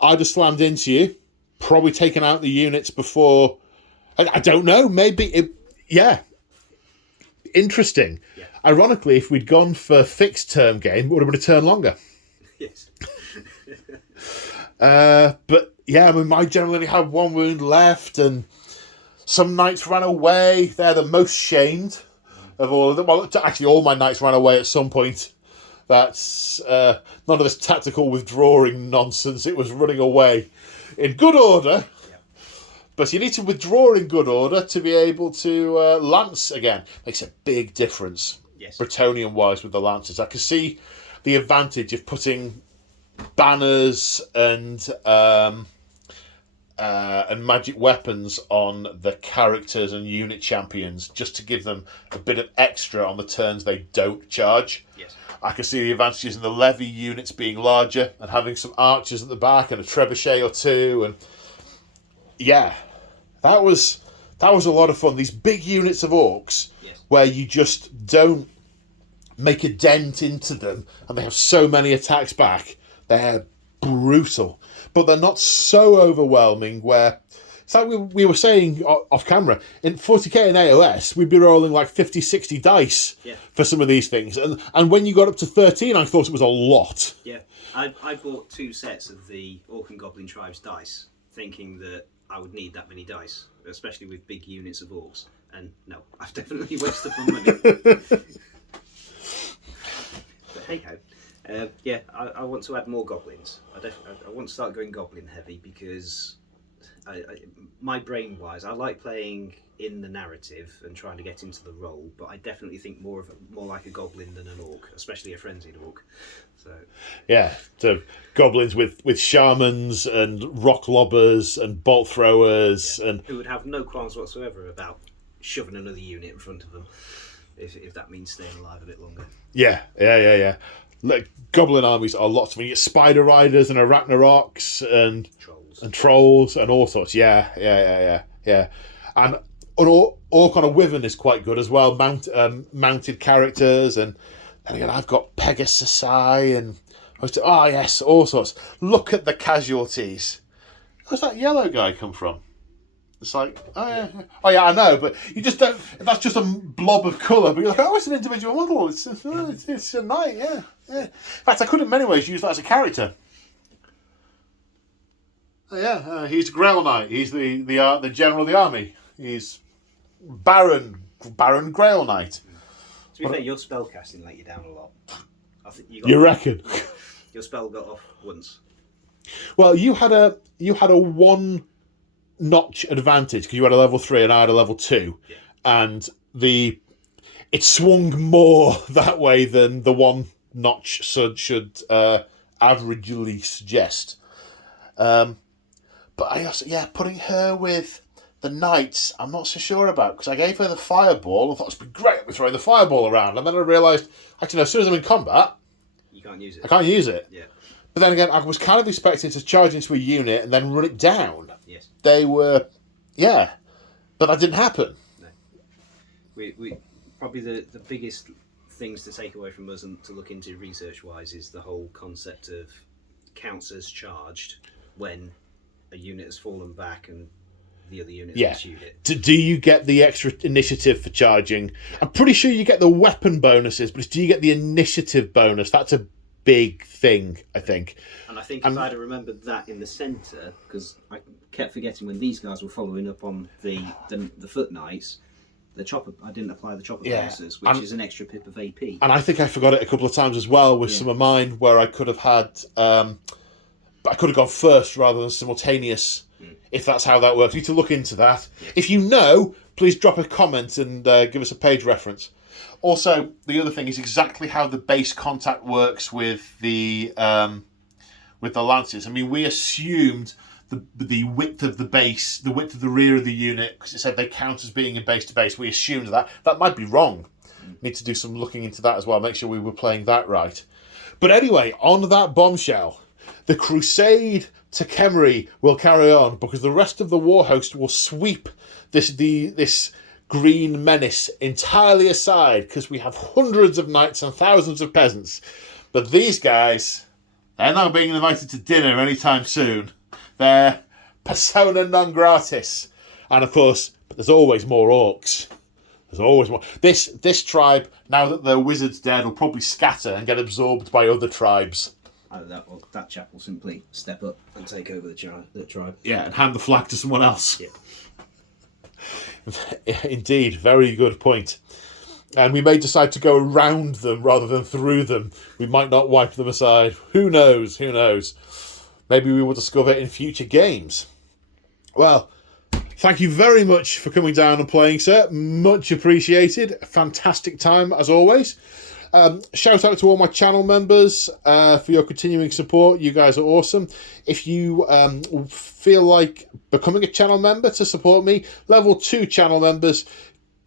I'd have slammed into you, probably taken out the units before. I don't know. Maybe interesting. Yeah. Ironically, if we'd gone for fixed term game, it would have been a turn longer. Yes. But yeah, I mean, I generally had 1 wound left, and some knights ran away. They're the most shamed of all of them. Well, actually, all my knights ran away at some point. That's none of this tactical withdrawing nonsense. It was running away in good order. Yeah. But you need to withdraw in good order to be able to lance again. Makes a big difference. Yes. Bretonnian-wise with the lances. I can see the advantage of putting banners and magic weapons on the characters and unit champions just to give them a bit of extra on the turns they don't charge. Yes. I can see the advantages in the levy units being larger and having some archers at the back and a trebuchet or two, and yeah, that was a lot of fun. These big units of Orcs, yes, where you just don't make a dent into them and they have so many attacks back. They're brutal, but they're not so overwhelming where it's like we were saying off camera, in 40k and AOS we'd be rolling like 50, 60 dice for some of these things, and when you got up to 13 I thought it was a lot. Yeah, I bought 2 sets of the Orc and Goblin Tribes dice, thinking that I would need that many dice, especially with big units of orcs. And no, I've definitely wasted my money. But hey ho. Yeah, I want to add more goblins. I want to start going goblin heavy because my brain wise, I like playing in the narrative and trying to get into the role, but I definitely think more like a goblin than an orc, especially a frenzied orc. So yeah, so goblins with shamans and rock lobbers and bolt throwers and who would have no qualms whatsoever about shoving another unit in front of them if that means staying alive a bit longer. Yeah. Look, goblin armies are lots of them. You get spider riders and arachnoroks and trolls and all sorts. Yeah. And an orc on a wyvern is quite good as well. Mounted characters, and then again, I've got Pegasusi and all sorts. Look at the casualties. Where's that yellow guy come from? It's like, I know, but you just don't. That's just a blob of colour. But you're like, it's an individual model. It's a knight, yeah. In fact, I could in many ways use that as a character. He's Grail Knight. He's the general of the army. He's Baron Grail Knight. To be fair, your spellcasting let you down a lot. I think you reckon? Your spell got off once. Well, you had a 1-notch advantage because you had a level 3 and I had a level 2, and it swung more that way than the 1-notch should averagely suggest. But I also, putting her with the knights, I'm not so sure about, because I gave her the fireball. I thought it'd be great if we throw the fireball around, and then I realised, actually, no, as soon as I'm in combat, you can't use it. I can't use it. Yeah. But then again, I was kind of expecting to charge into a unit and then run it down. Yes. They were, but that didn't happen. No. We probably the biggest things to take away from us and to look into research-wise is the whole concept of counts as charged when a unit has fallen back and the other unit has pursued it. Do you get the extra initiative for charging? I'm pretty sure you get the weapon bonuses, but do you get the initiative bonus? That's a big thing, I think. And I think if I'd have remembered that in the centre, because I kept forgetting when these guys were following up on the foot knights, the chopper. I didn't apply the chopper bonuses, which is an extra pip of AP. And I think I forgot it a couple of times as well with some of mine, where I could have had, I could have gone first rather than simultaneous. If that's how that works, you need to look into that. Yeah. If you know, please drop a comment and give us a page reference. Also, the other thing is exactly how the base contact works with the lances. I mean, we assumed the width of the base, the width of the rear of the unit, because it said they count as being in base to base. We assumed that. That might be wrong. Need to do some looking into that as well. Make sure we were playing that right. But anyway, on that bombshell, the crusade to Kemery will carry on because the rest of the war host will sweep this green menace entirely aside because we have hundreds of knights and thousands of peasants. But these guys, they're not being invited to dinner anytime soon. They're persona non gratis. And of course, there's always more orcs. There's always more. This tribe, now that the wizard's dead, will probably scatter and get absorbed by other tribes. That chap will simply step up and take over the tribe. Yeah, and hand the flag to someone else. Yeah. Indeed, very good point. And we may decide to go around them rather than through them. We might not wipe them aside. Who knows? Maybe we will discover in future games. Well, thank you very much for coming down and playing, sir. Much appreciated. Fantastic time, as always. Shout out to all my channel members for your continuing support. You guys are awesome. If you feel like becoming a channel member to support me, level 2 channel members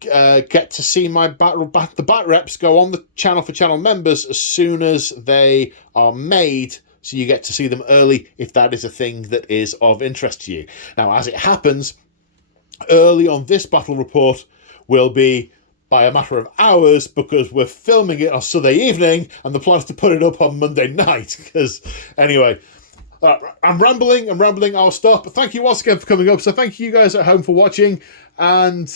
get to see my the bat reps go on the channel for channel members as soon as they are made. So you get to see them early if that is a thing that is of interest to you. Now, as it happens, early on this battle report will be by a matter of hours because we're filming it on Sunday evening and the plan is to put it up on Monday night. Because anyway, I'm rambling. I'll stop. But thank you once again for coming up. So thank you guys at home for watching. And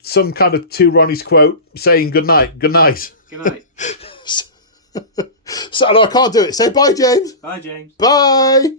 some kind of to Ronnie's quote saying good night. Good night. So no, I can't do it. Say bye, James. Bye, James. Bye.